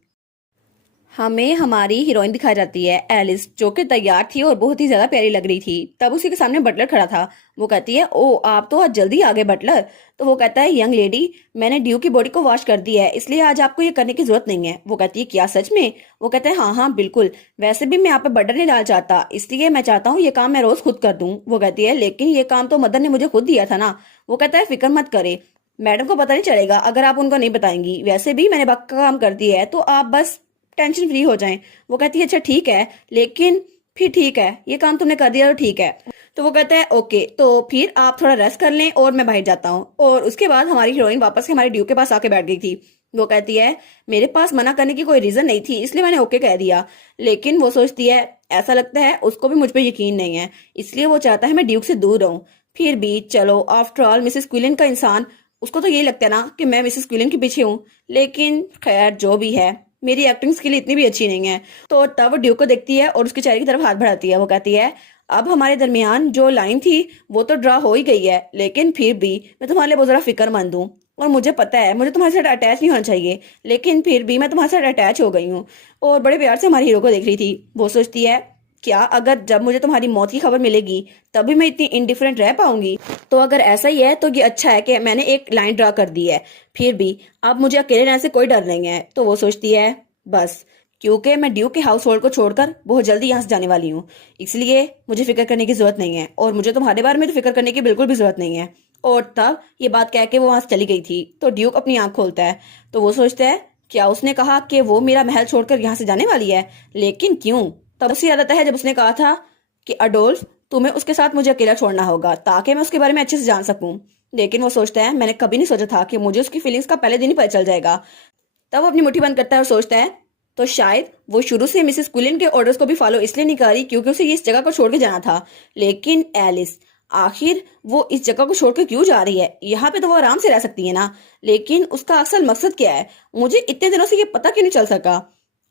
हमें हमारी हीरोइन दिखाई जाती है एलिस, जो कि तैयार थी और बहुत ही ज्यादा प्यारी लग रही थी। तब उसी के सामने बटलर खड़ा था। वो कहती है ओ आप तो आज जल्दी आ गए बटलर। तो वो कहता है यंग लेडी, मैंने ड्यू की बॉडी को वॉश कर दी है, इसलिए आज आपको ये करने की जरूरत नहीं है। वो कहती है क्या सच में। वो कहता है हाँ हाँ बिल्कुल, वैसे भी मैं यहाँ पे बटलर नहीं डाल चाहता, इसलिए मैं चाहता हूँ ये काम मैं रोज खुद कर दूं। वो कहती है लेकिन ये काम तो मदर ने मुझे खुद दिया था ना। वो कहता है फिक्र मत करे, मैडम को पता नहीं चलेगा अगर आप उनको नहीं बताएंगी, वैसे भी मैंने बाकी का काम कर दिया है, तो आप बस टेंशन फ्री हो जाएं। वो कहती है अच्छा ठीक है, लेकिन फिर ठीक है ये काम तुमने कर दिया तो ठीक है। तो वो कहता है ओके, तो फिर आप थोड़ा रेस्ट कर लें और मैं बाहर जाता हूँ। और उसके बाद हमारी हीरोइन वापस से हमारे ड्यू के पास आके बैठ गई थी। वो कहती है मेरे पास मना करने की कोई रीजन नहीं थी, इसलिए मैंने ओके कह दिया। लेकिन वो सोचती है ऐसा लगता है उसको भी मुझ पर यकीन नहीं है, इसलिए वो चाहता है मैं ड्यूक से दूर रहूं। फिर भी चलो आफ्टर ऑल मिसेस क्विलन का इंसान, उसको तो यही लगता है ना कि मैं मिसेस क्विलन के पीछे हूँ, लेकिन खैर जो भी है मेरी एक्टिंग स्किल इतनी भी अच्छी नहीं है। तो तब वो ड्यूक को देखती है और उसके चेहरे की तरफ हाथ बढ़ाती है। वो कहती है अब हमारे दरमियान जो लाइन थी वो तो ड्रा हो ही गई है, लेकिन फिर भी मैं तुम्हारे लिए बहुत जरा फिक्रमंद हूँ और मुझे पता है मुझे तुम्हारे साथ अटैच नहीं होना चाहिए, लेकिन फिर भी मैं तुम्हारे साथ अटैच हो गई हूँ। और बड़े प्यार से हमारी हीरो को देख रही थी। वो सोचती है क्या अगर जब मुझे तुम्हारी मौत की खबर मिलेगी तभी मैं इतनी इनडिफरेंट रह पाऊंगी। तो अगर ऐसा ही है तो ये अच्छा है कि मैंने एक लाइन ड्रा कर दी है, फिर भी अब मुझे अकेले रहने से कोई डर नहीं है। तो वो सोचती है बस क्योंकि मैं ड्यू के हाउस होल्ड को छोड़कर बहुत जल्दी यहाँ से जाने वाली हूँ, इसलिए मुझे फिक्र करने की जरूरत नहीं है, और मुझे तुम्हारे बारे में तो फिक्र करने की बिल्कुल भी जरूरत नहीं है। और तब ये बात कह के वो वहां से चली गई थी। तो ड्यूक अपनी आंख खोलता है। तो वो सोचता है क्या उसने कहा कि वो मेरा महल छोड़कर यहाँ से जाने वाली है, लेकिन क्यों। तब उसे याद आता है जब उसने कहा था कि अडोल्फ तुम्हें उसके साथ मुझे अकेला छोड़ना होगा ताकि मैं उसके बारे में अच्छे से जान सकूं। लेकिन वो सोचता है मैंने कभी नहीं सोचा था कि मुझे उसकी फीलिंग्स का पहले दिन ही पता चल जाएगा। तब वो अपनी मुट्ठी बंद करता है और सोचता है तो शायद वो शुरू से मिसेस क्विलन के ऑर्डर्स को भी फॉलो इसलिए नहीं कर रही क्योंकि उसे इस जगह को छोड़ के जाना था। लेकिन एलिस आखिर वो इस जगह को छोड़कर क्यों जा रही है, यहाँ पे तो वो आराम से रह सकती है ना, लेकिन उसका असल मकसद क्या है, मुझे इतने दिनों से ये पता क्यों नहीं चल सका।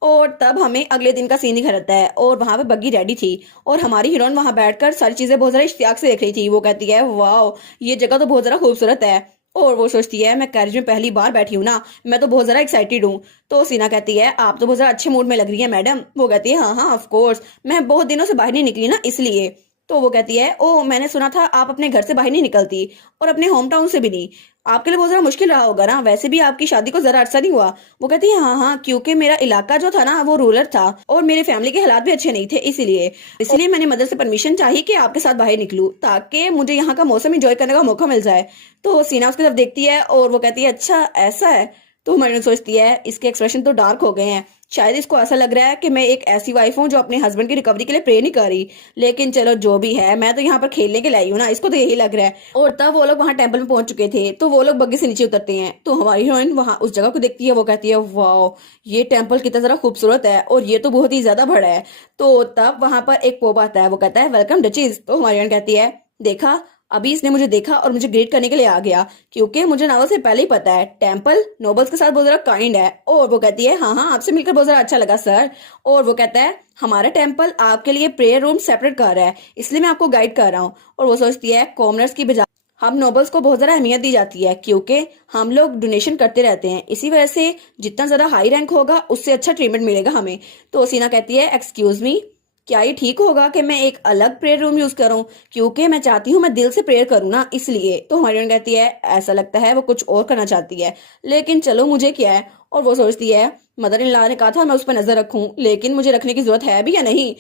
और तब हमें अगले दिन का सीन दिखा रहता है और वहां पे बग्गी रेडी थी और हमारी हीरोइन वहां बैठकर सारी चीजें बहुत ज्यादा इश्तियाक से देख रही थी। वो कहती है वाह ये जगह तो बहुत ज्यादा खूबसूरत है, और वो सोचती है मैं कैरेज में पहली बार बैठी हूँ ना, मैं तो बहुत ज्यादा एक्साइटेड हूँ। तो सीना कहती है आप तो बहुत ज्यादा अच्छे मूड में लग रही है मैडम। वो कहती है हाँ हाँ ऑफ कोर्स, मैं बहुत दिनों से बाहर नहीं निकली ना इसलिए। तो वो कहती है ओ मैंने सुना था आप अपने घर से बाहर नहीं निकलती और अपने होम टाउन से भी नहीं, आपके लिए बहुत जरा मुश्किल रहा होगा ना, वैसे भी आपकी शादी को जरा अरसा नहीं हुआ। वो कहती है हाँ हाँ क्योंकि मेरा इलाका जो था ना वो रूरल था और मेरे फैमिली के हालात भी अच्छे नहीं थे, इसीलिए इसलिए मैंने मदर से परमिशन चाहिए कि आपके साथ बाहर निकलूं ताकि मुझे यहाँ का मौसम एंजॉय करने का मौका मिल जाए। तो सीना उसकी तरफ देखती है और वो कहती है अच्छा ऐसा है। तो मरियम सोचती है इसके एक्सप्रेशन तो डार्क हो गए हैं, शायद इसको ऐसा लग रहा है कि मैं एक ऐसी वाइफ हूँ जो अपने हस्बैंड की रिकवरी के लिए प्रे नहीं कर रही, लेकिन चलो जो भी है मैं तो यहाँ पर खेलने के लाई हूँ ना, इसको तो यही लग रहा है। और तब वो लोग वहां टेंपल में पहुंच चुके थे तो वो लोग बग्गी से नीचे उतरते हैं। तो हमारी हीरोइन वहां उस जगह को देखती है। वो कहती है वाह ये टेम्पल कितना जरा खूबसूरत है और ये तो बहुत ही ज्यादा बड़ा है। तो तब वहां पर एक पोप आता है। वो कहता है वेलकम डचीज। तो हमारी हीरोइन कहती है देखा अभी इसने मुझे देखा और मुझे ग्रेट करने के लिए आ गया, क्योंकि मुझे नावल से पहले ही पता है टेम्पल नोबल्स के साथ बहुत ज्यादा काइंड है। और वो कहती है हाँ हाँ, आपसे मिलकर बहुत ज्यादा अच्छा लगा सर। और वो कहता है हमारा टेम्पल आपके लिए प्रेयर रूम सेपरेट कर रहा है, इसलिए मैं आपको गाइड कर रहा हूँ। और वो सोचती है कॉमनर्स की बजाय हम नोबल्स को बहुत ज्यादा अहमियत दी जाती है, क्योंकि हम लोग डोनेशन करते रहते हैं, इसी वजह से जितना ज्यादा हाई रैंक होगा उससे अच्छा ट्रीटमेंट मिलेगा हमें। तो सीना कहती है एक्सक्यूज मी, क्या ये ठीक होगा कि मैं एक अलग प्रेयर रूम यूज करूं, क्योंकि मैं चाहती हूँ मैं दिल से प्रेयर करूँ ना, इसलिए। तो हमारी कहती है ऐसा लगता है वो कुछ और करना चाहती है, लेकिन चलो मुझे क्या है। और वो सोचती है मदर इन लॉ ने कहा था मैं उस पर नजर रखूं, लेकिन मुझे रखने की जरूरत है भी या नहीं।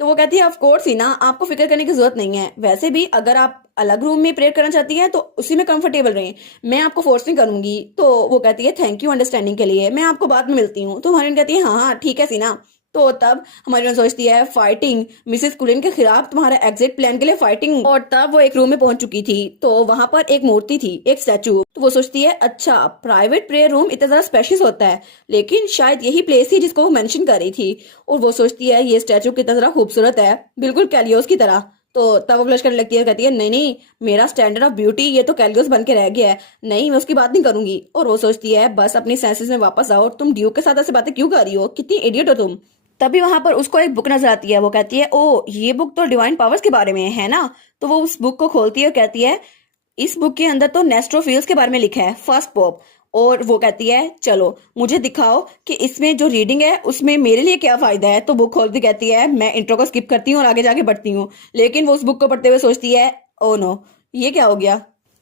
तो वो कहती है ऑफ कोर्स ही ना, आपको फिक्र करने की जरूरत नहीं है। वैसे भी अगर आप अलग रूम में प्रेयर करना चाहती हैं तो उसी में कंफर्टेबल रहें, मैं आपको फोर्स नहीं करूंगी। तो वो कहती है थैंक यू अंडरस्टैंडिंग के लिए, मैं आपको बाद में मिलती हूँ। तो हमारी कहती है हाँ हाँ ठीक है सीना। तो तब हमारी सोचती है फाइटिंग मिसेस कुलिन के खिलाफ तुम्हारा एग्जिट प्लान के लिए फाइटिंग। और तब वो एक रूम में पहुंच चुकी थी, तो वहां पर एक मूर्ति थी, एक स्टैचू। तो वो सोचती है अच्छा प्राइवेट प्रेयर रूम इतना ज्यादा स्पेशियस होता है, लेकिन शायद यही प्लेस थी जिसको वो मेंशन कर रही थी। और वो सोचती है ये स्टैचू कितना ज्यादा खूबसूरत है, बिल्कुल कैलियोस की तरह। तो तब वो ब्लश करने लगती है, कहती है नहीं नहीं, मेरा स्टैंडर्ड ऑफ ब्यूटी ये तो कैलियोस बन के रह गया है, नहीं मैं उसकी बात नहीं करूंगी। और वो सोचती है बस अपनी सेंसेस में वापस आओ, तुम ड्यूक के साथ ऐसे बातें क्यों कर रही हो, कितनी इडियट हो तुम। तभी वहां पर उसको एक बुक नजर आती है, वो कहती है ओ ये बुक तो डिवाइन पावर्स के बारे में है ना। तो वो उस बुक को खोलती है और कहती है इस बुक के अंदर तो नेस्ट्रोफिल्स के बारे में लिखा है, फर्स्ट पोप। और वो कहती है चलो मुझे दिखाओ कि इसमें जो रीडिंग है उसमें मेरे लिए क्या फायदा है। तो बुक खोलती कहती है मैं इंट्रो को स्किप करती हूँ और आगे जाके पढ़ती हूँ, लेकिन वो उस बुक को पढ़ते हुए सोचती है ओ नो ये क्या हो गया।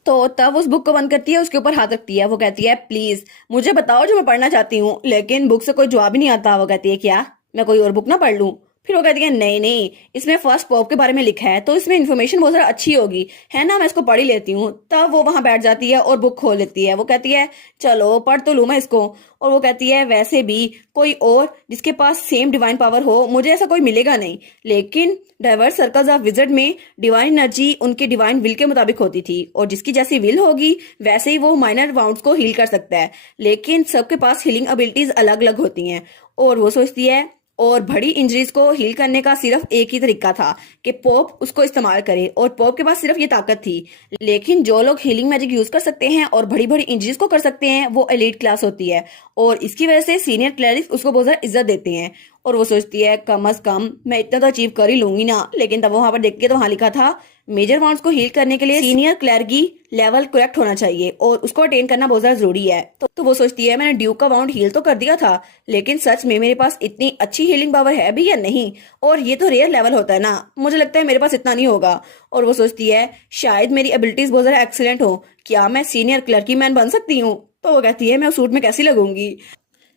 तो तब उस बुक को बंद करती है, उसके ऊपर हाथ रखती है, वो कहती है प्लीज मुझे बताओ जो मैं पढ़ना चाहती हूँ। लेकिन बुक से कोई जवाब ही नहीं आता। वो कहती है क्या मैं कोई और बुक ना पढ़ लूं। फिर वो कहती है नहीं नहीं, इसमें फर्स्ट पॉप के बारे में लिखा है तो इसमें इन्फॉर्मेशन बहुत ज्यादा अच्छी होगी, है ना, मैं इसको पढ़ ही लेती हूँ। तब वो वहां बैठ जाती है और बुक खोल लेती है, वो कहती है चलो पढ़ तो लूं मैं इसको। और वो कहती है वैसे भी कोई और जिसके पास सेम डिवाइन पावर हो मुझे ऐसा कोई मिलेगा नहीं, लेकिन डाइवर्स सर्कल्स ऑफ विजर्ड में डिवाइन एनर्जी उनके डिवाइन विल के मुताबिक होती थी, और जिसकी जैसी विल होगी वैसे ही वो माइनर वाउंड्स को हील कर सकता है, लेकिन सबके पास हीलिंग एबिलिटीज अलग अलग होती हैं। और वो सोचती है और बड़ी इंजरीज को हील करने का सिर्फ एक ही तरीका था कि पोप उसको इस्तेमाल करे, और पोप के पास सिर्फ ये ताकत थी। लेकिन जो लोग हीलिंग मैजिक यूज कर सकते हैं और बड़ी बड़ी इंजरीज को कर सकते हैं वो एलीट क्लास होती है, और इसकी वजह से सीनियर क्लरिक्स उसको बहुत ज्यादा इज्जत देते हैं। और वो सोचती है कम अज कम मैं इतना तो अचीव कर ही लूंगी ना। लेकिन तब वहां पर देख के तो वहां लिखा था मेजर वाउंड्स को हील करने के लिए सीनियर क्लर्गी लेवल करेक्ट होना चाहिए और उसको अटेन करना बहुत ज्यादा जरूरी है। तो वो सोचती है मैंने ड्यूक का वाउंड हील तो कर दिया था, लेकिन सच में मेरे पास इतनी अच्छी हीलिंग पावर है भी या नहीं, और ये तो रेयर लेवल होता है ना, मुझे लगता है मेरे पास इतना नहीं होगा। और वो सोचती है शायद मेरी एबिलिटीज बहुत ज्यादा एक्सीलेंट हो, क्या मैं सीनियर क्लर्की मैन बन सकती हूँ। तो वो कहती है मैं उस सूट में कैसी लगूंगी।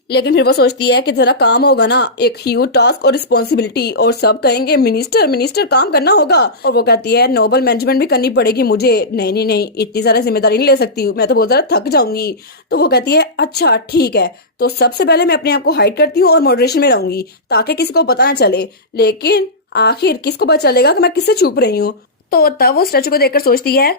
लेकिन फिर वो सोचती है कि जरा काम होगा ना, एक ह्यूज टास्क और रिस्पॉन्सिबिलिटी, और सब कहेंगे मिनिस्टर मिनिस्टर काम करना होगा। और वो कहती है नोबल मैनेजमेंट भी करनी पड़ेगी मुझे, नहीं नहीं नहीं इतनी सारी जिम्मेदारी नहीं ले सकती हूँ, मैं तो बहुत ज्यादा थक जाऊंगी। तो वो कहती है अच्छा ठीक है, तो सबसे पहले मैं अपने आप को हाइड करती हूँ और मॉडरेशन में रहूंगी ताकि किसी को पता ना चले, लेकिन आखिर किसको पता चलेगा कि मैं किससे छुप रही हूँ। तो तब वो स्टैचू को देखकर सोचती है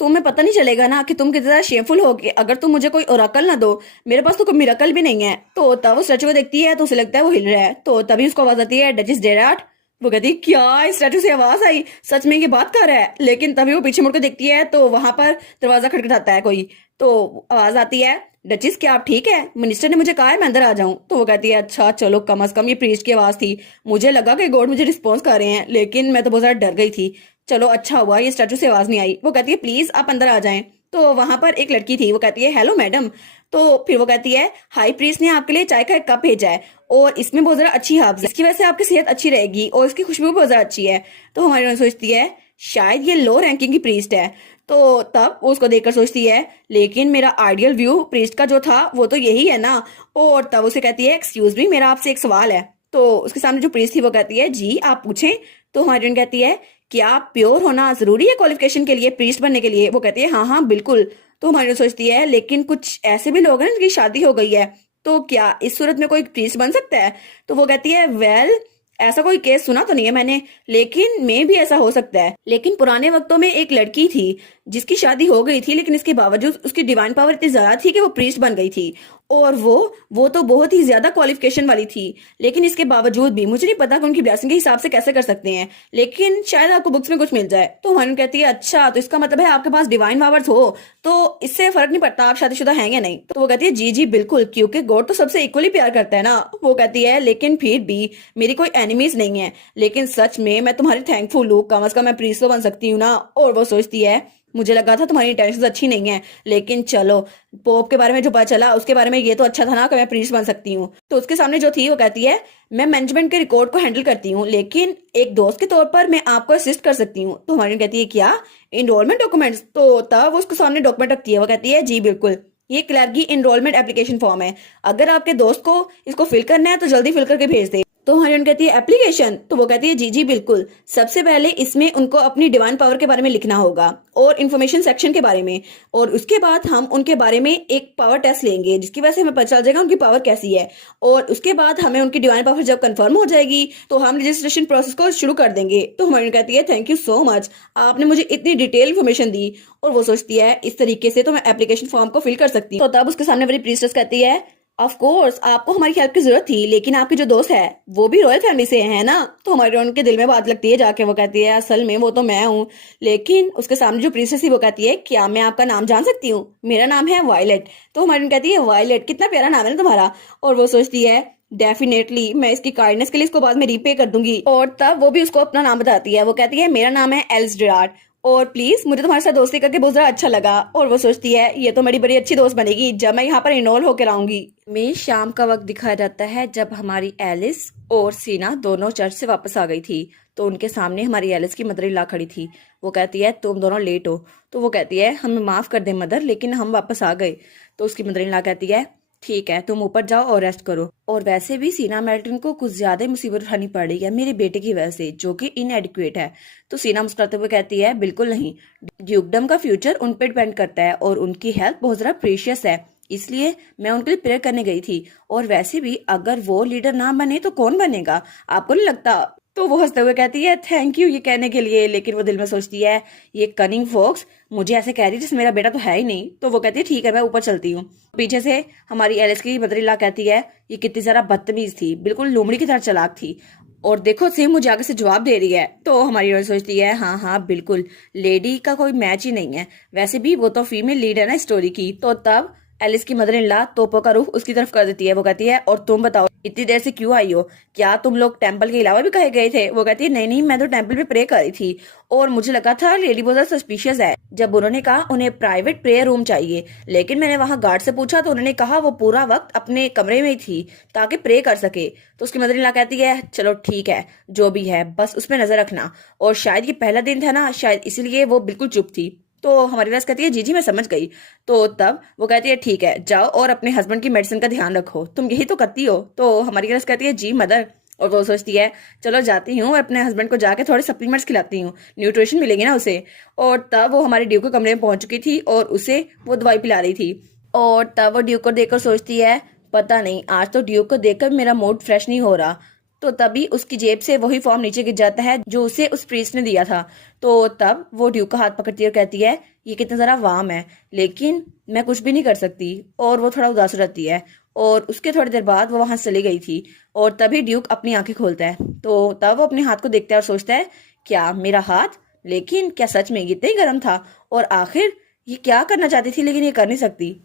तुम्हें पता नहीं चलेगा ना कि तुम कितना ज्यादा शेमफुल हो अगर तुम मुझे कोई ओराकल ना दो, मेरे पास तो कोई मिराकल भी नहीं है। तो तब वो स्टैचू को देखती है तो उसे लगता है वो हिल रहा है, तो तभी उसको आवाज आती है डचिस डेराट। वो कहती है क्या इस स्टैचू से आवाज आई, सच में ये बात कर रहा है। लेकिन तभी वो पीछे मुड़कर देखती है तो वहां पर दरवाजा खटखटाता है कोई, तो आवाज आती है डचिस क्या आप ठीक है, मिनिस्टर ने मुझे कहा है मैं अंदर आ जाऊं। तो वो कहती है अच्छा चलो कम अज कम ये प्रीस्ट की आवाज थी, मुझे लगा कि गॉड मुझे रिस्पॉन्स कर रहे हैं, लेकिन मैं तो बहुत ज्यादा डर गई थी, चलो अच्छा हुआ ये स्टैचू से आवाज नहीं आई। वो कहती है प्लीज आप अंदर आ जाएं। तो वहां पर एक लड़की थी, वो कहती है हेलो मैडम। तो फिर वो कहती है हाई प्रीस्ट ने आपके लिए चाय का एक कप भेजा है और इसमें बहुत ज्यादा अच्छी हर्ब्स है, इसकी वजह से आपकी सेहत अच्छी रहेगी और इसकी खुशबू बहुत ज्यादा अच्छी है। तो हमारी सोचती है शायद ये लो रैंकिंग की प्रीस्ट है। तो तब वो उसको देखकर सोचती है लेकिन मेरा आइडियल व्यू प्रीस्ट का जो था वो तो यही है ना। और तब उसे कहती है एक्सक्यूज मी मेरा आपसे एक सवाल है। तो उसके सामने जो प्रीस्ट थी वो कहती है जी आप पूछें। तो हमारी कहती है क्या प्योर होना जरूरी है क्वालिफिकेशन के लिए, प्रीस्ट बनने के लिए। वो कहती है हाँ हाँ बिल्कुल। तो हमारी सोचती है लेकिन कुछ ऐसे भी लोग हैं जिनकी शादी हो गई है, तो क्या इस सूरत में कोई प्रीस्ट बन सकता है। तो वो कहती है वेल ऐसा कोई केस सुना तो नहीं है मैंने, लेकिन मे भी ऐसा हो सकता है। लेकिन पुराने वक्तों में एक लड़की थी जिसकी शादी हो गई थी, लेकिन इसके बावजूद उसकी डिवाइन पावर इतनी ज्यादा थी कि वो प्रीस्ट बन गई थी। और वो तो बहुत ही ज्यादा क्वालिफिकेशन वाली थी, लेकिन इसके बावजूद भी मुझे नहीं पता कि उनकी ब्लेसिंग के हिसाब से कैसे कर सकते हैं, लेकिन शायद आपको बुक्स में कुछ मिल जाए। तो हमारी कहती है अच्छा, तो इसका मतलब है आपके पास डिवाइन पावर्स हो तो इससे फर्क नहीं पड़ता आप शादीशुदा हैं या नहीं। तो वो कहती है जी जी बिल्कुल, क्योंकि गॉड तो सबसे इक्वली प्यार करता है ना। वो कहती है लेकिन फिर भी मेरी कोई एनिमीज नहीं है, लेकिन सच में मैं तुम्हारी थैंकफुल हूँ, कम अज कम मैं प्रीस्ट तो बन सकती हूँ ना। और वो सोचती है मुझे लगा था तुम्हारी इंटेंशंस अच्छी नहीं है, लेकिन चलो पोप के बारे में जो पता चला उसके बारे में ये तो अच्छा था ना कि मैं प्रीस्ट बन सकती हूँ। तो उसके सामने जो थी वो कहती है मैं मैनेजमेंट के रिकॉर्ड को हैंडल करती हूँ, लेकिन एक दोस्त के तौर पर मैं आपको असिस्ट कर सकती हूँ। तो हमारी कहती है क्या, इनरोलमेंट डॉक्यूमेंट्स? तो तब वो उसके सामने डॉक्यूमेंट रखती है। वो कहती है जी बिल्कुल, ये क्लर्की इनरोलमेंट एप्लीकेशन फॉर्म है, अगर आपके दोस्त को इसको फिल करना है तो जल्दी फिल करके भेज दे। तो हरियन कहती है एप्लीकेशन? तो वो कहती है जी जी बिल्कुल, सबसे पहले इसमें उनको अपनी डिवाइन पावर के बारे में लिखना होगा और इन्फॉर्मेशन सेक्शन के बारे में, और उसके बाद हम उनके बारे में एक पावर टेस्ट लेंगे जिसकी वजह से हमें पता चल जाएगा उनकी पावर कैसी है। और उसके बाद हमें उनकी डिवाइन पावर जब कंफर्म हो जाएगी तो हम रजिस्ट्रेशन प्रोसेस को शुरू कर देंगे। तो हरियन कहती है थैंक यू सो मच, आपने मुझे इतनी डिटेल इन्फॉर्मेशन दी। और वो सोचती है इस तरीके से तो मैं एप्लीकेशन फॉर्म को फिल कर सकती हूँ। तो तब उसके सामने मेरी प्रीस्टेस कहती है ऑफ कोर्स आपको हमारी हेल्प की जरूरत थी, लेकिन आपके जो दोस्त है वो भी रॉयल फैमिली से है ना। तो हमारे उनके दिल में बात लगती है जाके। वो कहती है असल में वो तो मैं हूँ, लेकिन उसके सामने जो प्रिंसेस थी वो कहती है क्या मैं आपका नाम जान सकती हूँ? मेरा नाम है वायलेट। तो हमारी कहती है वायलेट, कितना प्यारा नाम है ना तुम्हारा। और वो सोचती है डेफिनेटली मैं इसकी काइंडनेस के लिए इसको बाद में रीपे कर दूंगी। और तब वो भी उसको अपना नाम बताती है। वो कहती है मेरा नाम है एल्स डिराड, और प्लीज मुझे तुम्हारे साथ दोस्ती करके बहुत ज्यादा अच्छा लगा। और वो सोचती है ये तो मेरी बड़ी अच्छी दोस्त बनेगी जब मैं यहाँ पर इनरोल होकर आऊंगी। में शाम का वक्त दिखाया जाता है जब हमारी एलिस और सीना दोनों चर्च से वापस आ गई थी। तो उनके सामने हमारी एलिस की मदर इन लॉ खड़ी थी। वो कहती है तुम दोनों लेट हो। तो वो कहती है हमें माफ कर दे मदर, लेकिन हम वापस आ गए। तो उसकी मदर इन लॉ कहती है ठीक है तुम ऊपर जाओ और रेस्ट करो। और वैसे भी सीना मेल्टन को कुछ ज्यादा मुसीबत उठानी पड़ रही है मेरे बेटे की वजह से, जो कि इनएडिक्वेट है। तो सीना मुस्कुराते हुए कहती है बिल्कुल नहीं, ड्यूकडम का फ्यूचर उन पर डिपेंड करता है और उनकी हेल्थ बहुत ज्यादा प्रेशियस है, इसलिए मैं उनके लिए प्रेयर करने गई थी। और वैसे भी अगर वो लीडर ना बने तो कौन बनेगा, आपको नहीं लगता? तो वो हंसते हुए कहती है थैंक यू ये कहने के लिए, लेकिन वो दिल में सोचती है ये कनिंग फोक्स मुझे ऐसे कह रही है जैसे मेरा बेटा तो है ही नहीं। तो वो कहती है ठीक है मैं ऊपर चलती हूँ। पीछे से हमारी एलिस की मदर इन लॉ कहती है ये कितनी जरा बदतमीज थी, बिल्कुल लोमड़ी की तरह चालाक थी, और देखो सेम मुझे आगे से जवाब दे रही है। तो हमारी ओर सोचती है हाँ हाँ बिल्कुल, लेडी का कोई मैच ही नहीं है, वैसे भी वो तो फीमेल लीड है ना स्टोरी की। तो तब एलिस की मदर इन लॉ तोपो का रुख उसकी तरफ कर देती है। वो कहती है और तुम बताओ इतनी देर से क्यों आई हो, क्या तुम लोग टेंपल के अलावा भी कहे गए थे? वो कहती है नहीं नहीं मैं तो टेंपल पे प्रे कर रही थी और मुझे लगा था लेडी बहुत ज्यादा सस्पिशियस है, जब उन्होंने कहा उन्हें प्राइवेट प्रेयर रूम चाहिए, लेकिन मैंने वहां गार्ड से पूछा तो उन्होंने कहा वो पूरा वक्त अपने कमरे में ही थी ताकि प्रे कर सके। तो उसकी मदर इन लॉ कहती है चलो ठीक है जो भी है बस उसमें नजर रखना, और शायद ये पहला दिन था ना शायद इसीलिए वो बिल्कुल चुप थी। तो हमारी वैस कहती है जी जी मैं समझ गई। तो तब वो कहती है ठीक है जाओ और अपने हस्बैंड की मेडिसिन का ध्यान रखो, तुम यही तो करती हो। तो हमारी वैस कहती है जी मदर। और वो सोचती है चलो जाती हूँ अपने हस्बैंड को जाके थोड़े सप्लीमेंट्स खिलाती हूँ, न्यूट्रिशन मिलेंगे ना उसे। और तब वो हमारे ड्यूक के कमरे में पहुंच चुकी थी और उसे वो दवाई पिला रही थी। और तब वो ड्यूक को देखकर सोचती है पता नहीं आज तो ड्यूक को देखकर मेरा मूड फ्रेश नहीं हो रहा। तो तभी उसकी जेब से वही फॉर्म नीचे गिर जाता है जो उसे उस प्रीस्ट ने दिया था। तो तब वो ड्यूक का हाथ पकड़ती है और कहती है ये कितना जरा वार्म है, लेकिन मैं कुछ भी नहीं कर सकती। और वो थोड़ा उदास हो जाती है और उसके थोड़ी देर बाद वो वहां से चली गई थी। और तभी ड्यूक अपनी आंखें खोलता है। तो तब वो अपने हाथ को देखता है और सोचता है क्या मेरा हाथ, लेकिन क्या सच में इतना ही गर्म था? और आखिर ये क्या करना चाहती थी लेकिन ये कर नहीं सकती।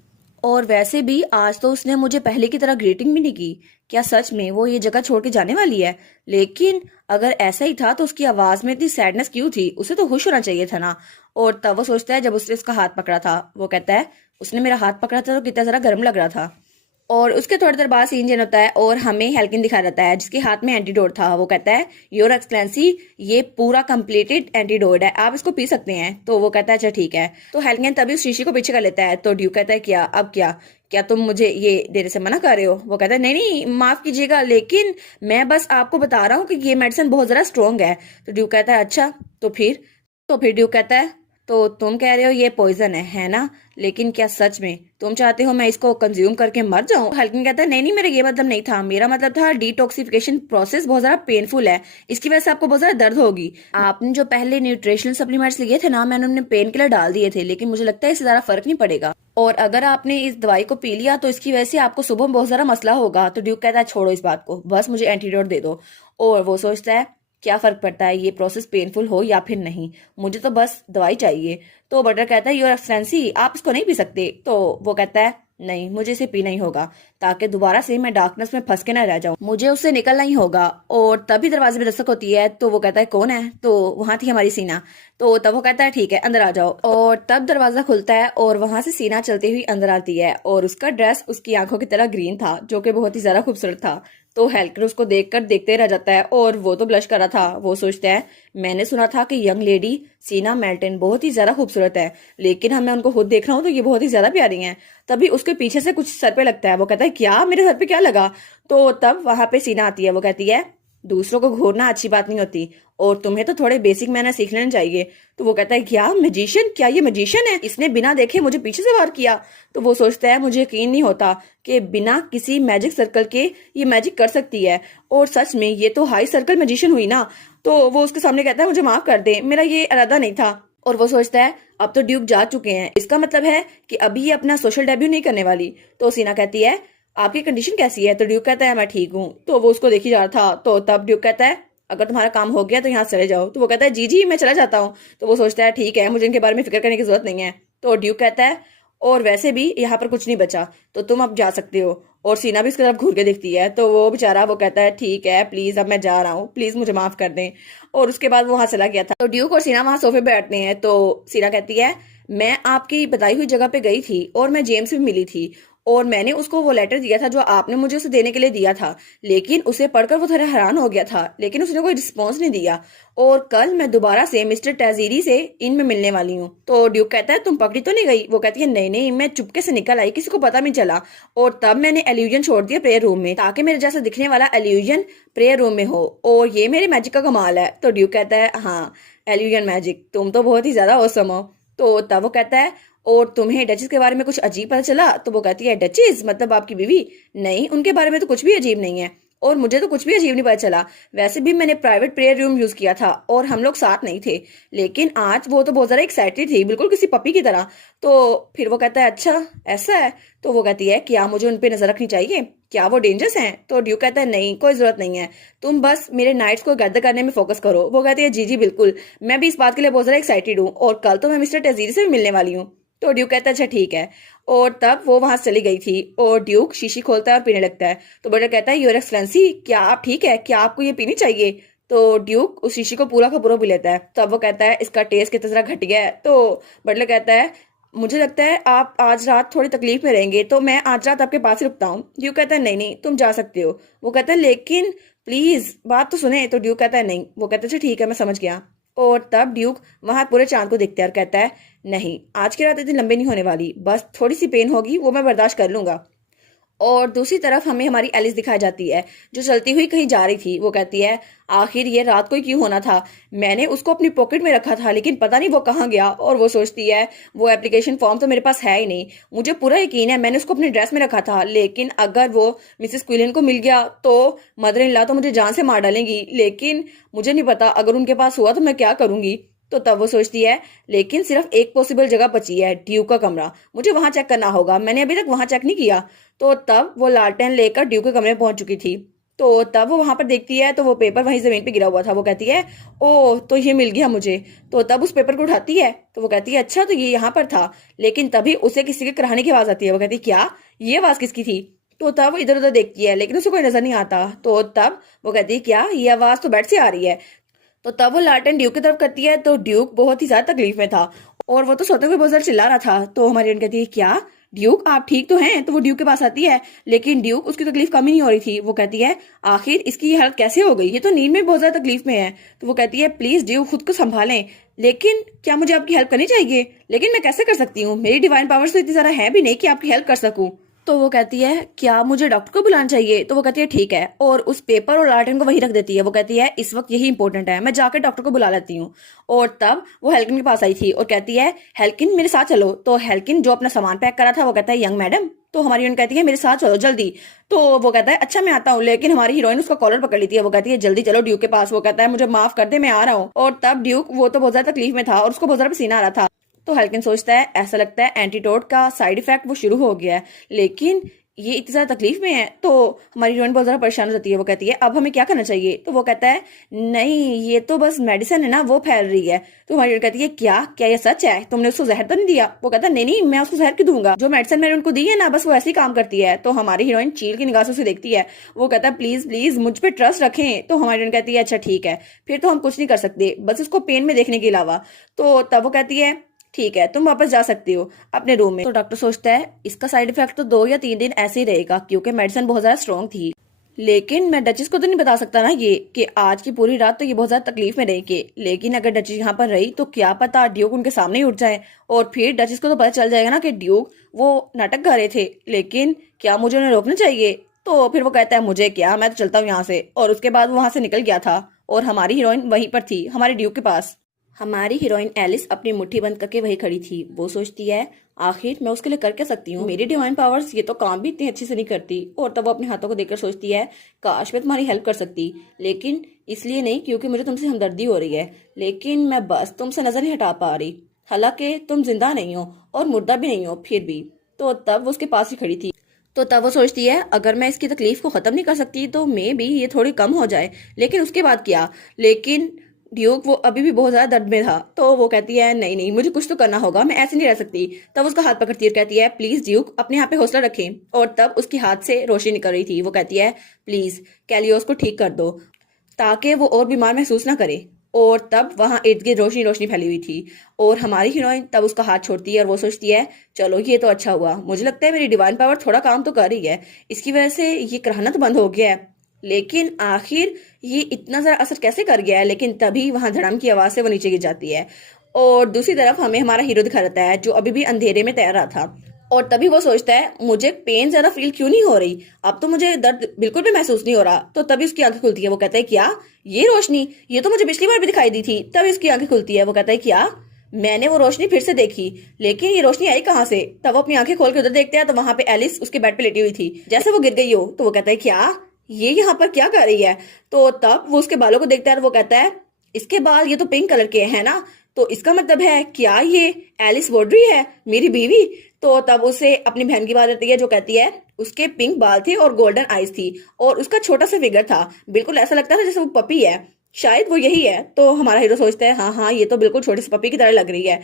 और वैसे भी आज तो उसने मुझे पहले की तरह ग्रीटिंग भी नहीं की, क्या सच में वो ये जगह छोड़ के जाने वाली है? लेकिन अगर ऐसा ही था तो उसकी आवाज में इतनी सैडनेस क्यों थी, उसे तो खुश होना चाहिए था ना। और तब वो सोचता है जब उसने उसका हाथ पकड़ा था, वो कहता है उसने मेरा हाथ पकड़ा था तो कितना जरा गर्म लग रहा था। और उसके थोड़ी देर बाद सीन चेंज होता है और हमें हेल्किन दिखाया जाता है जिसके हाथ में एंटीडोट था। वो कहता है योर एक्सलेंसी ये पूरा कंप्लीटेड एंटीडोट है, आप इसको पी सकते हैं। तो वो कहता है अच्छा ठीक है। तो हेल्किन तभी उस शीशी को पीछे कर लेता है। तो ड्यू कहता है क्या अब क्या क्या तुम मुझे ये देने से मना कर रहे हो? वो कहता है नहीं नहीं माफ कीजिएगा, लेकिन मैं बस आपको बता रहा हूँ कि ये मेडिसिन बहुत ज्यादा स्ट्रॉन्ग है। तो ड्यू कहता है अच्छा तो फिर ड्यू कहता है तो तुम कह रहे हो ये पॉइजन है ना? लेकिन क्या सच में तुम चाहते हो मैं इसको कंज्यूम करके मर जाऊं? हल्किन कहता है नहीं नहीं, मेरा ये मतलब नहीं था, मेरा मतलब था डिटॉक्सिफिकेशन प्रोसेस बहुत ज्यादा पेनफुल है, इसकी वजह से आपको बहुत ज्यादा दर्द होगी। आपने जो पहले न्यूट्रिशनल सप्लीमेंट्स लिए थे ना, मैंने उन्हें पेन किलर डाल दिए थे, लेकिन मुझे लगता है इससे ज्यादा फर्क नहीं पड़ेगा, और अगर आपने इस दवाई को पी लिया तो इसकी वजह से आपको सुबह में बहुत ज्यादा मसला होगा। तो ड्यूक कहता है छोड़ो इस बात को, बस मुझे एंटीडोट दे दो। और वो सोचता है क्या फर्क पड़ता है ये प्रोसेस पेनफुल हो या फिर नहीं, मुझे तो बस दवाई चाहिए। तो बटर कहता है योर एक्सलेंसी आप इसको नहीं पी सकते। तो वो कहता है नहीं, मुझे इसे पीना ही होगा ताकि दोबारा से मैं डार्कनेस में फंस के ना रह जाऊं, मुझे उससे निकलना ही होगा। और तभी दरवाजे में दस्तक होती है, तो वो कहता है कौन है? तो वहां थी हमारी सीना। तो तब वो कहता है ठीक है अंदर आ जाओ। और तब दरवाजा खुलता है और वहां से सीना चलती हुई अंदर आती है, और उसका ड्रेस उसकी आंखों की तरह ग्रीन था, जो कि बहुत ही ज्यादा खूबसूरत था। तो हेल्कर उसको देखकर देखते रह जाता है, और वो तो ब्लश कर रहा था। वो सोचता है मैंने सुना था कि यंग लेडी सीना मेल्टन बहुत ही ज्यादा खूबसूरत है, लेकिन मैं उनको खुद देख रहा हूँ तो ये बहुत ही ज्यादा प्यारी हैं। तभी उसके पीछे से कुछ सर पे लगता है। वो कहता है क्या मेरे सर पे क्या लगा? तो तब वहां पे सीना आती है। वो कहती है दूसरों को घूरना अच्छी बात नहीं होती, और तुम्हें तो थोड़े बेसिक मैनर सीख लेने चाहिए। तो वो कहता है क्या मैजिशियन? क्या ये मैजिशियन है? इसने बिना देखे मुझे पीछे से वार किया। तो वो सोचता है मुझे यकीन नहीं होता कि बिना किसी मैजिक सर्कल के ये मैजिक कर सकती है, और सच में ये तो हाई सर्कल मैजिशियन हुई ना। तो वो उसके सामने कहता है मुझे माफ कर दे, मेरा ये इरादा नहीं था। और वो सोचता है अब तो ड्यूक जा चुके हैं, इसका मतलब है कि अभी ये अपना सोशल डेब्यू नहीं करने वाली। तो सीना कहती है आपकी कंडीशन कैसी है? तो ड्यूक कहता है मैं ठीक हूँ। तो वो उसको देखी जा रहा था। तो तब ड्यूक कहता है अगर तुम्हारा काम हो गया तो यहाँ से चले जाओ। तो वो कहता है जी जी मैं चला जाता हूँ। तो वो सोचता है ठीक है, मुझे इनके बारे में फिक्र करने की जरूरत नहीं है। तो ड्यूक कहता है और वैसे भी यहाँ पर कुछ नहीं बचा, तो तुम अब जा सकते हो। और सीना भी उसकी तरफ घूर के देखती है। तो वो बेचारा वो कहता है ठीक है प्लीज अब मैं जा रहा हूँ, प्लीज मुझे माफ कर दें। और उसके बाद वो वहां चला गया था। तो ड्यूक और सीना वहां सोफे पे बैठते हैं। तो सीना कहती है मैं आपकी बताई हुई जगह पे गई थी और मैं जेम्स से भी मिली थी, और मैंने उसको वो लेटर दिया था जो आपने मुझे उसे देने के लिए दिया था, लेकिन उसे पढ़कर वो थोड़ा हैरान हो गया था, लेकिन उसने कोई रिस्पॉन्स नहीं दिया। और कल मैं दोबारा से मिस्टर टैजीरी से इनमें मिलने वाली हूँ। तो ड्यूक कहता है तुम पकड़ी तो नहीं गई? वो कहती है नहीं नहीं, मैं चुपके से निकल आई, किसी को पता नहीं चला, और तब मैंने एल्यूजन छोड़ दिया प्रेयर रूम में, ताकि मेरे जैसा दिखने वाला एल्यूजन प्रेयर रूम में हो, और ये मेरे मैजिक का कमाल है। तो ड्यूक कहता है हाँ एल्यूजन मैजिक, तुम तो बहुत ही ज्यादा औसम हो। तो तब वो कहता है और तुम्हें डचेस के बारे में कुछ अजीब पता चला? तो वो कहती है डचेस मतलब आपकी बीवी? नहीं, उनके बारे में तो कुछ भी अजीब नहीं है, और मुझे तो कुछ भी अजीब नहीं पता चला। वैसे भी मैंने प्राइवेट प्रेयर रूम यूज किया था और हम लोग साथ नहीं थे, लेकिन आज वो तो बहुत ज्यादा एक्साइटेड थी, बिल्कुल किसी पपी की तरह। तो फिर वो कहता है अच्छा ऐसा है? तो वो कहती है क्या मुझे उन पे नजर रखनी चाहिए? क्या वो डेंजरस हैं? तो ड्यू कहता है नहीं कोई जरूरत नहीं है, तुम बस मेरे नाइट्स को गैदर करने में फोकस करो। वो कहती है जी जी बिल्कुल, मैं भी इस बात के लिए बहुत ज्यादा एक्साइटेड हूँ, और कल तो मैं मिस्टर टजीरी से भी मिलने वाली हूँ। तो ड्यूक कहता है अच्छा ठीक है। और तब वो वहां से चली गई थी, और ड्यूक शीशी खोलता है और पीने लगता है। तो बटर कहता है योर एक्सलेंसी क्या आप ठीक है? क्या आपको ये पीनी चाहिए? तो ड्यूक उस शीशी को पूरा का पूरा पी लेता है। तब वो कहता है इसका टेस्ट कितना जरा घटिया है। तो बटलर कहता है मुझे लगता है आप आज रात थोड़ी तकलीफ में रहेंगे, तो मैं आज रात आपके पास ही रुकता हूँ। ड्यूक कहता है नहीं नहीं तुम जा सकते हो। वो कहता है लेकिन प्लीज बात तो सुने। तो ड्यूक कहता है नहीं। वो कहता है अच्छा ठीक है मैं समझ गया। और तब ड्यूक वहां पूरे चांद को देखता है और कहता है नहीं आज की रात इतनी लंबी नहीं होने वाली, बस थोड़ी सी पेन होगी वो मैं बर्दाश्त कर लूंगा। और दूसरी तरफ हमें हमारी एलिस दिखाई जाती है जो चलती हुई कहीं जा रही थी। वो कहती है आखिर ये रात को ही क्यों होना था, मैंने उसको अपनी पॉकेट में रखा था लेकिन पता नहीं वो कहाँ गया। और वो सोचती है वो एप्लीकेशन फॉर्म तो मेरे पास है ही नहीं, मुझे पूरा यकीन है मैंने उसको अपनी ड्रेस में रखा था, लेकिन अगर वो मिसेस क्विलन को मिल गया तो मदर इन लॉ तो मुझे जान से मार डालेंगी, लेकिन मुझे नहीं पता अगर उनके पास हुआ तो मैं क्या करूंगी। तो तब वो सोचती है लेकिन सिर्फ एक पॉसिबल जगह बची है, ड्यूक का कमरा, मुझे वहां चेक करना होगा, मैंने अभी तक वहां चेक नहीं किया। तो तब वो लालटेन लेकर ड्यूक के कमरे में पहुंच चुकी थी। तो तब वो वहां पर देखती है तो वो पेपर वहीं जमीन पे गिरा हुआ था। वो कहती है ओह तो ये मिल गया मुझे। तो तब उस पेपर को उठाती है तो वो कहती है अच्छा तो ये यहाँ पर था, लेकिन तभी उसे किसी के कराहने की आवाज आती है। वो कहती है क्या ये आवाज किसकी थी? तो तब वो इधर उधर देखती है लेकिन उसे कोई नजर नहीं आता। तो तब वो कहती है क्या ये आवाज तो बेड से आ रही है। तो तब वो लालटेन ड्यूक की तरफ करती है तो ड्यूक बहुत ही ज्यादा तकलीफ में था, और वो तो सोते हुए बहुत ज्यादा चिल्ला रहा था। तो हमारी कहती है क्या ड्यूक आप ठीक तो हैं? तो वो ड्यूक के पास आती है, लेकिन ड्यूक उसकी तकलीफ कम ही नहीं हो रही थी। वो कहती है आखिर इसकी ये हालत कैसे हो गई, ये तो नींद में बहुत ज्यादा तकलीफ में है। तो वो कहती है प्लीज ड्यूक खुद को संभालें, लेकिन क्या मुझे आपकी हेल्प करनी चाहिए? लेकिन मैं कैसे कर सकती हूँ, मेरी डिवाइन पावर्स तो इतनी ज्यादा है भी नहीं कि आपकी हेल्प कर सकूं। तो वो कहती है क्या मुझे डॉक्टर को बुलाना चाहिए? तो वो कहती है ठीक है, और उस पेपर और लालटेन को वहीं रख देती है। वो कहती है इस वक्त यही इंपॉर्टेंट है, मैं जाकर डॉक्टर को बुला लेती हूँ। और तब वो हेल्किन के पास आई थी और कहती है हेल्किन मेरे साथ चलो। तो हेल्किन जो अपना सामान पैक करा था वो कहता है यंग मैडम। तो हमारी हीरोइन कहती है मेरे साथ चलो जल्दी। तो वो कहता है अच्छा मैं आता हूँ, लेकिन हमारी हीरोइन उसका कॉलर पकड़ लेती है। वो कहती है जल्दी चलो ड्यूक के पास। वो कहता है मुझे माफ कर दे, मैं आ रहा हूँ। और तब ड्यूक वो तो बहुत ज्यादा तकलीफ में था और उसको बहुत ज्यादा पसीना आ रहा था। तो हेल्किन सोचता है ऐसा लगता है एंटीडोट का साइड इफेक्ट वो शुरू हो गया है, लेकिन ये इतनी ज्यादा तकलीफ में है। तो हमारी हीरोइन बहुत ज्यादा परेशान हो जाती है। वो कहती है अब हमें क्या करना चाहिए? तो वो कहता है नहीं ये तो बस मेडिसिन है ना, वो फैल रही है। तो हमारी हीरोइन कहती है क्या क्या ये सच है? तुमने उसको जहर तो नहीं दिया? वो कहता है नहीं नहीं, मैं उसको जहर क्यों दूंगा, जो मेडिसिन मैंने उनको दी है ना बस वो ऐसे ही काम करती है। तो हमारी हीरोइन चील की निगाह से उसे देखती है। वो कहता है प्लीज प्लीज मुझ पे ट्रस्ट रखें। तो हमारी हीरोइन कहती है अच्छा ठीक है, फिर तो हम कुछ नहीं कर सकते बस उसको पेन में देखने के अलावा। तो तब वो कहती है ठीक है तुम वापस जा सकती हो अपने रूम में। तो डॉक्टर सोचता है इसका साइड इफेक्ट तो 2 या 3 दिन ऐसे ही रहेगा क्योंकि मेडिसिन बहुत ज्यादा स्ट्रॉन्ग थी, लेकिन मैं डचिस को तो नहीं बता सकता ना ये कि आज की पूरी रात तो ये बहुत ज्यादा तकलीफ में रहेगी। लेकिन अगर डचिस यहाँ पर रही तो क्या पता ड्यूक उनके सामने ही उठ जाए और फिर डचिस को तो पता चल जाएगा ना कि ड्यूक वो नाटक कर रहे थे। लेकिन क्या मुझे उन्हें रोकना चाहिए? तो फिर वो कहता है मुझे क्या, मैं तो चलता हूँ यहाँ से। और उसके बाद वो वहां से निकल गया था और हमारी हीरोइन वहीं पर थी हमारे ड्यूक के पास। हमारी हीरोइन एलिस अपनी मुट्ठी बंद करके वही खड़ी थी। वो सोचती है आखिर मैं उसके लिए कर क्या सकती हूँ, मेरी डिवाइन पावर्स ये तो काम भी इतनी अच्छे से नहीं करती। और तब वो अपने हाथों को देखकर सोचती है काश मैं तुम्हारी हेल्प कर सकती, लेकिन इसलिए नहीं क्योंकि मुझे तुमसे हमदर्दी हो रही है, लेकिन मैं बस तुमसे नजर नहीं हटा पा रही। हालांकि तुम जिंदा नहीं हो और मुर्दा भी नहीं हो फिर भी। तो तब वो उसके पास ही खड़ी थी। तो तब वो सोचती है अगर मैं इसकी तकलीफ को खत्म नहीं कर सकती तो मे भी ये थोड़ी कम हो जाए, लेकिन उसके बाद क्या? लेकिन ड्यूक वो अभी भी बहुत ज्यादा दर्द में था। तो वो कहती है नहीं नहीं मुझे कुछ तो करना होगा, मैं ऐसे नहीं रह सकती। तब उसका हाथ पकड़ती है और कहती है प्लीज ड्यूक अपने यहाँ पे हौसला रखें। और तब उसके हाथ से रोशनी निकल रही थी। वो कहती है प्लीज कैलियोस को ठीक कर दो ताकि वो और बीमार महसूस ना करे। और तब वहां इर्द गिर्द रोशनी रोशनी फैली हुई थी। और हमारी हीरोइन तब उसका हाथ छोड़ती है और वो सोचती है चलो ये तो अच्छा हुआ, मुझे लगता है मेरी डिवाइन पावर थोड़ा काम तो कर रही है, इसकी वजह से ये कराहना तो बंद हो गया है। लेकिन आखिर ये इतना जरा असर कैसे कर गया है? लेकिन तभी वहां धड़ाम की आवाज से वो नीचे गिर जाती है। और दूसरी तरफ हमें हमारा हीरो दिखा रहता है जो अभी भी अंधेरे में तैर रहा था। और तभी वो सोचता है मुझे पेन ज्यादा फील क्यों नहीं हो रही, अब तो मुझे दर्द बिल्कुल भी महसूस नहीं हो रहा। तो तभी उसकी आंखें खुलती है। वो कहता है क्या ये रोशनी, ये तो मुझे पिछली बार भी दिखाई दी थी। तभी उसकी आंखें खुलती है। वो कहता है क्या मैंने वो रोशनी फिर से देखी, लेकिन ये रोशनी आई कहाँ से? तब वो अपनी आंखें खोल के उधर देखते हैं तो वहां पे एलिस उसके बेड पे लेटी हुई थी जैसे वो गिर गई हो। तो वो कहता है क्या ये यहाँ पर क्या कर रही है? तो तब वो उसके बालों को देखता है और वो कहता है इसके बाल ये तो पिंक कलर के हैं ना, तो इसका मतलब है क्या ये एलिस वॉड्री है मेरी बीवी? तो तब उसे अपनी बहन की बात आती है जो कहती है उसके पिंक बाल थे और गोल्डन आईज थी और उसका छोटा सा फिगर था, बिल्कुल ऐसा लगता था जैसे वो पपी है, शायद वो यही है। तो हमारा हीरो सोचता है हाँ हाँ ये तो बिल्कुल छोटे से पपी की तरह लग रही है।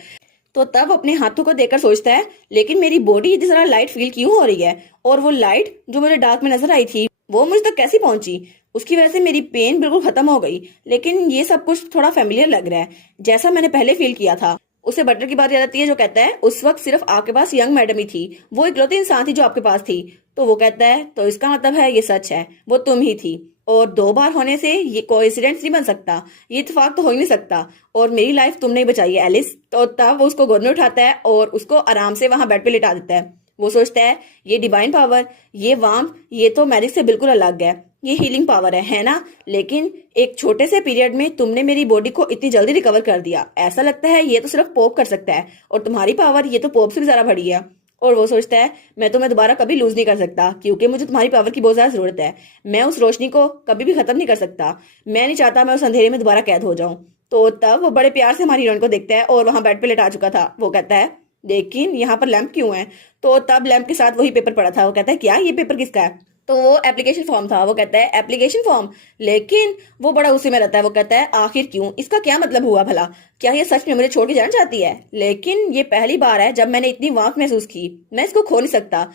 तो तब अपने हाथों को देखकर सोचता है लेकिन मेरी बॉडी इतनी जरा लाइट फील क्यों हो रही है, और वो लाइट जो मुझे डार्क में नजर आई थी वो मुझ तक कैसी पहुंची? उसकी वजह से मेरी पेन बिल्कुल खत्म हो गई, लेकिन ये सब कुछ थोड़ा फेमिलियर लग रहा है जैसा मैंने पहले फील किया था। उसे बटलर की बात याद आती है जो कहता है उस वक्त सिर्फ आपके पास यंग मैडम ही थी, वो इकलौती इंसान थी जो आपके पास थी। तो वो कहता है तो इसका मतलब है ये सच है, वो तुम ही थी, और 2 बार होने से ये कोइंसिडेंस नहीं बन सकता, ये इत्तेफाक तो हो ही नहीं सकता, और मेरी लाइफ तुमने ही बचाई है एलिस। तो तब वो उसको गोद में उठाता है और उसको आराम से वहां बेड पे लिटा देता है। वो सोचता है ये डिवाइन पावर, ये वार्म, ये तो मैजिक से बिल्कुल अलग है, ये हीलिंग पावर है ना? लेकिन एक छोटे से पीरियड में तुमने मेरी बॉडी को इतनी जल्दी रिकवर कर दिया, ऐसा लगता है ये तो सिर्फ पोप कर सकता है, और तुम्हारी पावर ये तो पोप से भी ज्यादा बड़ी है। और वो सोचता है मैं तुम्हें दोबारा कभी लूज नहीं कर सकता क्योंकि मुझे तुम्हारी पावर की बहुत ज्यादा जरूरत है, मैं उस रोशनी को कभी भी खत्म नहीं कर सकता, मैं नहीं चाहता मैं उस अंधेरे में दोबारा कैद हो जाऊं। तो तब वो बड़े प्यार से हमारी हीरोइन को देखता है और वहां बेड पे लेटा चुका था। वो कहता है लेकिन यहाँ पर लैंप क्यों है? तो तब लैंप के साथ वही पेपर पड़ा था। वो कहता है क्या ये पेपर किसका है? तो वो एप्लीकेशन फॉर्म था। वो कहता है एप्लीकेशन फॉर्म, लेकिन वो बड़ा उसी में रहता है। वो कहता है आखिर क्यों, इसका क्या मतलब हुआ भला, क्या ये सच में मुझे छोड़ के जाना चाहती है? लेकिन ये पहली बार है जब मैंने इतनी वांक महसूस की, मैं इसको खो नहीं सकता।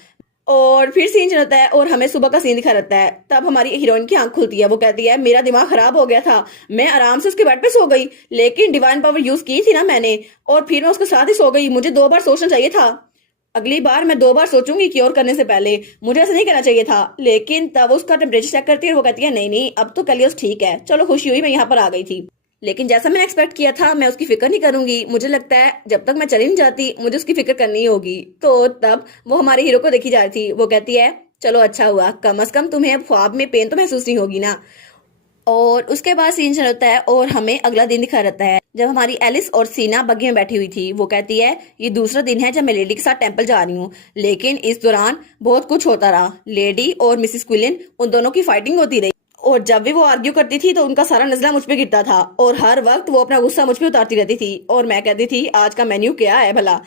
और फिर सीन चलता है और हमें सुबह का सीन दिखा रहता है। तब हमारी हीरोइन की आंख खुलती है। वो कहती है मेरा दिमाग खराब हो गया था, मैं आराम से उसके बेड पे सो गई, लेकिन डिवाइन पावर यूज की थी ना मैंने, और फिर मैं उसके साथ ही सो गई, मुझे 2 बार सोचना चाहिए था, अगली बार मैं 2 बार सोचूंगी क्योर करने से पहले, मुझे ऐसा नहीं करना चाहिए था। लेकिन तब उसका टेम्परेचर चेक करती है और वो कहती है नहीं नहीं अब तो कलियोस ठीक है, चलो खुशी हुई मैं यहाँ पर आ गई थी। लेकिन जैसा मैंने एक्सपेक्ट किया था मैं उसकी फिक्र नहीं करूंगी, मुझे लगता है जब तक मैं चली नहीं जाती मुझे उसकी फिक्र करनी होगी। तो तब वो हमारे हीरो को देखी जा रही थी, वो कहती है चलो अच्छा हुआ, कम से कम तुम्हें अब ख्वाब में पेन तो महसूस नहीं होगी ना। और उसके बाद सीन चल होता है और हमें अगला दिन दिखा रहता है जब हमारी एलिस और सीना बग्गी में बैठी हुई थी। वो कहती है ये दूसरा दिन है जब मैं लेडी के साथ टेंपल जा रही हूँ, लेकिन इस दौरान बहुत कुछ होता रहा। लेडी और मिसिस क्विलिन उन दोनों की फाइटिंग होती रही और जब भी वो आर्ग्यू करती थी तो उनका सारा नजला मुझ पे गिरता था और हर वक्त वो अपना गुस्सा मुझ पे उतारती रहती थी और मैं कहती थी आज का मेन्यू क्या है भला।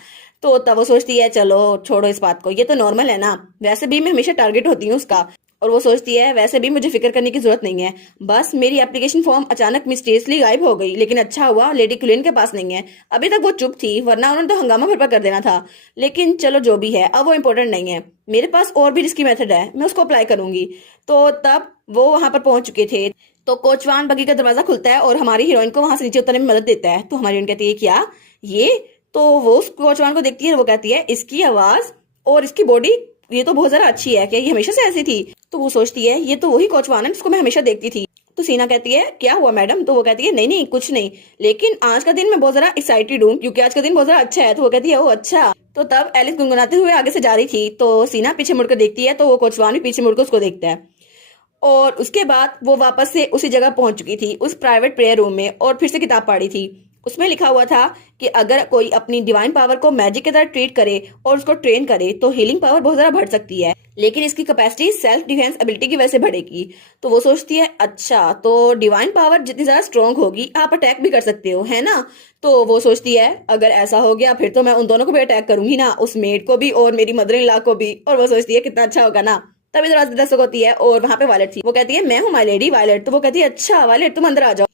तो तब वो सोचती है चलो छोड़ो इस बात को, ये तो नॉर्मल है ना, वैसे भी मैं हमेशा टारगेट होती हूँ उसका। और वो सोचती है वैसे भी मुझे फिक्र करने की जरूरत नहीं है, बस मेरी एप्लीकेशन फॉर्म अचानक मिस्टीरियसली गायब हो गई, लेकिन अच्छा हुआ लेडी क्विलिन के पास नहीं है। अभी तक वो चुप थी वरना उन्होंने तो हंगामा भरपा कर देना था, लेकिन चलो जो भी है अब वो इम्पोर्टेंट नहीं है, मेरे पास और भी रिस्की मेथड है, मैं उसको अप्लाई करूंगी। तो तब वो वहां पर पहुंच चुके थे। तो कोचवान बगी का दरवाजा खुलता है और हमारी हीरोइन को वहां से नीचे उतरने में मदद देता है। तो हमारी हीरोइन कहती है क्या ये? तो वो उस कोचवान को देखती है, वो कहती है इसकी आवाज और इसकी बॉडी ये तो बहुत ज्यादा अच्छी है, क्या ये हमेशा से ऐसी थी? तो वो सोचती है ये तो वही कोचवान है जिसको मैं हमेशा देखती थी। तो सीना कहती है क्या हुआ मैडम? तो वो कहती है नहीं नहीं कुछ नहीं, लेकिन आज का दिन मैं बहुत ज्यादा एक्साइटेड हूँ क्योंकि आज का दिन बहुत ज्यादा अच्छा है। तो वो कहती है ओ अच्छा। तो तब एलिस गुनगुनाते हुए आगे से जा रही थी, तो सीना पीछे मुड़कर देखती है तो वो कोचवान भी पीछे मुड़कर उसको देखता है। और उसके बाद वो वापस से उसी जगह पहुंच चुकी थी उस प्राइवेट प्रेयर रूम में और फिर से किताब पढ़ी थी। उसमें लिखा हुआ था कि अगर कोई अपनी डिवाइन पावर को मैजिक की तरह ट्रीट करे और उसको ट्रेन करे तो हीलिंग पावर बहुत ज्यादा बढ़ सकती है, लेकिन इसकी कैपेसिटी सेल्फ डिफेंस एबिलिटी की वजह से बढ़ेगी। तो वो सोचती है अच्छा तो डिवाइन पावर जितनी ज्यादा स्ट्रॉन्ग होगी आप अटैक भी कर सकते हो, है ना? तो वो सोचती है अगर ऐसा हो गया फिर तो मैं उन दोनों को भी अटैक करूंगी ना, उस मेड को भी और मेरी मदर इन लॉ को भी। और वो सोचती है कितना अच्छा होगा ना। तभी दरवाजा दस्तक होती है और वहां पे वायलेट थी। वो कहती है मैं हूँ माय लेडी वायलेट। तो वो कहती है अच्छा वायलेट तुम अंदर आ जाओ।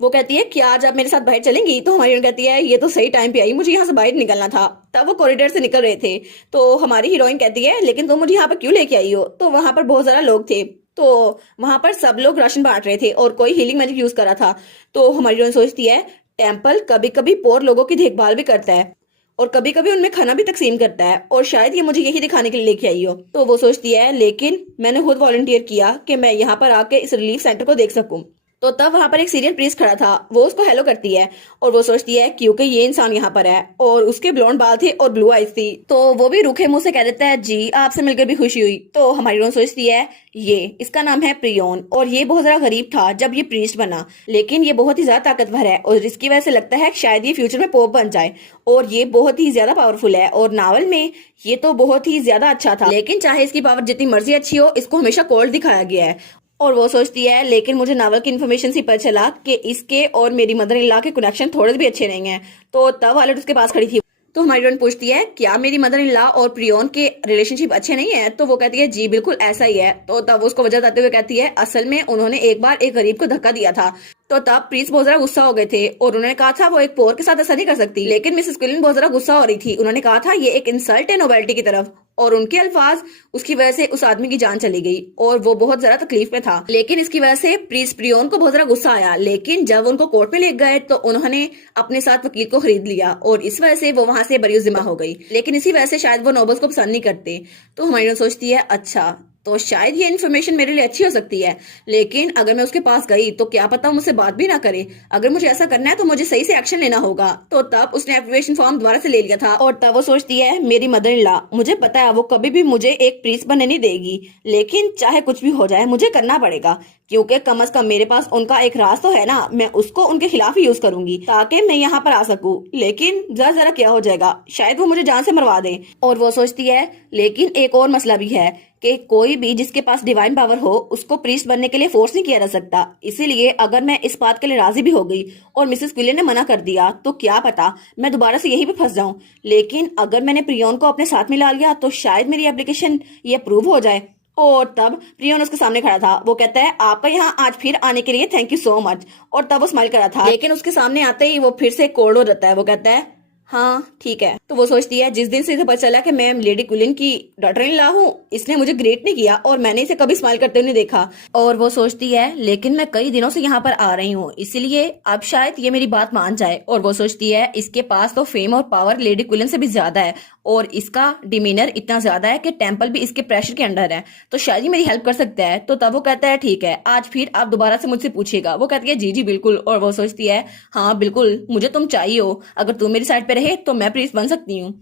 वो कहती है क्या आज आप मेरे साथ बाहर चलेंगी? तो हमारी हीरोइन कहती है ये तो सही टाइम पे आई, मुझे यहाँ से बाहर निकलना था। तब वो कॉरिडोर से निकल रहे थे तो हमारी हीरोइन कहती है लेकिन तुम मुझे यहाँ पर क्यों लेके आई हो? तो वहां पर बहुत सारा लोग थे, तो वहां पर सब लोग राशन बांट रहे थे और कोई हीलिंग मैजिक यूज कर रहा था। तो हमारी हीरोइन सोचती है टेम्पल कभी कभी पोर लोगों की देखभाल भी करता है और कभी कभी उनमें खाना भी तकसीम करता है और शायद ये मुझे यही दिखाने के लिए लेके आई हो। तो वो सोचती है लेकिन मैंने खुद वॉलंटियर किया कि मैं यहाँ पर आके इस रिलीफ सेंटर को देख सकूं। तो तब वहां पर एक सीरियन प्रीस्ट खड़ा था, वो उसको हेलो करती है और वो सोचती है क्योंकि ये इंसान यहाँ पर है और उसके ब्लॉन्ड बाल थे और ब्लू आईज थी, तो वो भी रूखे मुंह से कह देता है जी आपसे मिलकर भी खुशी हुई। तो हमारी हीरोइन सोचती है ये इसका नाम है प्रियोन और ये बहुत ज्यादा गरीब था जब ये प्रीस्ट बना, लेकिन ये बहुत ही ज्यादा ताकतवर है और इसकी वजह से लगता है शायद ये फ्यूचर में पोप बन जाए और ये बहुत ही ज्यादा पावरफुल है। और नावल में ये तो बहुत ही ज्यादा अच्छा था, लेकिन चाहे इसकी पावर जितनी मर्जी अच्छी हो इसको हमेशा कोल्ड दिखाया गया है। और वो सोचती है लेकिन मुझे नावल की इन्फॉर्मेशन से पता चला कि इसके और मेरी मदर इन लॉ के कनेक्शन थोड़े भी अच्छे नहीं है। तो तब वालेट उसके पास खड़ी थी। तो हमारी हीरोइन पूछती है क्या मेरी मदर इन लॉ और प्रियोन के रिलेशनशिप अच्छे नहीं है? तो वो कहती है जी बिल्कुल ऐसा ही है। तो तब उसको वजह बताते हुए कहती है असल में उन्होंने एक बार एक गरीब को धक्का दिया था। तो तब प्रीस बहुत ज्यादा गुस्सा हो गए थे और उन्होंने कहा था वो एक पोर के साथ ऐसा नहीं कर सकती, लेकिन मिसेस क्विलिन बहुत ज्यादा गुस्सा हो रही थी। उन्होंने कहा था ये एक इंसल्ट है नोबेलिटी की तरफ और उनके अल्फाज उसकी वजह से उस आदमी की जान चली गई और वो बहुत ज्यादा तकलीफ में था। लेकिन इसकी वजह से प्रीस प्रियोन को बहुत ज्यादा गुस्सा आया, लेकिन जब उनको कोर्ट में ले गए तो उन्होंने अपने साथ वकील को खरीद लिया और इस वजह से वो वहां से बरीउज़िम्मा हो गई। लेकिन इसी वजह से शायद वो नोबल्स को पसंद नहीं करते। तो हमारी सोचती है अच्छा तो शायद ये इन्फॉर्मेशन मेरे लिए अच्छी हो सकती है, लेकिन अगर मैं उसके पास गई तो क्या पता मुझसे बात भी ना करे। अगर मुझे ऐसा करना है तो मुझे सही से एक्शन लेना होगा। तो तब उसने एप्लीकेशन फॉर्म दोबारा से ले लिया था और तब वो सोचती है मेरी मदर इन लॉ मुझे पता है वो कभी भी मुझे एक प्रीस्ट बनने नहीं देगी, लेकिन चाहे कुछ भी हो जाए मुझे करना पड़ेगा क्योंकि कम से कम मेरे पास उनका एक राज तो है ना, मैं उसको उनके खिलाफ ही यूज करूंगी ताकि मैं यहाँ पर आ सकूं। लेकिन जरा जरा क्या हो जाएगा, शायद वो मुझे जान से मरवा दे। और वो सोचती है लेकिन एक और मसला भी है कि कोई भी जिसके पास डिवाइन पावर हो उसको प्रीस्ट बनने के लिए फोर्स नहीं किया जा सकता, इसीलिए अगर मैं इस बात के लिए राजी भी हो गई और मिसेस क्विलिन ने मना कर दिया तो क्या पता मैं दोबारा से यहीं पे फंस जाऊं। लेकिन अगर मैंने प्रियोन को अपने साथ में ला लिया तो शायद मेरी एप्लीकेशन ये अप्रूव हो जाए। और तब प्रियोन उसके सामने खड़ा था, वो कहता है आपका यहाँ आज फिर आने के लिए थैंक यू सो मच। और तब वो स्माइल कर रहा था, लेकिन उसके सामने आते ही वो फिर से कोल्ड हो जाता है। वो कहता है हाँ ठीक है। तो वो सोचती है जिस दिन से इसे पता चला कि मैं लेडी क्विलिन की डॉटर इन लॉ हूँ इसने मुझे ग्रेट नहीं किया और मैंने इसे कभी स्माइल करते हुए नहीं देखा। और वो सोचती है लेकिन मैं कई दिनों से यहाँ पर आ रही हूँ इसलिए अब शायद ये मेरी बात मान जाए। और वो सोचती है इसके पास तो फेम और पावर लेडी क्विलिन से भी ज्यादा है और इसका डिमीनर इतना ज्यादा है कि टेम्पल भी इसके प्रेशर के अंडर है, तो शायद ही मेरी हेल्प कर सकता है। तो तब वो कहता है ठीक है, आज फिर आप दोबारा से मुझसे पूछिएगा। वो कहती है जी जी बिल्कुल, और वो सोचती है हाँ बिल्कुल, मुझे तुम चाहिए हो, अगर तुम मेरी साइड पे रहे तो मैं प्रिंस बन सकती हूँ।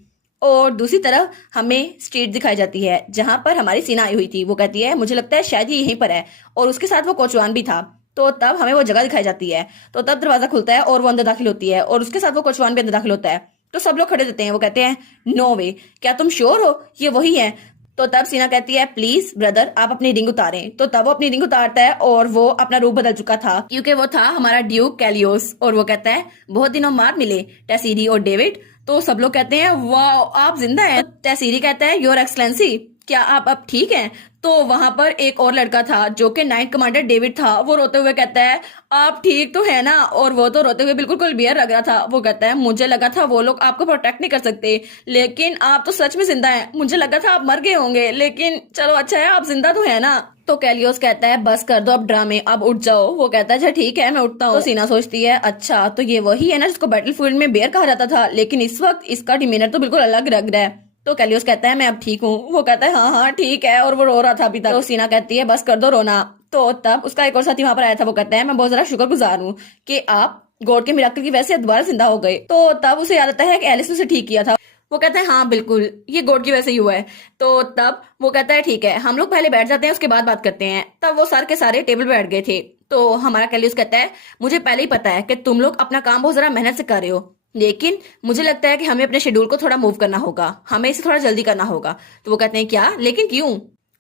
और दूसरी तरफ हमें स्ट्रीट दिखाई जाती है जहां पर हमारी सीना आई हुई थी। वो कहती है मुझे लगता है शायद ये यहीं पर है, और उसके साथ वो कोचवान भी था। तो तब हमें वो जगह दिखाई जाती है। तो तब दरवाजा खुलता है और वो अंदर दाखिल होती है, और उसके साथ वो कोचवान भी अंदर दाखिल होता है। तो सब लोग खड़े रहते हैं। वो कहते हैं नो वे, क्या तुम श्योर हो ये वही है? तो तब सीना कहती है प्लीज ब्रदर आप अपनी रिंग उतारें। तो तब वो अपनी रिंग उतारता है और वो अपना रूप बदल चुका था, क्योंकि वो था हमारा ड्यूक कैलियोस। और वो कहता है बहुत दिनों बाद मिले टेसीरी और डेविड। तो सब लोग कहते हैं वाह आप जिंदा हैं। तो टेसीरी कहता है योर एक्सलेंसी, क्या आप अब ठीक हैं? तो वहां पर एक और लड़का था जो कि नाइट कमांडर डेविड था। वो रोते हुए कहता है आप ठीक तो है ना? और वो तो रोते हुए बिल्कुल कुलबियर लग रहा था। वो कहता है मुझे लगा था वो लोग आपको प्रोटेक्ट नहीं कर सकते, लेकिन आप तो सच में जिंदा हैं। मुझे लगा था आप मर गए होंगे, लेकिन चलो अच्छा है आप जिंदा तो है ना। तो कैलियोस कहता है बस कर दो अब ड्रामे, अब उठ जाओ। वो कहता है अच्छा ठीक है मैं उठता हूँ। तो सीना सोचती है अच्छा तो ये वही है ना जिसको बैटलफील्ड में बेयर कहा जाता था, लेकिन इस वक्त इसका डिमीनर तो बिल्कुल अलग लग रहा है। तो कैलियोस कहता है मैं अब ठीक हूँ। वो कहता है हाँ हाँ ठीक है, और वो रो रहा था अभी तक। तो सीना कहती है बस कर दो रोना। तो तब उसका एक और साथी वहां पर आया था। वो कहता है मैं बहुत ज्यादा शुक्रगुजार हूँ कि आप गॉड के मिराकल की वजह से दोबारा जिंदा हो गए। तो तब उसे याद आता है कि एलिस ने उसे ठीक किया था। वो कहता है हाँ बिल्कुल ये गॉड की वजह से ही हुआ है। तो तब वो कहता है ठीक है हम लोग पहले बैठ जाते हैं उसके बाद बात करते हैं। तब वो सारे के सारे टेबल पे बैठ गए थे। तो हमारा कैलियोस कहता है मुझे पहले ही पता है कि तुम लोग अपना काम बहुत ज्यादा मेहनत से कर रहे हो, लेकिन मुझे लगता है कि हमें अपने शेड्यूल को थोड़ा मूव करना होगा, हमें इसे थोड़ा जल्दी करना होगा। तो वो कहते हैं क्या लेकिन क्यों?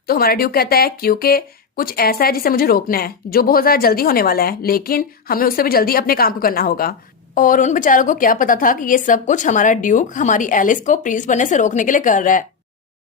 तो हमारा ड्यूक कहता है क्योंकि कुछ ऐसा है जिसे मुझे रोकना है जो बहुत ज्यादा जल्दी होने वाला है, लेकिन हमें उससे भी जल्दी अपने काम को करना होगा। और उन बेचारों को क्या पता था कि ये सब कुछ हमारा ड्यूक हमारी एलिस को प्रिंस बनने से रोकने के लिए कर रहा है।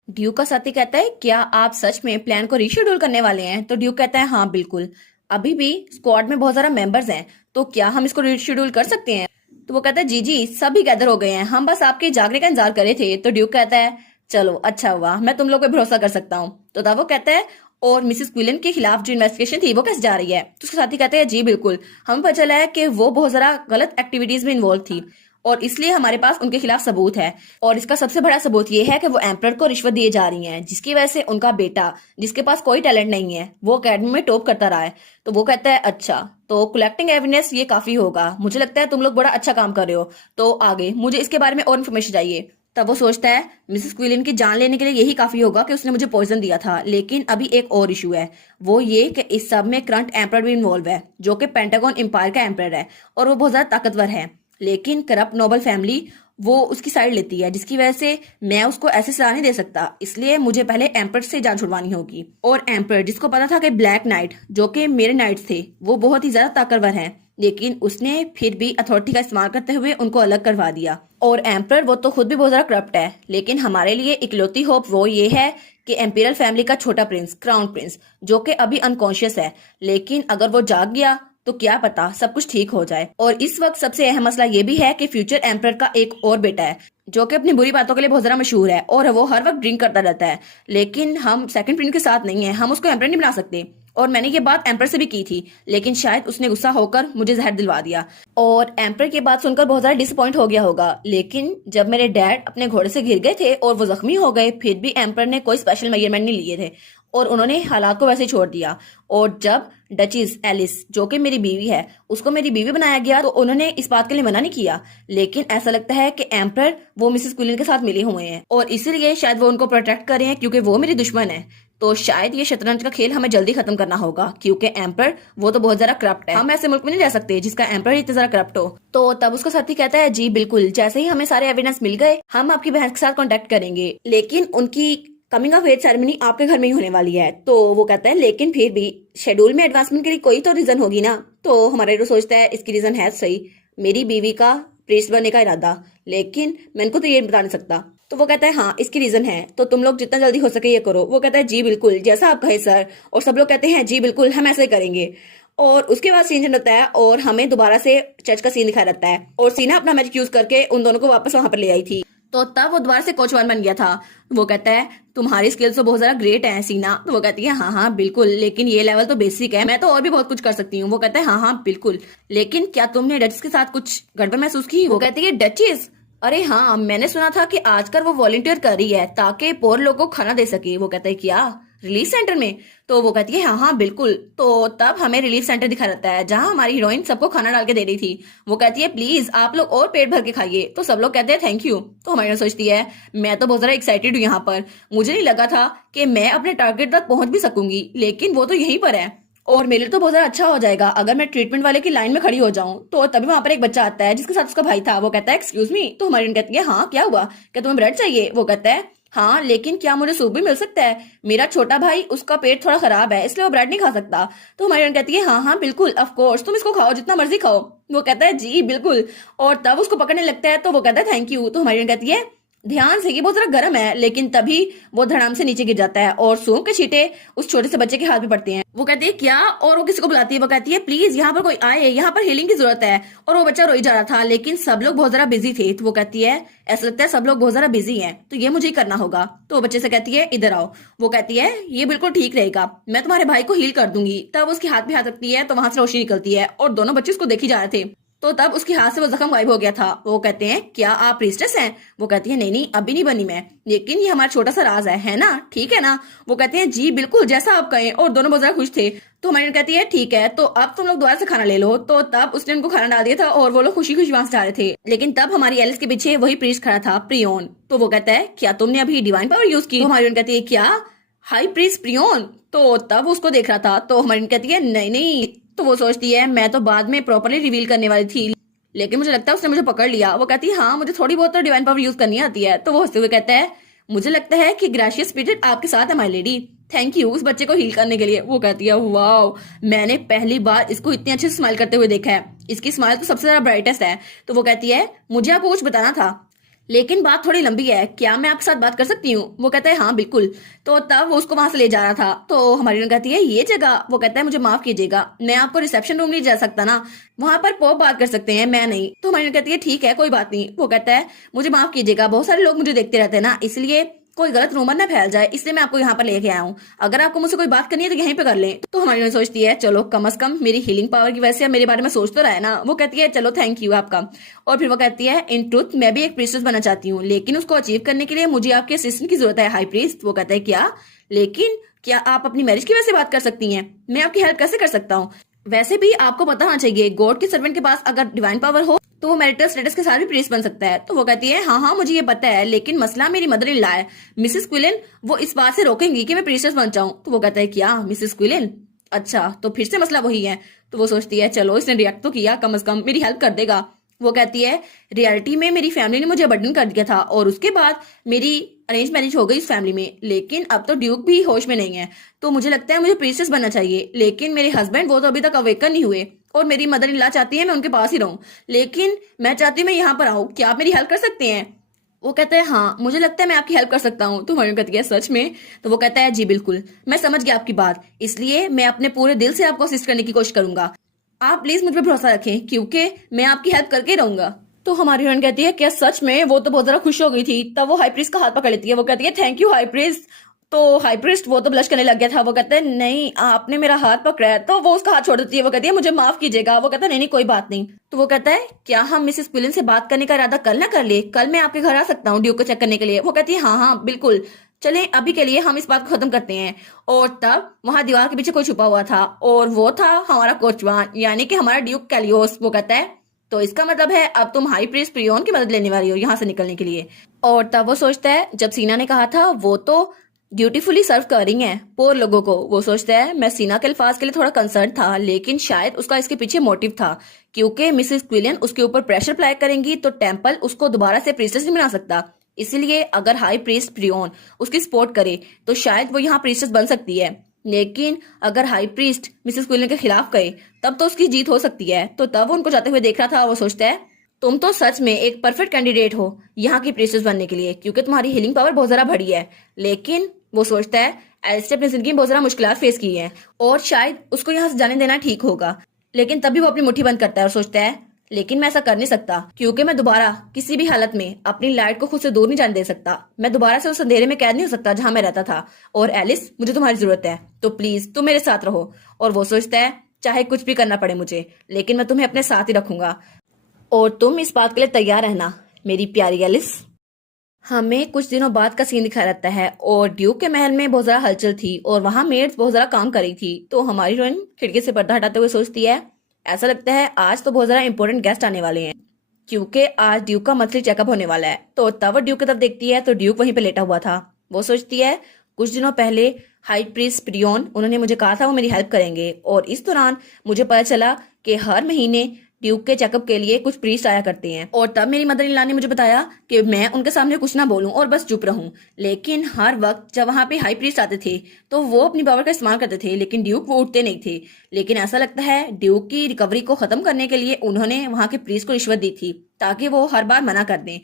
ड्यूक का साथी कहता है क्या आप सच में प्लान को रीशेड्यूल करने वाले हैं? तो ड्यूक कहता है हाँ बिल्कुल, अभी भी स्क्वाड में बहुत सारा मेंबर्स हैं, तो क्या हम इसको रीशेड्यूल कर सकते हैं? तो वो कहता है जी जी सभी गैदर हो गए हैं, हम बस आपके जागने का इंतजार कर रहे थे। तो ड्यूक कहता है चलो अच्छा हुआ, मैं तुम लोग पे भरोसा कर सकता हूँ। तो तब वो कहता है और मिसेस क्विलन के खिलाफ जो इन्वेस्टिगेशन थी वो कैसे जा रही है? तो उसके साथी कहते हैं जी बिल्कुल, हमें पता चला है कि वो बहुत ज्यादा गलत एक्टिविटीज में इन्वॉल्व थी, और इसलिए हमारे पास उनके खिलाफ सबूत है। और इसका सबसे बड़ा सबूत ये है कि वो एम्परर को रिश्वत दिए जा रही हैं, जिसकी वजह से उनका बेटा जिसके पास कोई टैलेंट नहीं है वो अकेडमी में टॉप करता रहा है। तो वो कहता है अच्छा तो कलेक्टिंग एविडेंस ये काफी होगा, मुझे लगता है तुम लोग बड़ा अच्छा काम कर रहे हो, तो आगे मुझे इसके बारे में और इन्फॉर्मेशन चाहिए। तब वो सोचता है मिसेस क्विलिन की जान लेने के लिए यही काफी होगा कि उसने मुझे पॉइजन दिया था, लेकिन अभी एक और इशू है, वो ये कि इस सब में करंट एम्परर भी इन्वॉल्व है जो कि पेंटागन एम्पायर का एम्परर है, और वो बहुत ज्यादा ताकतवर है। लेकिन करप्ट नोबल फैमिली वो उसकी साइड लेती है, जिसकी वजह से मैं उसको ऐसे सलाह नहीं दे सकता, इसलिए मुझे पहले एम्परर से जान छुड़वानी होगी। और एम्परर जिसको पता था कि ब्लैक नाइट जो कि मेरे नाइट्स थे वो बहुत ही ज्यादा ताकतवर हैं, लेकिन उसने फिर भी अथॉरिटी का इस्तेमाल करते हुए उनको अलग करवा दिया। और एम्परर वो तो खुद भी बहुत ज्यादा करप्ट है, लेकिन हमारे लिए इकलौती होप वो ये है कि एम्पीरियल फैमिली का छोटा प्रिंस क्राउन प्रिंस जो कि अभी अनकॉन्शियस है, लेकिन अगर वो जाग गया तो क्या पता सब कुछ ठीक हो जाए। और इस वक्त सबसे अहम मसला ये भी है कि फ्यूचर एम्परर का एक और बेटा है जो कि अपनी बुरी बातों के लिए बहुत ज्यादा मशहूर है, और वो हर वक्त ड्रिंक करता रहता है, लेकिन हम सेकंड प्रिंस के साथ नहीं है, हम उसको एम्परर नहीं बना सकते। और मैंने ये बात एम्परर से भी की थी, लेकिन शायद उसने गुस्सा होकर मुझे जहर दिलवा दिया, और एम्परर की बात सुनकर बहुत ज्यादा डिसअपॉइंट हो गया होगा। लेकिन जब मेरे डैड अपने घोड़े से गिर गए थे और वो जख्मी हो गए, फिर भी एम्परर ने कोई स्पेशल मेजरमेंट नहीं लिए थे, और उन्होंने हालात को वैसे ही छोड़ दिया। और जब डचिस एलिस जो कि मेरी बीवी है उसको मेरी बीवी बनाया गया, तो उन्होंने इस बात के लिए मना नहीं किया, लेकिन ऐसा लगता है कि एम्परर वो मिसेस क्विलिन के साथ मिले हुए हैं, और इसीलिए शायद वो उनको प्रोटेक्ट कर रहे हैं क्योंकि वो मेरी दुश्मन है। तो शायद ये शतरंज का खेल हमें जल्दी खत्म करना होगा, क्योंकि एम्परर वो तो बहुत ज्यादा करप्ट है, हम ऐसे मुल्क में नहीं रह सकते जिसका एम्परर इतना ज्यादा करप्ट हो। तो तब उसका साथी कहता है जी बिल्कुल, जैसे ही हमें सारे एविडेंस मिल गए हम आपकी बहन के साथ कॉन्टेक्ट करेंगे, लेकिन उनकी कमिंग ऑफ एज सेरेमनी आपके घर में ही होने वाली है। तो वो कहता है लेकिन फिर भी शेड्यूल में एडवांसमेंट के लिए कोई तो रीजन होगी ना। तो हमारा हीरो सोचता है इसकी रीजन है सही, मेरी बीवी का प्रीस्ट बनने का इरादा, लेकिन मैं इनको तो ये बता नहीं सकता। तो वो कहता है हाँ इसकी रीजन है, तो तुम लोग जितना जल्दी हो सके ये करो। वो कहता है जी बिल्कुल जैसा आप कहे सर, और सब लोग कहते हैं जी बिल्कुल हम ऐसे करेंगे। और उसके बाद सीन होता है और हमें दोबारा से चर्च का सीन दिखाया जाता है, और सीना अपना मैजिक यूज करके उन दोनों को वापस वहां पर ले आई थी। तो तब वो दोबारा से कोचवान बन गया था। वो कहता है तुम्हारी स्किल्स तो बहुत ज्यादा ग्रेट है सीना। तो वो कहती है हाँ हाँ बिल्कुल, लेकिन ये लेवल तो बेसिक है, मैं तो और भी बहुत कुछ कर सकती हूँ। वो कहता है हाँ हाँ बिल्कुल, लेकिन क्या तुमने डचिस के साथ कुछ गड़बड़ महसूस की? वो कहती है डचिस अरे हाँ, मैंने सुना था कि आजकल वो वॉलंटियर कर रही है ताकि पोर लोगों को खाना दे सके। वो कहता है क्या, रिलीफ सेंटर में? तो वो कहती है हाँ हाँ बिल्कुल। तो तब हमें रिलीफ सेंटर दिखा रहता है जहाँ हमारी हीरोइन सबको खाना डाल के दे रही थी। वो कहती है प्लीज आप लोग और पेट भर के खाइए। तो सब लोग कहते हैं थैंक यू। तो हमारी हीरोइन सोचती है मैं तो बहुत ज्यादा एक्साइटेड हूँ यहाँ पर, मुझे नहीं लगा था कि मैं अपने टारगेट तक पहुंच भी सकूंगी, लेकिन वो तो यहीं पर है और मेरे लिए तो बहुत ज्यादा अच्छा हो जाएगा अगर मैं ट्रीटमेंट वाले की लाइन में खड़ी हो जाऊं। तो तभी वहां पर एक बच्चा आता है जिसके साथ उसका भाई था। वो कहता है एक्सक्यूज मी। तो हमारी कहती है हाँ क्या हुआ, क्या तुम्हें ब्रेड चाहिए? वो कहता है हाँ, लेकिन क्या मुझे सूप भी मिल सकता है? मेरा छोटा भाई उसका पेट थोड़ा खराब है इसलिए वो ब्रेड नहीं खा सकता। तो हमारी कहती है हाँ हाँ बिल्कुल ऑफ कोर्स, तुम इसको खाओ जितना मर्जी खाओ। वो कहता है जी बिल्कुल। और तब उसको पकड़ने लगता है तो वो कहता है थैंक यू। तो हमारी कहती है ध्यान से, ये बहुत जरा गर्म है। लेकिन तभी वो धड़ाम से नीचे गिर जाता है और सूंप के छींटे उस छोटे से बच्चे के हाथ में पड़ते हैं। वो कहती है क्या, और वो किसी को बुलाती है। वो कहती है प्लीज यहाँ पर कोई आए, यहाँ पर हीलिंग की जरूरत है। और वो बच्चा रोई जा रहा था लेकिन सब लोग बहुत जरा बिजी थे। तो वो कहती है ऐसा लगता है सब लोग बहुत जरा बिजी हैं, तो ये मुझे ही करना होगा। तो वो बच्चे से कहती है इधर आओ। वो कहती है ये बिल्कुल ठीक रहेगा, मैं तुम्हारे भाई को हील कर दूंगी। तब उसके हाथ पे हाथ रखती है तो वहां से रोशनी निकलती है और दोनों बच्चे उसको देखी जा रहे थे। तो तब उसके हाथ से वो जख्म गायब हो गया था। वो कहते हैं क्या आप प्रीस्टेस हैं? वो कहती है नहीं नहीं अभी नहीं बनी मैं, लेकिन ये हमारा छोटा सा राज है ना, ठीक है ना? वो कहते हैं जी बिल्कुल जैसा आप कहें। और दोनों बहुत ज्यादा खुश थे। तो हमारी कहती है ठीक है, तो अब तुम लोग दोबारा से खाना ले लो। तो तब उसने उनको खाना डाल दिया था और वो लोग खुशी खुशी वहां से जा रहे थे। लेकिन तब हमारी एलिस के पीछे वही प्रीस्ट खड़ा था, प्रियोन। तो वो कहता है क्या तुमने अभी डिवाइन पावर यूज की? तो हमारी कहती है क्या, हाई प्रीस्ट प्रियोन? तो तब उसको देख रहा था। तो हमारी कहती है नहीं नहीं। तो वो सोचती है मैं तो बाद में प्रॉपरली रिवील करने वाली थी, लेकिन मुझे लगता है उसने मुझे पकड़ लिया। वो कहती है हाँ मुझे थोड़ी बहुत तो डिवाइन पावर यूज करनी आती है। तो वो हंसते हुए कहता है मुझे लगता है कि ग्रेशियस स्पिरिट आपके साथ है माय लेडी, थैंक यू उस बच्चे को हील करने के लिए। वो कहती है वाओ, मैंने पहली बार इसको इतनी अच्छे से स्माइल करते हुए देखा है, इसकी स्माइल तो सबसे ज्यादा ब्राइटेस्ट है। तो वो कहती है मुझे आपको कुछ बताना था, लेकिन बात थोड़ी लंबी है, क्या मैं आपके साथ बात कर सकती हूँ? वो कहता है हाँ बिल्कुल। तो तब वो उसको वहां से ले जा रहा था। तो हमारी ने कहती है ये जगह? वो कहता है मुझे माफ कीजिएगा, मैं आपको रिसेप्शन रूम नहीं जा सकता ना, वहां पर पॉप बात कर सकते हैं, मैं नहीं। तो हमारी ने कहती है ठीक है कोई बात नहीं। वो कहता है मुझे माफ कीजिएगा, बहुत सारे लोग मुझे देखते रहते हैं ना, इसलिए कोई गलत रूमर ना फैल जाए, इसलिए मैं आपको यहाँ पर लेके आया हूँ। अगर आपको मुझसे कोई बात करनी है तो यहीं पे कर लें। तो हमारी ने सोचती है चलो कम से कम मेरी हीलिंग पावर की वजह से मेरे बारे में सोच तो रहा है ना। वो कहती है चलो थैंक यू आपका। और फिर वो कहती है इन ट्रुथ मैं भी एक प्रीस्टेस बनना चाहती हूँ, लेकिन उसको अचीव करने के लिए मुझे आपके असिस्टेंट की जरूरत है हाई प्रीस्ट। वो कहता है क्या, लेकिन क्या आप अपनी मैरिज की वजह से बात कर सकती हैं? मैं आपकी हेल्प कैसे कर सकता हूँ? वैसे भी आपको पता होना चाहिए गॉड के सर्वेंट के पास अगर डिवाइन पावर हो तो वो मैरिटल स्टेटस के साथ भी प्रीस्ट बन सकता है। तो वो कहती है हाँ हाँ मुझे ये पता है, लेकिन मसला मेरी मदर इन लॉ है मिसेस क्विलन, वो इस बात से रोकेंगी कि मैं प्रीस्टेस बन जाऊं। तो वो कहता है क्या मिसेस क्विलन, अच्छा तो फिर से मसला वही है। तो वो सोचती है चलो इसने रिएक्ट तो किया, कम से कम मेरी हेल्प कर देगा। वो कहती है रियलिटी में मेरी फैमिली ने मुझे अबंडन कर दिया था और उसके बाद मेरी अरेंज मैरिज हो गई इस फैमिली में, लेकिन अब तो ड्यूक भी होश में नहीं है। तो मुझे लगता है मुझे प्रीस्टेस बनना चाहिए, लेकिन मेरे हस्बैंड वो तो अभी तक अवेकन नहीं हुए और मेरी मदर इन लॉ चाहती है मैं उनके पास ही रहूं, लेकिन मैं चाहती हूँ मैं यहाँ पर आऊँ, क्या आप मेरी हेल्प कर सकते हैं? वो कहता है हाँ मुझे लगता है मैं आपकी हेल्प कर सकता हूँ। तो मरियम कहती है सच में? तो वो कहता है जी बिल्कुल, मैं समझ गया आपकी बात, इसलिए मैं अपने पूरे दिल से आपको असिस्ट करने की कोशिश करूंगा, आप प्लीज मुझ पर भरोसा रखें क्योंकि मैं आपकी हेल्प करके रहूंगा। तो हमारी हीरोइन कहती है क्या सच में? वो तो बहुत ज्यादा खुश हो गई थी। तब वो हाई प्रीस्ट का हाथ पकड़ लेती है। वो कहती है थैंक यू हाई प्रीस्ट। तो हाई प्रीस्ट वो तो ब्लश करने लग गया था। वो कहता है नहीं आपने मेरा हाथ पकड़ा है। तो वो उसका हाथ छोड़ देती है। वो कहती है मुझे माफ कीजिएगा। वो कहता है नहीं नहीं कोई बात नहीं। तो वो कहता है क्या हम मिसेस क्विलन से बात करने का इरादा कल ना कर ले, कल मैं आपके घर आ सकता हूँ ड्यूक को चेक करने के लिए? वो कहती है हाँ हाँ बिल्कुल, चलें अभी के लिए हम इस बात को खत्म करते हैं। और तब वहां दीवार के पीछे कोई छुपा हुआ था और वो था हमारा कोचवान यानी कि हमारा ड्यूक कैलियोस। वो कहता है तो इसका मतलब है अब तुम हाई प्रीस्ट प्रियोन की मदद लेने वाली हो यहाँ से निकलने के लिए। और तब वो सोचता है जब सीना ने कहा था वो तो ड्यूटीफुली सर्व कर रही हैं पोर लोगों को, वो सोचता है मैं सीना के अल्फाज के लिए थोड़ा कंसर्न था, लेकिन शायद उसका इसके पीछे मोटिव था क्योंकि मिसेस क्विलियन उसके ऊपर प्रेशर अप्लाई करेंगी तो टेम्पल उसको दोबारा से प्रीस्टेस नहीं बना सकता, इसलिए अगर हाई प्रीस्ट प्रियोन उसकी सपोर्ट करे तो शायद वो यहाँ प्रीस्टेस बन सकती है, लेकिन अगर हाई प्रीस्ट मिसेस क्विलियन के खिलाफ गए तब तो उसकी जीत हो सकती है। तो तब वो उनको जाते हुए देख रहा था। वो सोचता है तुम तो सच में एक परफेक्ट कैंडिडेट हो यहाँ की प्रीस्टेस बनने के लिए क्योंकि तुम्हारी हीलिंग पावर बहुत ज्यादा बड़ी है। लेकिन वो सोचता है एलिस्टर अपनी जिंदगी में बहुत ज्यादा मुश्किलात फेस की है और शायद उसको यहाँ से जाने देना ठीक होगा, लेकिन तभी वो अपनी मुट्ठी बंद करता है और सोचता है लेकिन मैं ऐसा कर नहीं सकता क्योंकि मैं दोबारा किसी भी हालत में अपनी लाइट को खुद से दूर नहीं जाने दे सकता, मैं दोबारा से उस अंधेरे में कैद नहीं हो सकता जहां मैं रहता था। और एलिस मुझे तुम्हारी जरूरत है तो प्लीज तुम मेरे साथ रहो। और वो सोचता है चाहे कुछ भी करना पड़े मुझे, लेकिन मैं तुम्हें अपने साथ ही रखूंगा और तुम इस बात के लिए तैयार रहना मेरी प्यारी एलिस। हमें कुछ दिनों बाद का सीन दिखाया जाता है और ड्यूक के महल में बहुत ज्यादा हलचल थी और वहां मेड्स बहुत ज्यादा काम कर रही थी। तो हमारी हीरोइन खिड़की से पर्दा हटाते हुए सोचती है, ऐसा लगता है आज तो बहुत ज्यादा इंपॉर्टेंट गेस्ट आने वाले हैं, क्योंकि आज ड्यूक का मंथली चेकअप होने वाला है। तो तब वो ड्यूक की तरफ देखती है तो ड्यूक वहीं पे लेटा हुआ था। वो सोचती है, कुछ दिनों पहले हाई प्रीस्ट प्रियोन उन्होंने मुझे कहा था वो मेरी हेल्प करेंगे, और इस दौरान मुझे पता चला कि हर महीने ड्यूक के चेकअप के लिए कुछ प्रीस्ट आया करते हैं। और तब मेरी मदर इन लॉ ने मुझे बताया कि मैं उनके सामने कुछ ना बोलूं और बस चुप रहूं। लेकिन हर वक्त जब वहां पे हाई प्रीस्ट आते थे तो वो अपनी पावर का इस्तेमाल करते थे, लेकिन ड्यूक वो उठते नहीं थे। लेकिन ऐसा लगता है ड्यूक की रिकवरी को खत्म करने के लिए उन्होंने वहां के प्रीस्ट को रिश्वत दी थी ताकि वो हर बार मना कर दें।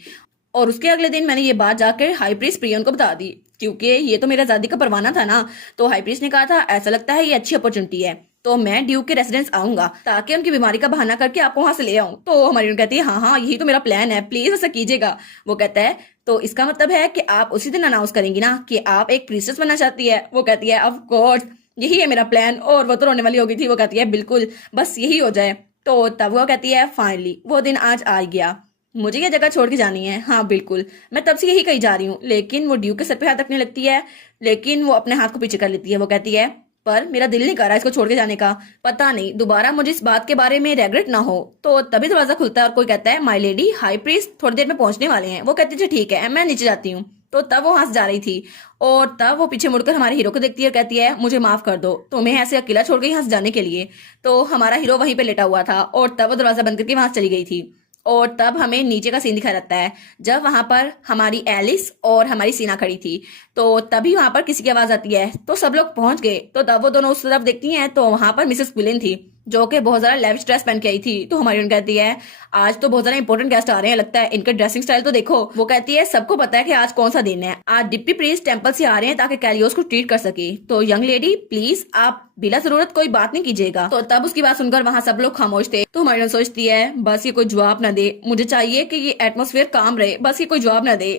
और उसके अगले दिन मैंने ये बात जाकर हाई प्रीस्ट प्रियन को बता दी, क्योंकि ये तो मेरा आजादी का परवाना था ना। तो हाई प्रीस्ट ने कहा था, ऐसा लगता है ये अच्छी अपॉर्चुनिटी है, तो मैं ड्यूक के रेसिडेंस आऊंगा ताकि उनकी बीमारी का बहाना करके आपको वहां से ले आऊं। तो हमारी उन कहती है, हाँ हाँ यही तो मेरा प्लान है, प्लीज ऐसा कीजिएगा। वो कहता है, तो इसका मतलब है कि आप उसी दिन अनाउंस करेंगी ना कि आप एक प्रीस्टेस बनना चाहती है। वो कहती है, ऑफ कोर्स यही है मेरा प्लान। और वो तो रोने वाली हो गई थी। वो कहती है, बिल्कुल बस यही हो जाए। तो तब वो कहती है, फाइनली वो दिन आज आ गया, मुझे ये जगह छोड़ के जानी है। हाँ बिल्कुल, मैं तब से यही कही जा रही हूँ। लेकिन वो ड्यूक के सर पे हाथ रखने लगती है, लेकिन वो अपने हाथ को पीछे कर लेती है। वो कहती है, पर मेरा दिल नहीं कर रहा इसको छोड़ के जाने का, पता नहीं दोबारा मुझे इस बात के बारे में रेग्रेट ना हो। तो तभी दरवाजा खुलता है और कोई कहता है, माय लेडी हाई प्रीस्ट थोड़ी देर में पहुंचने वाले हैं। वो कहती है, ठीक है मैं नीचे जाती हूँ। तो तब वो हंस जा रही थी और तब वो पीछे मुड़कर हमारे हीरो को देखती है और कहती है, मुझे माफ कर दो तुम्हें ऐसे अकेला छोड़ के हंस जाने के लिए। तो हमारा हीरो वहीं पे लेटा हुआ था और तब वो दरवाजा बंद करके वहां चली गई थी। और तब हमें नीचे का सीन दिखाया जाता है जब वहां पर हमारी एलिस और हमारी सीना खड़ी थी। तो तभी वहां पर किसी की आवाज आती है, तो सब लोग पहुंच गए। तो तब वो दोनों उस तरफ देखती हैं तो वहां पर मिसेस क्विलिन थी, जो कि बहुत ज्यादा लेविश ड्रेस पहन के आई थी। तो हमारी उन कहती है, आज तो बहुत ज्यादा इंपॉर्टेंट गेस्ट आ रहे हैं, लगता है इनका ड्रेसिंग स्टाइल तो देखो। वो कहती है, सबको पता है कि आज कौन सा दिन है, आज डिप्टी प्रीस्ट टेंपल से आ रहे हैं ताकि कैलियोस को ट्रीट कर सके। तो यंग लेडी प्लीज आप बिना जरूरत कोई बात नहीं कीजिएगा। तो तब उसकी बात सुनकर वहां सब लोग खामोश थे। तो हमारी सोचती है, बस ये कोई जवाब न दे, मुझे चाहिए कि ये एटमोस्फेयर काम रहे, बस ये कोई जवाब न दे।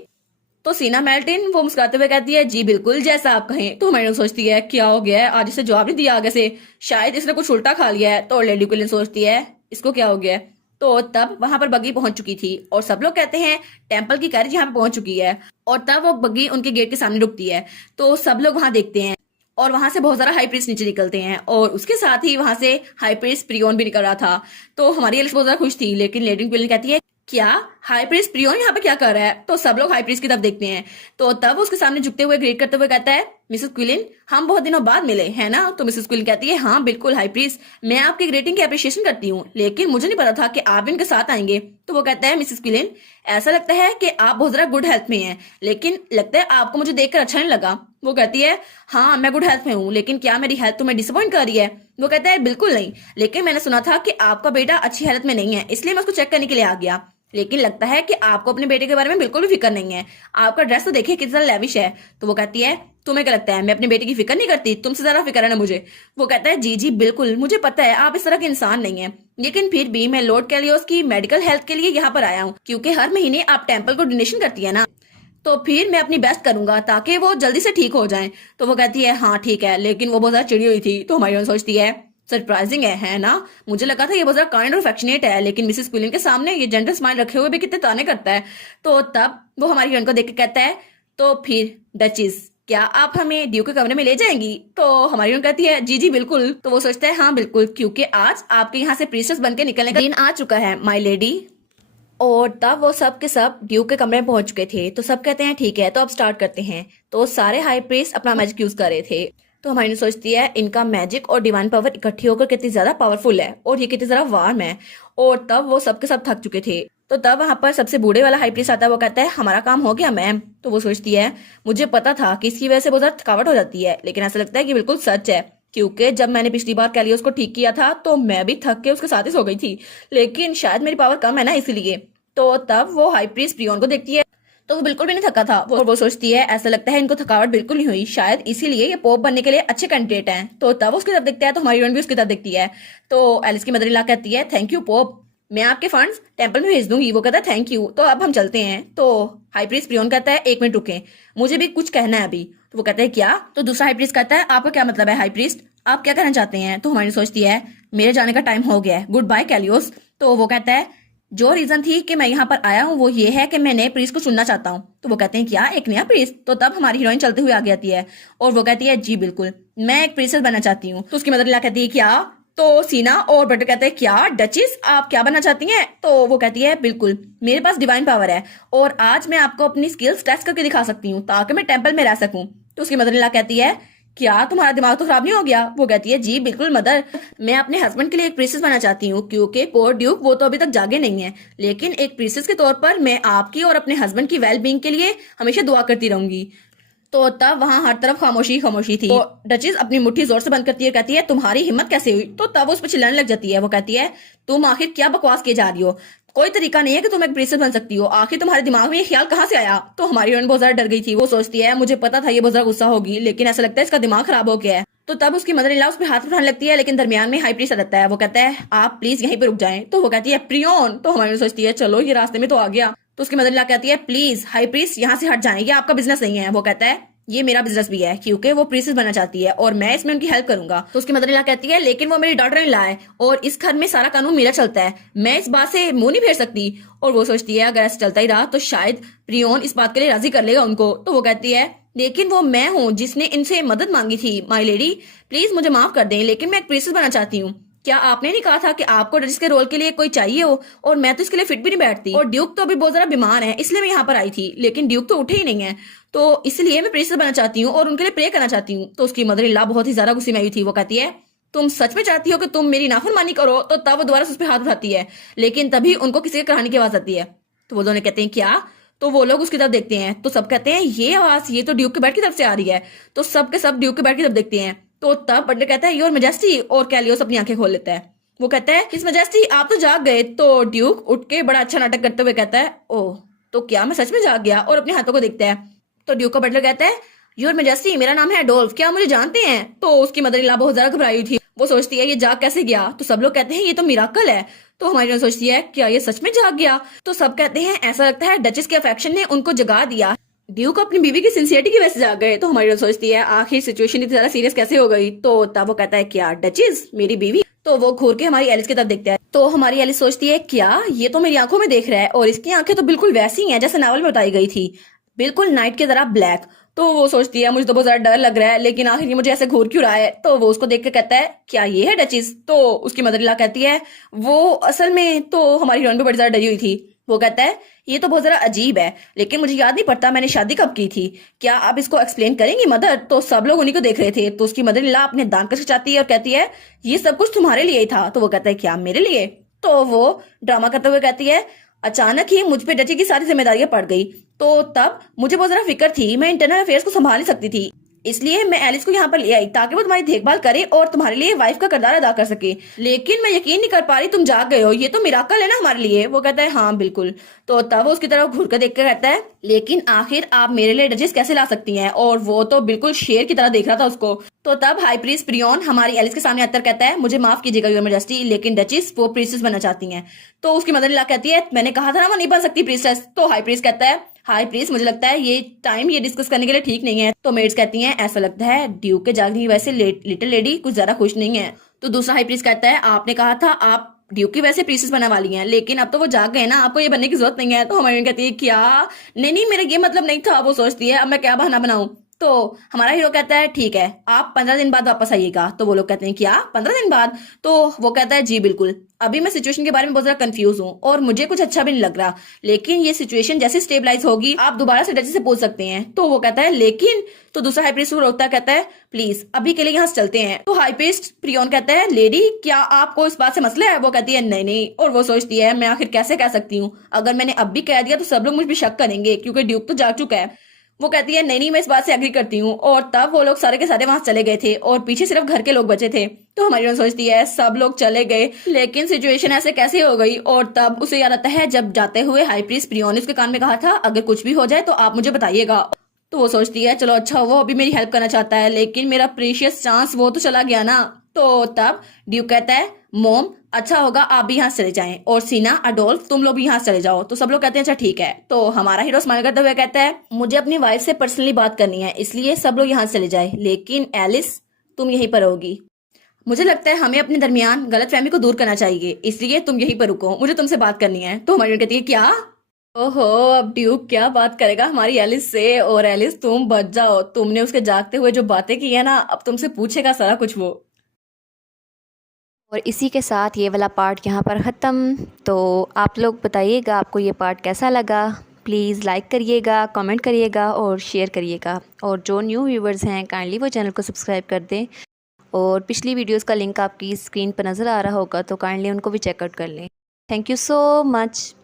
तो सीना मेल्टिन वो मुस्कुराते हुए कहती है, जी बिल्कुल जैसा आप कहें। तो हमारी सोचती है, क्या हो गया है, आज इसे जवाब नहीं दिया आगे से, शायद इसने कुछ उल्टा खा लिया है। तो लेडी क्विलिन सोचती है, इसको क्या हो गया है। तो तब वहां पर बग्गी पहुंच चुकी थी और सब लोग कहते हैं टेंपल की कैरेज यहाँ पे पहुंच चुकी है। और तब वो बग्गी उनके गेट के सामने रुकती है। तो सब लोग वहां देखते हैं और वहां से बहुत सारा हाई प्रीस्ट नीचे निकलते हैं और उसके साथ ही वहां से हाई प्रीस्ट प्रियोन भी निकल रहा था। तो हमारी एलिस बहुत ज्यादा खुश थी, लेकिन लेडी क्विलिन कहती है, क्या हाई प्रीस्ट प्रियोन यहाँ पे क्या कर रहा है। तो सब लोग हाई प्रीस्ट की तरफ देखते हैं। तो तब उसके सामने झुकते हुए ग्रेट करते हुए कहता है, मिसेस क्विलिन हम बहुत दिनों बाद मिले हैं ना। तो मिसेस क्विलिन कहती है, हाँ बिल्कुल हाई प्रीस्ट, मैं आपकी ग्रेटिंग की अप्रिशिएशन करती हूँ, लेकिन मुझे नहीं पता था कि आप इनके साथ आएंगे। तो वो कहता है, मिसेस क्विलिन ऐसा लगता है कि आप बहुत ज्यादा गुड हेल्थ में हैं, लेकिन लगता है आपको मुझे देखकर अच्छा नहीं लगा। वो कहती है, हाँ मैं गुड हेल्थ में हूँ, लेकिन क्या मेरी हेल्थ तुम्हें डिसअपॉइंट कर रही है। वो कहता है, बिल्कुल नहीं, लेकिन मैंने सुना था कि आपका बेटा अच्छी हालत में नहीं है, इसलिए मैं उसको चेक करने के लिए आ गया। लेकिन लगता है कि आपको अपने बेटे के बारे में बिल्कुल भी फिक्र नहीं है, आपका ड्रेस तो देखिए कितना लेविश है। तो वो कहती है, तुम्हें क्या लगता है मैं अपने बेटे की फिक्र नहीं करती, तुमसे ज्यादा फिक्र है ना मुझे। वो कहता है, जी जी बिल्कुल मुझे पता है आप इस तरह के इंसान नहीं है, लेकिन फिर भी मैं लॉर्ड कैलियोस की मेडिकल हेल्थ के लिए यहाँ पर आया हूँ, क्योंकि हर महीने आप टेंपल को डोनेशन करती है ना, तो फिर मैं अपनी बेस्ट करूंगा ताकि वो जल्दी से ठीक हो जाए। तो वो कहती है, हाँ ठीक है, लेकिन वो बहुत ज्यादा चिड़ी हुई थी। तो हमारी सोचती है, सरप्राइजिंग है ना, मुझे लगा था ये बहुत ज्यादा काइंड और अफेक्शनेट है, लेकिन मिसेस क्विलिन के सामने ये जेंटल स्माइल रखे हुए भी कितने ताने करता है। तो तब वो हमारी हीरोइन को देख के कहता है, तो फिर डचेस क्या आप हमें ड्यू के कमरे में ले जाएंगी। तो हमारी हीरोइन कहती है, जी जी बिल्कुल। तो वो सोचता है, हाँ बिल्कुल, क्योंकि आज आपके यहाँ से प्रीस्टेस बन के निकलने का दिन आ चुका है माय लेडी। और तब वो सब के सब ड्यूक के कमरे में पहुंच चुके थे। तो सब कहते हैं, ठीक है तो अब स्टार्ट करते हैं। तो सारे हाई प्रीस्ट अपना मैजिक यूज कर रहे थे। तो हमारी सोचती है, इनका मैजिक और डिवाइन पावर इकट्ठी होकर कितनी ज्यादा पावरफुल है और ये कितनी ज्यादा वार्म है। और तब वो सबके सब थक चुके थे। तो तब वहां पर सबसे बूढ़े वाला हाई प्रीस्ट आता है। वो कहता है, हमारा काम हो गया मैम। तो वो सोचती है, मुझे पता था कि इसकी वजह से बहुत ज्यादा थकावट हो जाती है, लेकिन ऐसा लगता है कि बिल्कुल सच है, क्योंकि जब मैंने पिछली बार कैलियोस को ठीक किया था तो मैं भी थक के उसके साथ ही सो गई थी, लेकिन शायद मेरी पावर कम है ना इसलिए। तो तब वो हाई प्रीस्ट प्रियोन को देखती है तो वो बिल्कुल भी नहीं थका था। वो सोचती है, ऐसा लगता है इनको थकावट बिल्कुल नहीं हुई, शायद इसीलिए ये पोप बनने के लिए अच्छे कैंडिडेट हैं। तो तब उसकी तरफ देखता है तो हमारी हीरोइन भी उसकी तरफ देखती है। तो एलिस की मदर इन लॉ कहती है, थैंक यू पोप, मैं आपके फंड्स टेंपल में भेज दूंगी। वो कहता है, थैंक यू, तो अब हम चलते हैं। तो हाई प्रीस्ट प्रियोन कहता है, एक मिनट रुके, मुझे भी कुछ कहना है अभी। तो वो कहता है, क्या। तो दूसरा हाई प्रीस्ट कहता है, आपका क्या मतलब है हाई प्रीस्ट, आप क्या कहना चाहते हैं। तो हमारी सोचती है, मेरे जाने का टाइम हो गया है, गुड बाय कैलियोस। तो वो कहता है, जो रीजन थी कि मैं यहाँ पर आया हूँ वो ये है कि मैं नए प्रीस्ट को चुनना चाहता हूँ। तो वो कहते हैं क्या एक नया प्रीस्ट? तो तब हमारी हीरोइन चलते हुए आगे आती है और वो कहती है जी बिल्कुल, मैं एक प्रिंसेस बनना चाहती हूँ। तो उसकी मदर इन लॉ कहती है क्या? तो सीना और बटर कहते हैं क्या डचेस आप क्या बनना चाहती हैं? तो वो कहती है बिल्कुल, मेरे पास डिवाइन पावर है और आज मैं आपको अपनी स्किल्स टेस्ट करके दिखा सकती हूँ ताकि मैं टेंपल में रह सकूं। तो उसकी मदर इन लॉ कहती है क्या तुम्हारा दिमाग तो खराब नहीं हो गया? वो कहती है जी बिल्कुल मदर, मैं अपने हस्बैंड के लिए एक प्रिंसेस बनना चाहती हूँ क्योंकि पोर ड्यूक वो तो अभी तक जागे नहीं है, लेकिन एक प्रिंसेस के तौर पर मैं आपकी और अपने हस्बैंड की वेल बींग के लिए हमेशा दुआ करती रहूंगी। तो तब वहां हर तरफ खामोशी खामोशी थी। तो डचेस अपनी मुट्ठी जोर से बंद करती है, कहती है तुम्हारी हिम्मत कैसे हुई? तो तब उस पर चिल्लाने लग जाती है। वो कहती है तुम आखिर क्या बकवास किए जा रही हो? कोई तरीका नहीं है कि तुम एक प्रिंसेस बन सकती हो, आखिर तुम्हारे दिमाग में ये ख्याल कहाँ से आया? तो हमारी हीरोइन बहुत ज्यादा डर गई थी। वो सोचती है मुझे पता था ये बहुत ज्यादा गुस्सा होगी, लेकिन ऐसा लगता है इसका दिमाग खराब हो गया है। तो तब उसकी मदर इन लॉ उस पर हाथ उठाने लगती है, लेकिन दरमियान में हाई प्रीस्ट आ जाता है। वो कहता है आप प्लीज यहीं पे रुक जाएं। तो वो कहती है प्रियोन। तो हमारी सोचती है चलो ये रास्ते में तो आ गया। तो उसकी मदर इन लॉ कहती है प्लीज हाई प्रीस्ट यहाँ से हट जाएं, ये आपका बिजनेस नहीं है। वो कहता है ये मेरा बिजनेस भी है क्योंकि वो प्रिंसेस बनना चाहती है और मैं इसमें उनकी हेल्प करूंगा। तो उसकी मदर इन लॉ कहती है लेकिन वो मेरी डॉटर इन लॉ है और इस घर में सारा कानून मेरा चलता है, मैं इस बात से मुंह नहीं फेर सकती। और वो सोचती है अगर ऐसा चलता ही रहा तो शायद प्रियोन इस बात के लिए राजी कर लेगा उनको। तो वो कहती है लेकिन वो मैं हूँ जिसने इनसे मदद मांगी थी, माई लेडी प्लीज मुझे माफ कर दें, लेकिन मैं एक प्रिंसेस बनना चाहती हूँ। क्या आपने नहीं कहा था कि आपको डचेस के रोल के लिए कोई चाहिए हो? और मैं तो इसके लिए फिट भी नहीं बैठती, और ड्यूक तो अभी बहुत ज्यादा बीमार है इसलिए मैं यहाँ पर आई थी, लेकिन ड्यूक तो उठे ही नहीं है, तो इसलिए मैं प्रिंसेस बनना चाहती हूँ और उनके लिए प्रे करना चाहती हूँ। तो उसकी मदर इन लॉ बहुत ही ज्यादा गुस्से में आई थी। वो कहती है तुम सच में चाहती हो कि तुम मेरी नाफरमानी करो? तो तब वो दोबारा उस पर हाथ उठाती है, लेकिन तभी उनको किसी के कराने की आवाज आती है। तो वो दोनों कहते हैं क्या? तो वो लोग उसकी तरफ देखते हैं तो सब कहते हैं ये आवाज ये तो ड्यूक के बेड की तरफ से आ रही है। तो सब के सब ड्यूक के बेड की तरफ देखते हैं। तो तब बटलर कहता है योर मैजेस्टी, और कैलियोस अपनी आंखें खोल लेता है। वो कहता है हिज मैजेस्टी आप तो जाग गए। तो ड्यूक उठ के बड़ा अच्छा नाटक करते हुए कहता है ओह, तो क्या मैं सच में जाग गया? और अपने हाथों को देखता है। तो ड्यूक का बटलर कहता है योर मैजेस्टी मेरा नाम है एडोल्फ, क्या मुझे जानते हैं? तो उसकी मदर इन लॉ बहुत ज्यादा घबराई हुई थी। वो सोचती है ये जाग कैसे गया? तो सब लोग कहते हैं ये तो मिराकल है। तो हमारी टीम सोचती है क्या ये सच में जाग गया? तो सब कहते हैं ऐसा लगता है डचेस के अफेक्शन ने उनको जगा दिया, ड्यूक अपनी बीवी की सिंसियरिटी की वजह से जाग गए। तो हमारी टीम सोचती है आखिर सिचुएशन इतनी ज्यादा सीरियस कैसे हो गई? तो तब वो कहता है क्या डचेस मेरी बीवी? तो वो घूर के हमारी एलिस की तरफ देखता है। तो हमारी एलिस सोचती है क्या ये तो मेरी आंखों में देख रहा है, और इसकी आंखें तो बिल्कुल वैसी ही हैं जैसे नावल में बताई गई थी, बिल्कुल नाइट की तरह ब्लैक। तो वो सोचती है मुझे तो बहुत ज्यादा डर लग रहा है, लेकिन आखिर ये मुझे ऐसे घूर क्यों रहा है? तो वो उसको देख के कहता है क्या ये है डचेस? तो उसकी मदर इन लॉ कहती है वो असल में तो हमारी हीरोइन भी बड़ी ज्यादा डरी हुई थी। वो कहता है ये तो बहुत जरा अजीब है, लेकिन मुझे याद नहीं पड़ता मैंने शादी कब की थी, क्या आप इसको एक्सप्लेन करेंगी मदर? तो सब लोग उन्हीं को देख रहे थे। तो उसकी मदर इन लॉ अपने दांत खिंचाती है और कहती है ये सब कुछ तुम्हारे लिए ही था। तो वो कहता है क्या मेरे लिए? तो वो ड्रामा करते हुए कहती है अचानक ही मुझ पे डची की सारी जिम्मेदारियां पड़ गई, तो तब मुझे बहुत जरा फिक्र थी, मैं इंटरनल अफेयर्स को संभाल नहीं सकती थी, इसलिए मैं एलिस को यहाँ पर ले आई ताकि वो तुम्हारी देखभाल करे और तुम्हारे लिए वाइफ का किरदार अदा कर सके। लेकिन मैं यकीन नहीं कर पा रही तुम जाग गए हो, ये तो मिराकल है ना हमारे लिए। वो कहता है हाँ बिल्कुल। तो तब वो उसकी तरफ घूर कर देख कर कहता है लेकिन आखिर आप मेरे लिए डचेस कैसे ला सकती हैं? और वो तो बिल्कुल शेर की तरह देख रहा था उसको। तो तब हाई प्रीस्ट प्रियोन हमारी एलिस के सामने आकर कहता है मुझे माफ कीजिएगा योर मैजेस्टी, लेकिन डचेस वो प्रिंसेस बनना चाहती हैं। तो उसकी मदर इन लॉ कहती है मैंने कहा था ना वो नहीं बन सकती प्रिंसेस। तो हाई प्रीस्ट कहता है हाई प्रीस्ट मुझे लगता है ये टाइम ये डिस्कस करने के लिए ठीक नहीं है। तो मेड्स कहती हैं ऐसा लगता है ड्यूक के जागने की वजह से लिटिल लेडी कुछ ज्यादा खुश नहीं है। तो दूसरा हाई प्रीस्ट कहता है आपने कहा था आप ड्यूक की वजह से प्रिंसेस बनने वाली हैं, लेकिन अब तो वो जाग गए ना, आपको ये बनने की जरूरत नहीं है। तो हमारी कहती है क्या? नहीं नहीं मेरा ये मतलब नहीं था। वो सोचती है अब मैं क्या बहाना बनाऊं? तो हमारा हीरो कहता है ठीक है आप 15 दिन बाद वापस आइएगा। तो वो लोग कहते हैं क्या 15 दिन बाद? तो वो कहता है जी बिल्कुल, अभी मैं सिचुएशन के बारे में बहुत ज्यादा कंफ्यूज हूँ और मुझे कुछ अच्छा भी नहीं लग रहा, लेकिन ये सिचुएशन जैसे स्टेबलाइज होगी आप दोबारा से डचेस से पूछ सकते हैं। तो वो कहता है लेकिन, तो दूसरा हाई प्रीस्ट रोकता कहता है प्लीज अभी के लिए यहाँ से चलते हैं। तो हाई प्रीस्ट प्रियोन कहता है लेडी क्या आपको इस बात से मसला है? वो कहती है नहीं नहीं। और वो सोचती है मैं आखिर कैसे कह सकती हूँ, अगर मैंने अब भी कह दिया तो सब लोग मुझ पर शक करेंगे क्योंकि ड्यूक तो जाग चुका है। वो कहती है नहीं नहीं मैं इस बात से एग्री करती हूँ। और तब वो लोग सारे के सारे वहां चले गए थे और पीछे सिर्फ घर के लोग बचे थे। तो हमारी सोचती है सब लोग चले गए, लेकिन सिचुएशन ऐसे कैसे हो गई? और तब उसे याद आता है जब जाते हुए हाई प्रीस्ट प्रियोन ने उसके कान में कहा था अगर कुछ भी हो जाए तो आप मुझे बताइएगा। तो वो सोचती है चलो अच्छा वो अभी मेरी हेल्प करना चाहता है, लेकिन मेरा प्रीशियस चांस वो तो चला गया ना। तो तब ड्यूक कहता है मोम अच्छा होगा आप भी यहाँ से चले जाएं, और सीना अडोल्फ तुम लोग भी यहाँ से चले जाओ। तो सब लोग कहते हैं अच्छा ठीक है। तो हमारा हीरो स्माइल करते हुए कहता है मुझे अपनी वाइफ से पर्सनली बात करनी है, इसलिए सब लोग यहाँ से चले जाए, लेकिन एलिस तुम यहीं पर रहोगी। मुझे लगता है हमें अपने दरमियान गलतफहमी को दूर करना चाहिए, इसलिए तुम यहीं पर रुको, मुझे तुमसे बात करनी है। तो हमारी कहती है क्या? ओहो, अब ड्यूक क्या बात करेगा हमारी एलिस से। और एलिस तुम बच जाओ, तुमने उसके जागते हुए जो बातें की है ना, अब तुमसे पूछेगा सारा कुछ वो। और इसी के साथ ये वाला पार्ट यहाँ पर ख़त्म। तो आप लोग बताइएगा आपको ये पार्ट कैसा लगा। प्लीज़ लाइक करिएगा, कमेंट करिएगा और शेयर करिएगा। और जो न्यू व्यूवर्स हैं काइंडली वो चैनल को सब्सक्राइब कर दें। और पिछली वीडियोस का लिंक आपकी स्क्रीन पर नज़र आ रहा होगा, तो काइंडली उनको भी चेकआउट कर लें। Thank you so much.